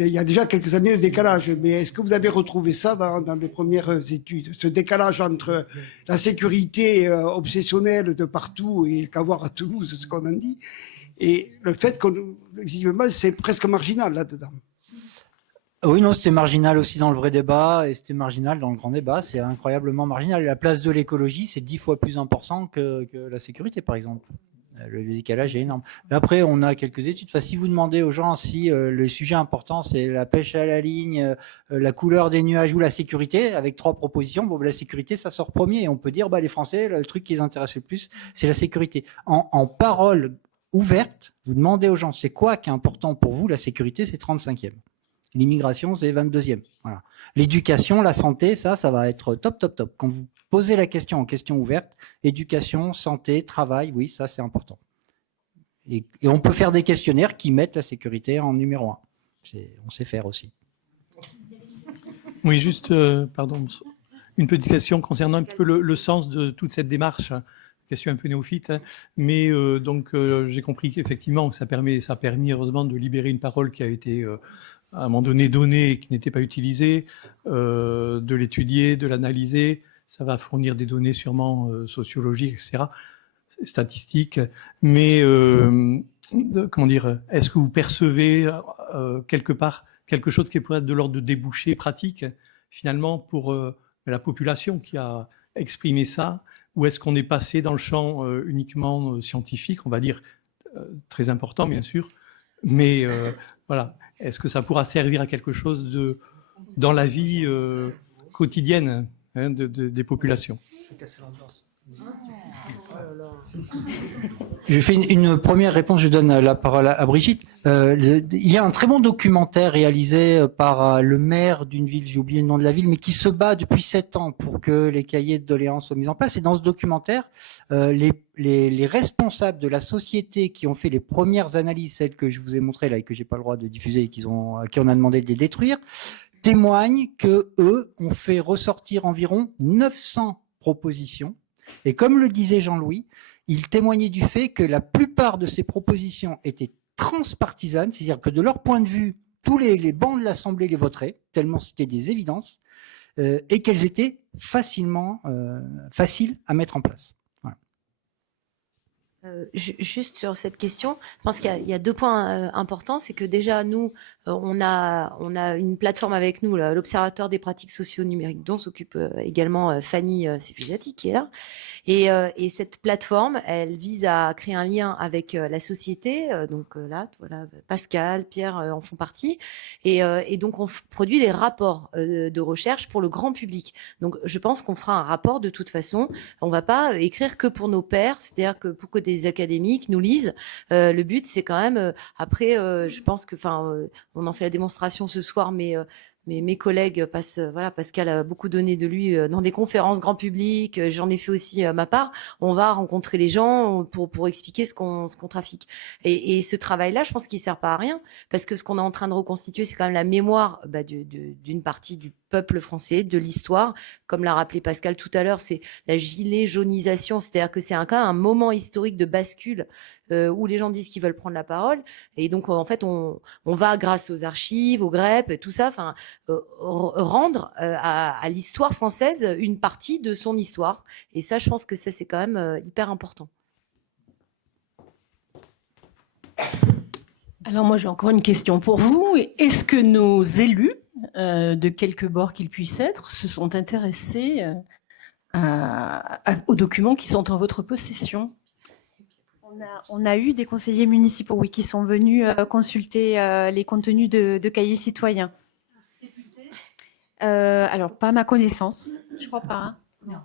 il y a déjà quelques années de décalage, mais est-ce que vous avez retrouvé ça dans les premières études? Ce décalage entre la sécurité obsessionnelle de partout et qu'à voir à Toulouse, ce qu'on en dit, et le fait que, visiblement, c'est presque marginal là-dedans. Oui, non, c'était marginal aussi dans le vrai débat et c'était marginal dans le grand débat. C'est incroyablement marginal. Et la place de l'écologie, c'est 10 fois plus important que la sécurité, par exemple. Le décalage est énorme. Mais après, on a quelques études. Enfin, si vous demandez aux gens si le sujet important, c'est la pêche à la ligne, la couleur des nuages ou la sécurité, avec 3 propositions, bon, la sécurité, ça sort premier. Et on peut dire, les Français, le truc qui les intéresse le plus, c'est la sécurité. En parole ouverte, vous demandez aux gens, c'est quoi qui est important pour vous? La sécurité, c'est 35e. L'immigration, c'est 22e. Voilà. L'éducation, la santé, ça va être top, top, top. Quand vous posez la question en question ouverte, éducation, santé, travail, oui, ça c'est important. Et on peut faire des questionnaires qui mettent la sécurité en numéro 1. On sait faire aussi. Oui, juste, pardon, une petite question concernant un peu le sens de toute cette démarche. Question un peu néophyte, hein. Mais donc j'ai compris qu'effectivement ça a permis heureusement de libérer une parole qui a été à un moment donné donnée et qui n'était pas utilisée, de l'étudier, de l'analyser. Ça va fournir des données sûrement sociologiques, etc., statistiques. Mais comment dire, est-ce que vous percevez quelque part quelque chose qui pourrait être de l'ordre de débouchés pratiques finalement pour la population qui a exprimé ça? Ou est-ce qu'on est passé dans le champ uniquement scientifique, on va dire, très important bien sûr, mais voilà, est-ce que ça pourra servir à quelque chose dans la vie quotidienne des populations? Je fais une première réponse, je donne la parole à Brigitte. Il y a un très bon documentaire réalisé par le maire d'une ville, j'ai oublié le nom de la ville, mais qui se bat depuis 7 ans pour que les cahiers de doléances soient mis en place. Et dans ce documentaire, les responsables de la société qui ont fait les premières analyses, celles que je vous ai montrées là et que j'ai pas le droit de diffuser et à qui on a demandé de les détruire, témoignent que eux ont fait ressortir environ 900 propositions. Et comme le disait Jean-Louis, il témoignait du fait que la plupart de ces propositions étaient transpartisanes, c'est-à-dire que de leur point de vue, tous les bancs de l'Assemblée les voteraient, tellement c'était des évidences, et qu'elles étaient faciles à mettre en place. Voilà. Juste sur cette question, je pense qu'il y a 2 points importants. C'est que déjà, nous, on a une plateforme avec nous, l'Observatoire des pratiques socio-numériques, dont s'occupe également Fanny Sepuzati, qui est là. Et cette plateforme, elle vise à créer un lien avec la société. Donc là, voilà, Pascal, Pierre en font partie. Et donc, on produit des rapports de recherche pour le grand public. Donc, je pense qu'on fera un rapport de toute façon. On va pas écrire que pour nos pairs, c'est-à-dire que pour que des académiques nous lisent. Le but, c'est quand même, après, je pense que, on en fait la démonstration ce soir, mais mes collègues passent, voilà, Pascal a beaucoup donné de lui dans des conférences grand public, j'en ai fait aussi ma part. On va rencontrer les gens pour expliquer ce qu'on trafique. Et ce travail-là, je pense qu'il sert pas à rien, parce que ce qu'on est en train de reconstituer, c'est quand même la mémoire d'une partie du peuple français, de l'histoire. Comme l'a rappelé Pascal tout à l'heure, c'est la gilet jaunisation, c'est-à-dire que c'est quand même un moment historique de bascule où les gens disent qu'ils veulent prendre la parole, et donc en fait on va, grâce aux archives, aux GREP, tout ça, rendre à l'histoire française une partie de son histoire, et ça, je pense que ça, c'est quand même hyper important. Alors moi, j'ai encore une question pour vous. Est-ce que nos élus, de quelque bord qu'ils puissent être, se sont intéressés aux documents qui sont en votre possession? On a eu des conseillers municipaux, oui, qui sont venus consulter les contenus de cahiers citoyens. Alors, pas à ma connaissance, je crois pas. Hein.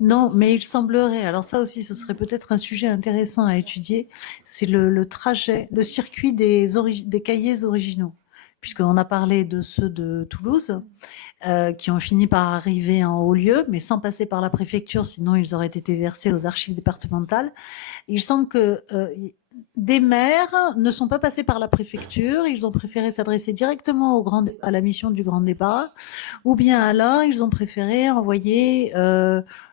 Non, mais il semblerait, alors ça aussi, ce serait peut-être un sujet intéressant à étudier, c'est le trajet, le circuit des cahiers originaux. puisqu'on a parlé de ceux de Toulouse, qui ont fini par arriver en haut lieu, mais sans passer par la préfecture, sinon ils auraient été versés aux archives départementales. Il semble que des maires ne sont pas passés par la préfecture, ils ont préféré s'adresser directement à la mission du grand départ, ou bien alors ils ont préféré envoyer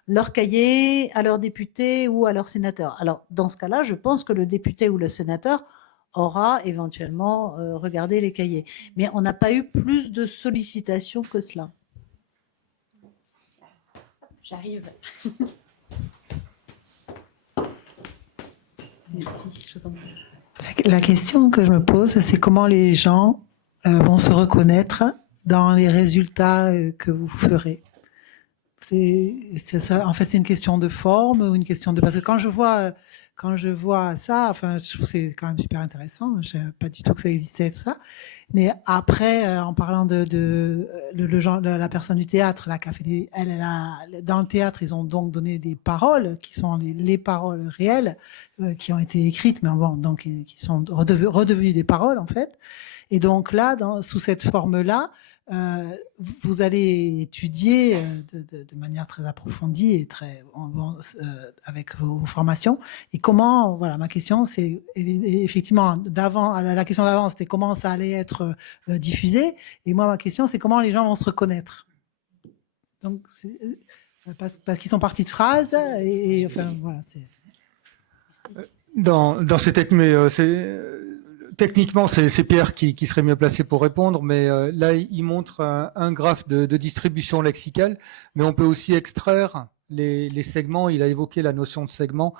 leur cahier à leur député ou à leur sénateur. Alors dans ce cas-là, je pense que le député ou le sénateur aura éventuellement regardé les cahiers. Mais on n'a pas eu plus de sollicitations que cela. J'arrive. Merci, je vous en prie. La question que je me pose, c'est comment les gens vont se reconnaître dans les résultats que vous ferez. C'est ça. En fait, c'est une question de forme ou une question de... Parce que quand je vois ça, enfin, je trouve que c'est quand même super intéressant. Je savais pas du tout que ça existait, tout ça. Mais après, en parlant de la personne du théâtre, là, qui a fait dans le théâtre, ils ont donc donné des paroles qui sont les paroles réelles qui ont été écrites, mais bon, donc qui sont redevenues des paroles en fait. Et donc là, sous cette forme-là, vous allez étudier de manière très approfondie et très avec vos formations. Et comment, voilà, ma question, c'est effectivement la question d'avant, c'était comment ça allait être diffusé. Et moi, ma question, c'est comment les gens vont se reconnaître. Donc, parce qu'ils sont partis de phrases et enfin voilà. Dans ces textes, mais techniquement, c'est Pierre qui serait mieux placé pour répondre, mais là, il montre un graphe de distribution lexicale, mais on peut aussi extraire les segments. Il a évoqué la notion de segments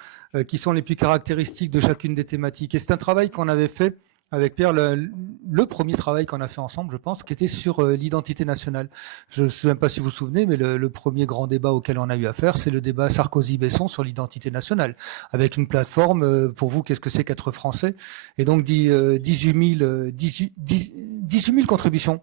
qui sont les plus caractéristiques de chacune des thématiques. Et c'est un travail qu'on avait fait avec Pierre, le premier travail qu'on a fait ensemble, je pense, qui était sur l'identité nationale. Je ne sais même pas si vous vous souvenez, mais le premier grand débat auquel on a eu affaire, c'est le débat Sarkozy-Besson sur l'identité nationale, avec une plateforme, pour vous, qu'est-ce que c'est qu'être français? Et donc 18 000 contributions.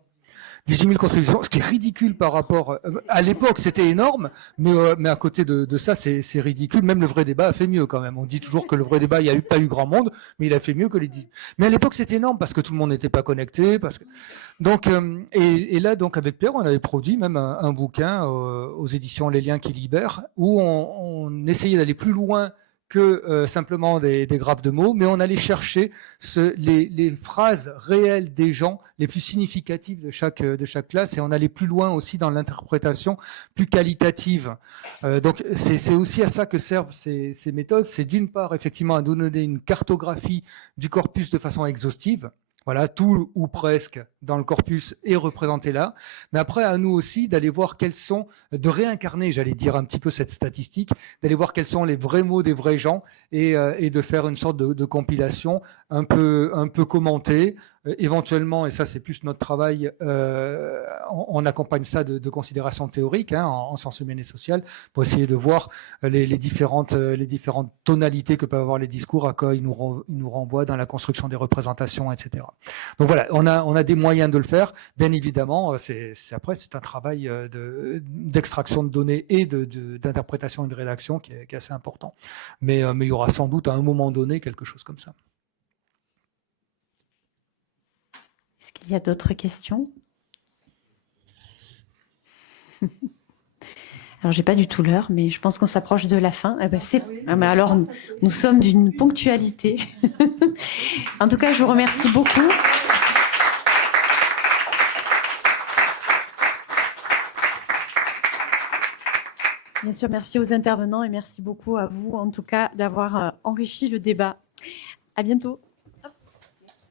18 000 contributions, ce qui est ridicule par rapport... À l'époque, c'était énorme, mais à côté de ça, c'est ridicule. Même le vrai débat a fait mieux quand même. On dit toujours que le vrai débat, il n'y a pas eu grand monde, mais il a fait mieux que les 10. Mais à l'époque, c'était énorme parce que tout le monde n'était pas connecté. Donc, et là, donc avec Pierre, on avait produit même un bouquin aux éditions Les Liens qui libèrent, où on essayait d'aller plus loin que simplement des grappes de mots, mais on allait chercher les phrases réelles des gens, les plus significatives de chaque classe, et on allait plus loin aussi dans l'interprétation plus qualitative. Donc c'est aussi à ça que servent ces méthodes, c'est d'une part effectivement à nous donner une cartographie du corpus de façon exhaustive. Voilà, tout ou presque dans le corpus est représenté là. Mais après, à nous aussi d'aller voir de réincarner, j'allais dire un petit peu cette statistique, d'aller voir quels sont les vrais mots des vrais gens et de faire une sorte de compilation un peu commentée, éventuellement, et ça c'est plus notre travail, on accompagne ça de considérations théoriques en sciences humaines et sociales pour essayer de voir les différentes tonalités que peuvent avoir les discours, à quoi ils nous renvoient dans la construction des représentations, etc. Donc voilà, on a des moyens de le faire. Bien évidemment, après c'est un travail d'extraction de données et d'interprétation et de rédaction qui est assez important. Mais il y aura sans doute à un moment donné quelque chose comme ça. Est-ce qu'il y a d'autres questions? Alors, j'ai pas du tout l'heure, mais je pense qu'on s'approche de la fin. Eh ben, mais alors, nous sommes d'une ponctualité. En tout cas, je vous remercie beaucoup. Bien sûr, merci aux intervenants et merci beaucoup à vous, en tout cas, d'avoir enrichi le débat. À bientôt.